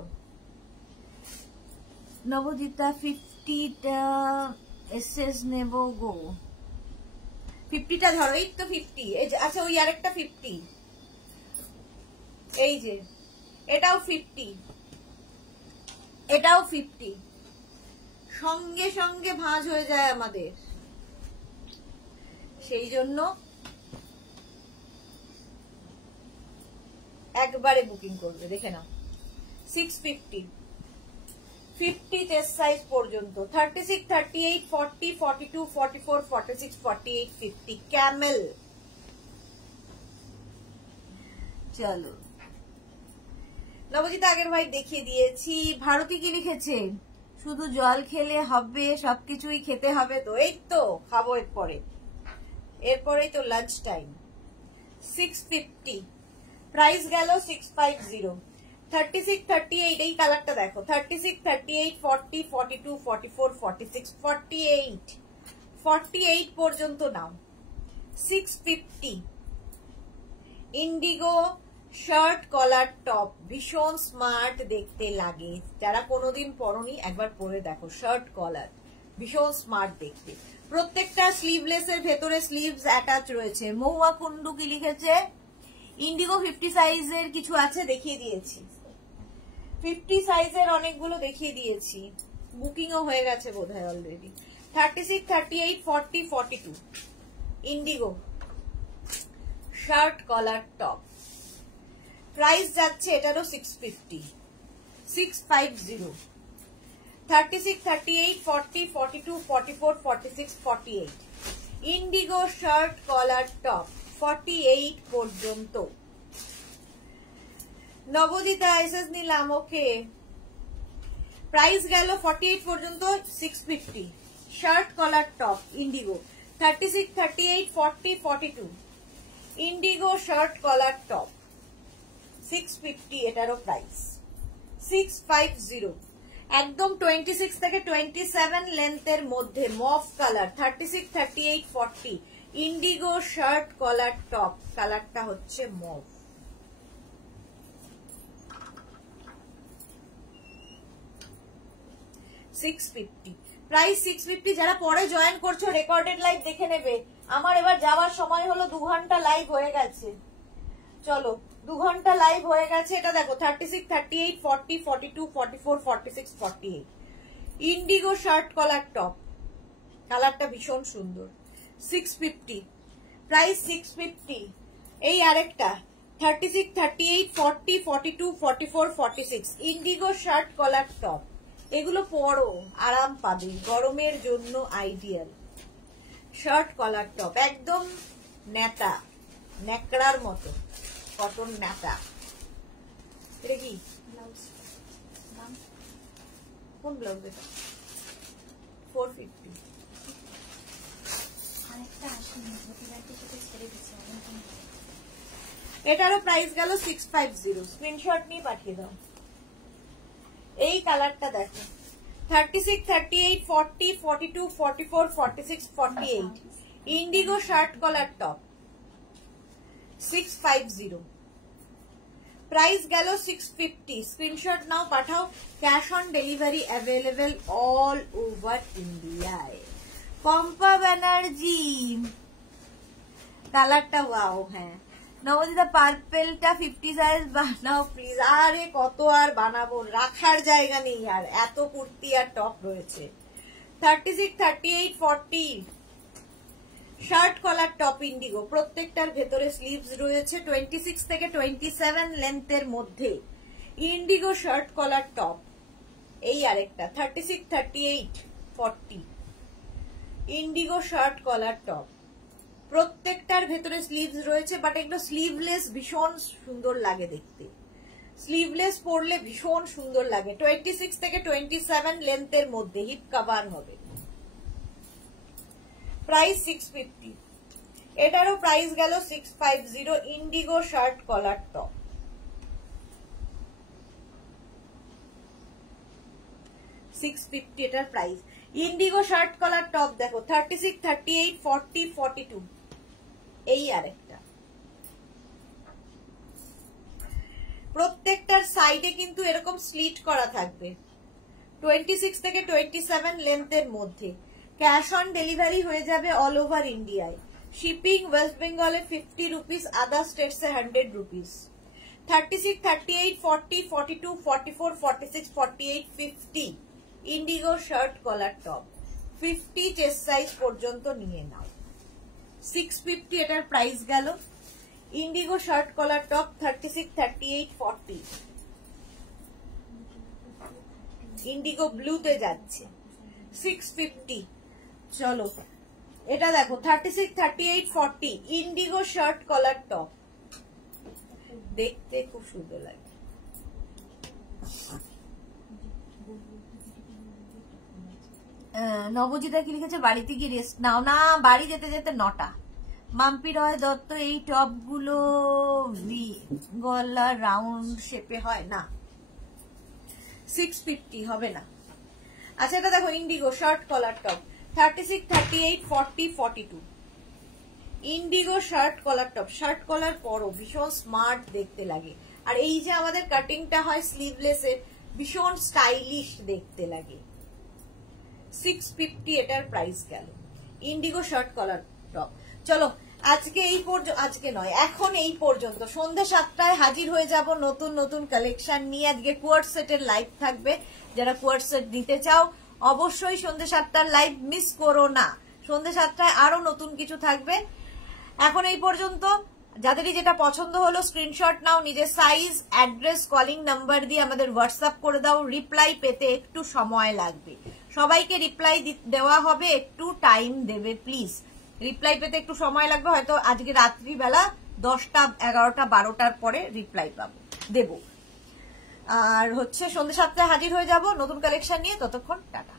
নবজিতা 50টা এসএস নেব গো। 50টা ধরো, এই তো 50। আচ্ছা ওই আরেকটা 50, এই যে এটাও 50, এটাও 50। সঙ্গে সঙ্গে ভাঁজ হয়ে যায় আমাদের, সেই জন্য একবারে বুকিং করবে। দেখে নাও 650, 50 চেস্ট সাইজ পর্যন্ত। 36, 38, 40, 42, 44, 46, 48, 50 ক্যামেল। চলো নবজিৎ আগের ভাই দেখিয়ে দিয়েছি। ভারতী কি লিখেছে, শুধু জল খেলে হবে, সবকিছুই খেতে হবে তো? এই তো খাবো এরপরেই তো লাঞ্চ টাইম। 650 প্রাইস গেল 650। 36, 38 এই কালারটা দেখো, 36, 38, 40, 42, 44, 46, 48, 48 পর্যন্ত নাও। 650 ইন্ডিগো শার্ট কলার টপ, ভীষণ স্মার্ট দেখতে লাগে। যারা কোনোদিন পরনি একবার পরে দেখো, শার্ট কলার ভীষণ স্মার্ট দেখতে। প্রত্যেকটা স্লিভলেস এর ভেতরে স্লিভস অ্যাটাচ রয়েছে। মহুয়া কুন্ডু কি লিখেছে, ইন্ডিগো 50 সাইজের কিছু আছে, দেখিয়ে দিয়েছি। 50 সাইজের অনেকগুলো দেখিয়ে দিয়েছি, বুকিংও হয়ে গেছে বোধহয় already. 36, 38, 40, 42 indigo shirt collar top. Price যাচ্ছে এটারও 650, 650। 36, 38, 40, 42, 44, 46, 48 ইন্ডিগো শার্ট কলার টপ 48 পর্যন্ত। নবজিতা এসএস নিলাম, ওকে। প্রাইস গেল 48 পর্যন্ত, 650 shirt collar top indigo. 36, 38, 40, 42 indigo shirt collar top 650 এটারও প্রাইস। 650 একদম 26 থেকে 27 লেন্থের মধ্যে mauve colour. 36, 38, 40 indigo shirt collar top, কালারটা হচ্ছে মফ। প্রাইস 650। যারা পরে জয়েন করছো রেকর্ডেড লাইভ দেখে নেবে। আমার এবার যাওয়ার সময় হলো, 2 ঘন্টা লাইভ হয়ে গেছে। চলো 2 ঘন্টা লাইভ হয়ে গেছে। এটা দেখো 36, 38, 40, 42, 44, 46, 48 ইন্ডিগো শার্ট কলার টপ, কালারটা ভীষণ সুন্দর। 650 প্রাইস 650। এই আরেকটা 36, 38, 40, 42, 44, 46 ইন্ডিগো শার্ট কলার টপ। এগুলো পরো, আরাম পাবে, গরমের জন্য আইডিয়াল। শার্ট কলার টপ একদম নেতা, নেকড়ার মতো কটন নেতা। এটা কি ব্লাউজ দাম কোন ব্লাউজ? এটা 450। আরেকটা আসেনি, প্রতিবারটি সেটা ছেড়ে দিচ্ছে। এটারও প্রাইস গেল 650। স্ক্রিনশট নিয়ে পাঠিয়ে দাও। এই কালারটা দেখো 36, 38, 40, 42, 44, 46, 48 indigo shirt collar top 650। Price গেল 650। স্ক্রিনশট নাও, পাঠাও। Cash on delivery available all over ইন্ডিয়ায়। পম্পা ব্যানার্জি কালারটা ওয়াও। হ্যাঁ নবদিতা পার্পেলটা 50 সাইজ বানাও প্লিজ। আরে কত আর বানাবো, রাখার জায়গা নেই আর, এত কুর্তি আর টপ রয়েছে। 36, 38, 40 শার্ট কলার টপ ইন্ডিগো, প্রত্যেকটার ভেতরে স্লিভস রয়েছে। 26 থেকে 27 লেন্থের মধ্যে ইন্ডিগো শার্ট কলার টপ। এই আরেকটা 36, 38, 40 ইন্ডিগো শার্ট কলার টপ, প্রত্যেকটার ভেতরে স্লিভস রয়েছে, বাট এগুলো স্লিভলেস ভীষণ সুন্দর লাগে দেখতে, স্লিভলেস পরলে ভীষণ সুন্দর লাগে। 26 থেকে 27 লেন্থের মধ্যে হিপ কভার হবে। প্রাইস 650, এটারও প্রাইস গেল 650। ইন্ডিগো শার্ট কলার টপ, এটার price. Indigo shirt collar top দেখো 36, 38, 40, 42 এই আরেকটা, প্রত্যেকটার সাইডে কিন্তু এরকম স্লিট করা থাকবে। 26 থেকে 27 লেন্থের মধ্যে, ক্যাশ অন ডেলিভারি হয়ে যাবে অল ওভার ইন্ডিয়ায়। শিপিং ওয়েস্ট বেঙ্গলে 50 রুপিস, আদার স্টেটসে 100 rupees. 36, 38, 40, 42, 44, 46, 48, 50 indigo shirt collar top, 50 chest size পর্যন্ত নিয়ে নাও। 650 এটার প্রাইস গেল। Indigo shirt collar top 36, 38, 40 indigo ব্লুতে যাচ্ছে 650। চলো এটা দেখো 36, 38, 40 ইন্ডিগো শার্ট কলার টপ, দেখতে খুব সুন্দর লাগে। নবজিতা কি লিখেছে, বাড়িতে গিয়ে রেস্ট নাও। না, বাড়ি যেতে যেতে 9টা। মাম্পি রয় দত্ত, এই টপ গুলো গলা রাউন্ড শেপে হয় না, 650 হবে না। আচ্ছা এটা দেখো indigo shirt collar top 36, 38, 40, 42 indigo shirt collar top. Shirt collar পরো ভীষণ স্মার্ট দেখতে লাগে, আর এই যে আমাদের কাটিংটা হয় স্লিভলেসের, ভীষণ স্টাইলিশ দেখতে লাগে। 650 এটার প্রাইস গেল। Indigo shirt collar top. চলো আজকে এই পর্যন্ত, আজকে নয় এখন এই পর্যন্ত। সন্ধ্যে 7টায় হাজির হয়ে যাব নতুন নতুন কালেকশন নিয়ে। আজকে কোয়ার্ট সেটের লাইভ থাকবে, যারা কোয়ার্ট সেট নিতে চাও অবশ্যই সন্ধ্যে 7টার লাইভ মিস করো না। সন্ধ্যে 7টায় আরো নতুন কিছু থাকবে। এখন এই পর্যন্ত, যাদেরই যেটা পছন্দ হলো স্ক্রিনশট নাও, নিজের সাইজ, অ্যাড্রেস, কলিং নাম্বার দিয়ে আমাদের হোয়াটসঅ্যাপ করে দাও। রিপ্লাই পেতে একটু সময় লাগবে, সবাইকে রিপ্লাই দেওয়া হবে, একটু টাইম দেবে প্লিজ। রিপ্লাই পেতে একটু সময় লাগবে, হয়তো আজকে রাত্রিবেলা 10টা, 11টা, 12টার পরে রিপ্লাই দেব। আর হচ্ছে সন্ধ্যে 7টায় হাজির হয়ে যাব নতুন কালেকশন নিয়ে। ততক্ষণ টাটা।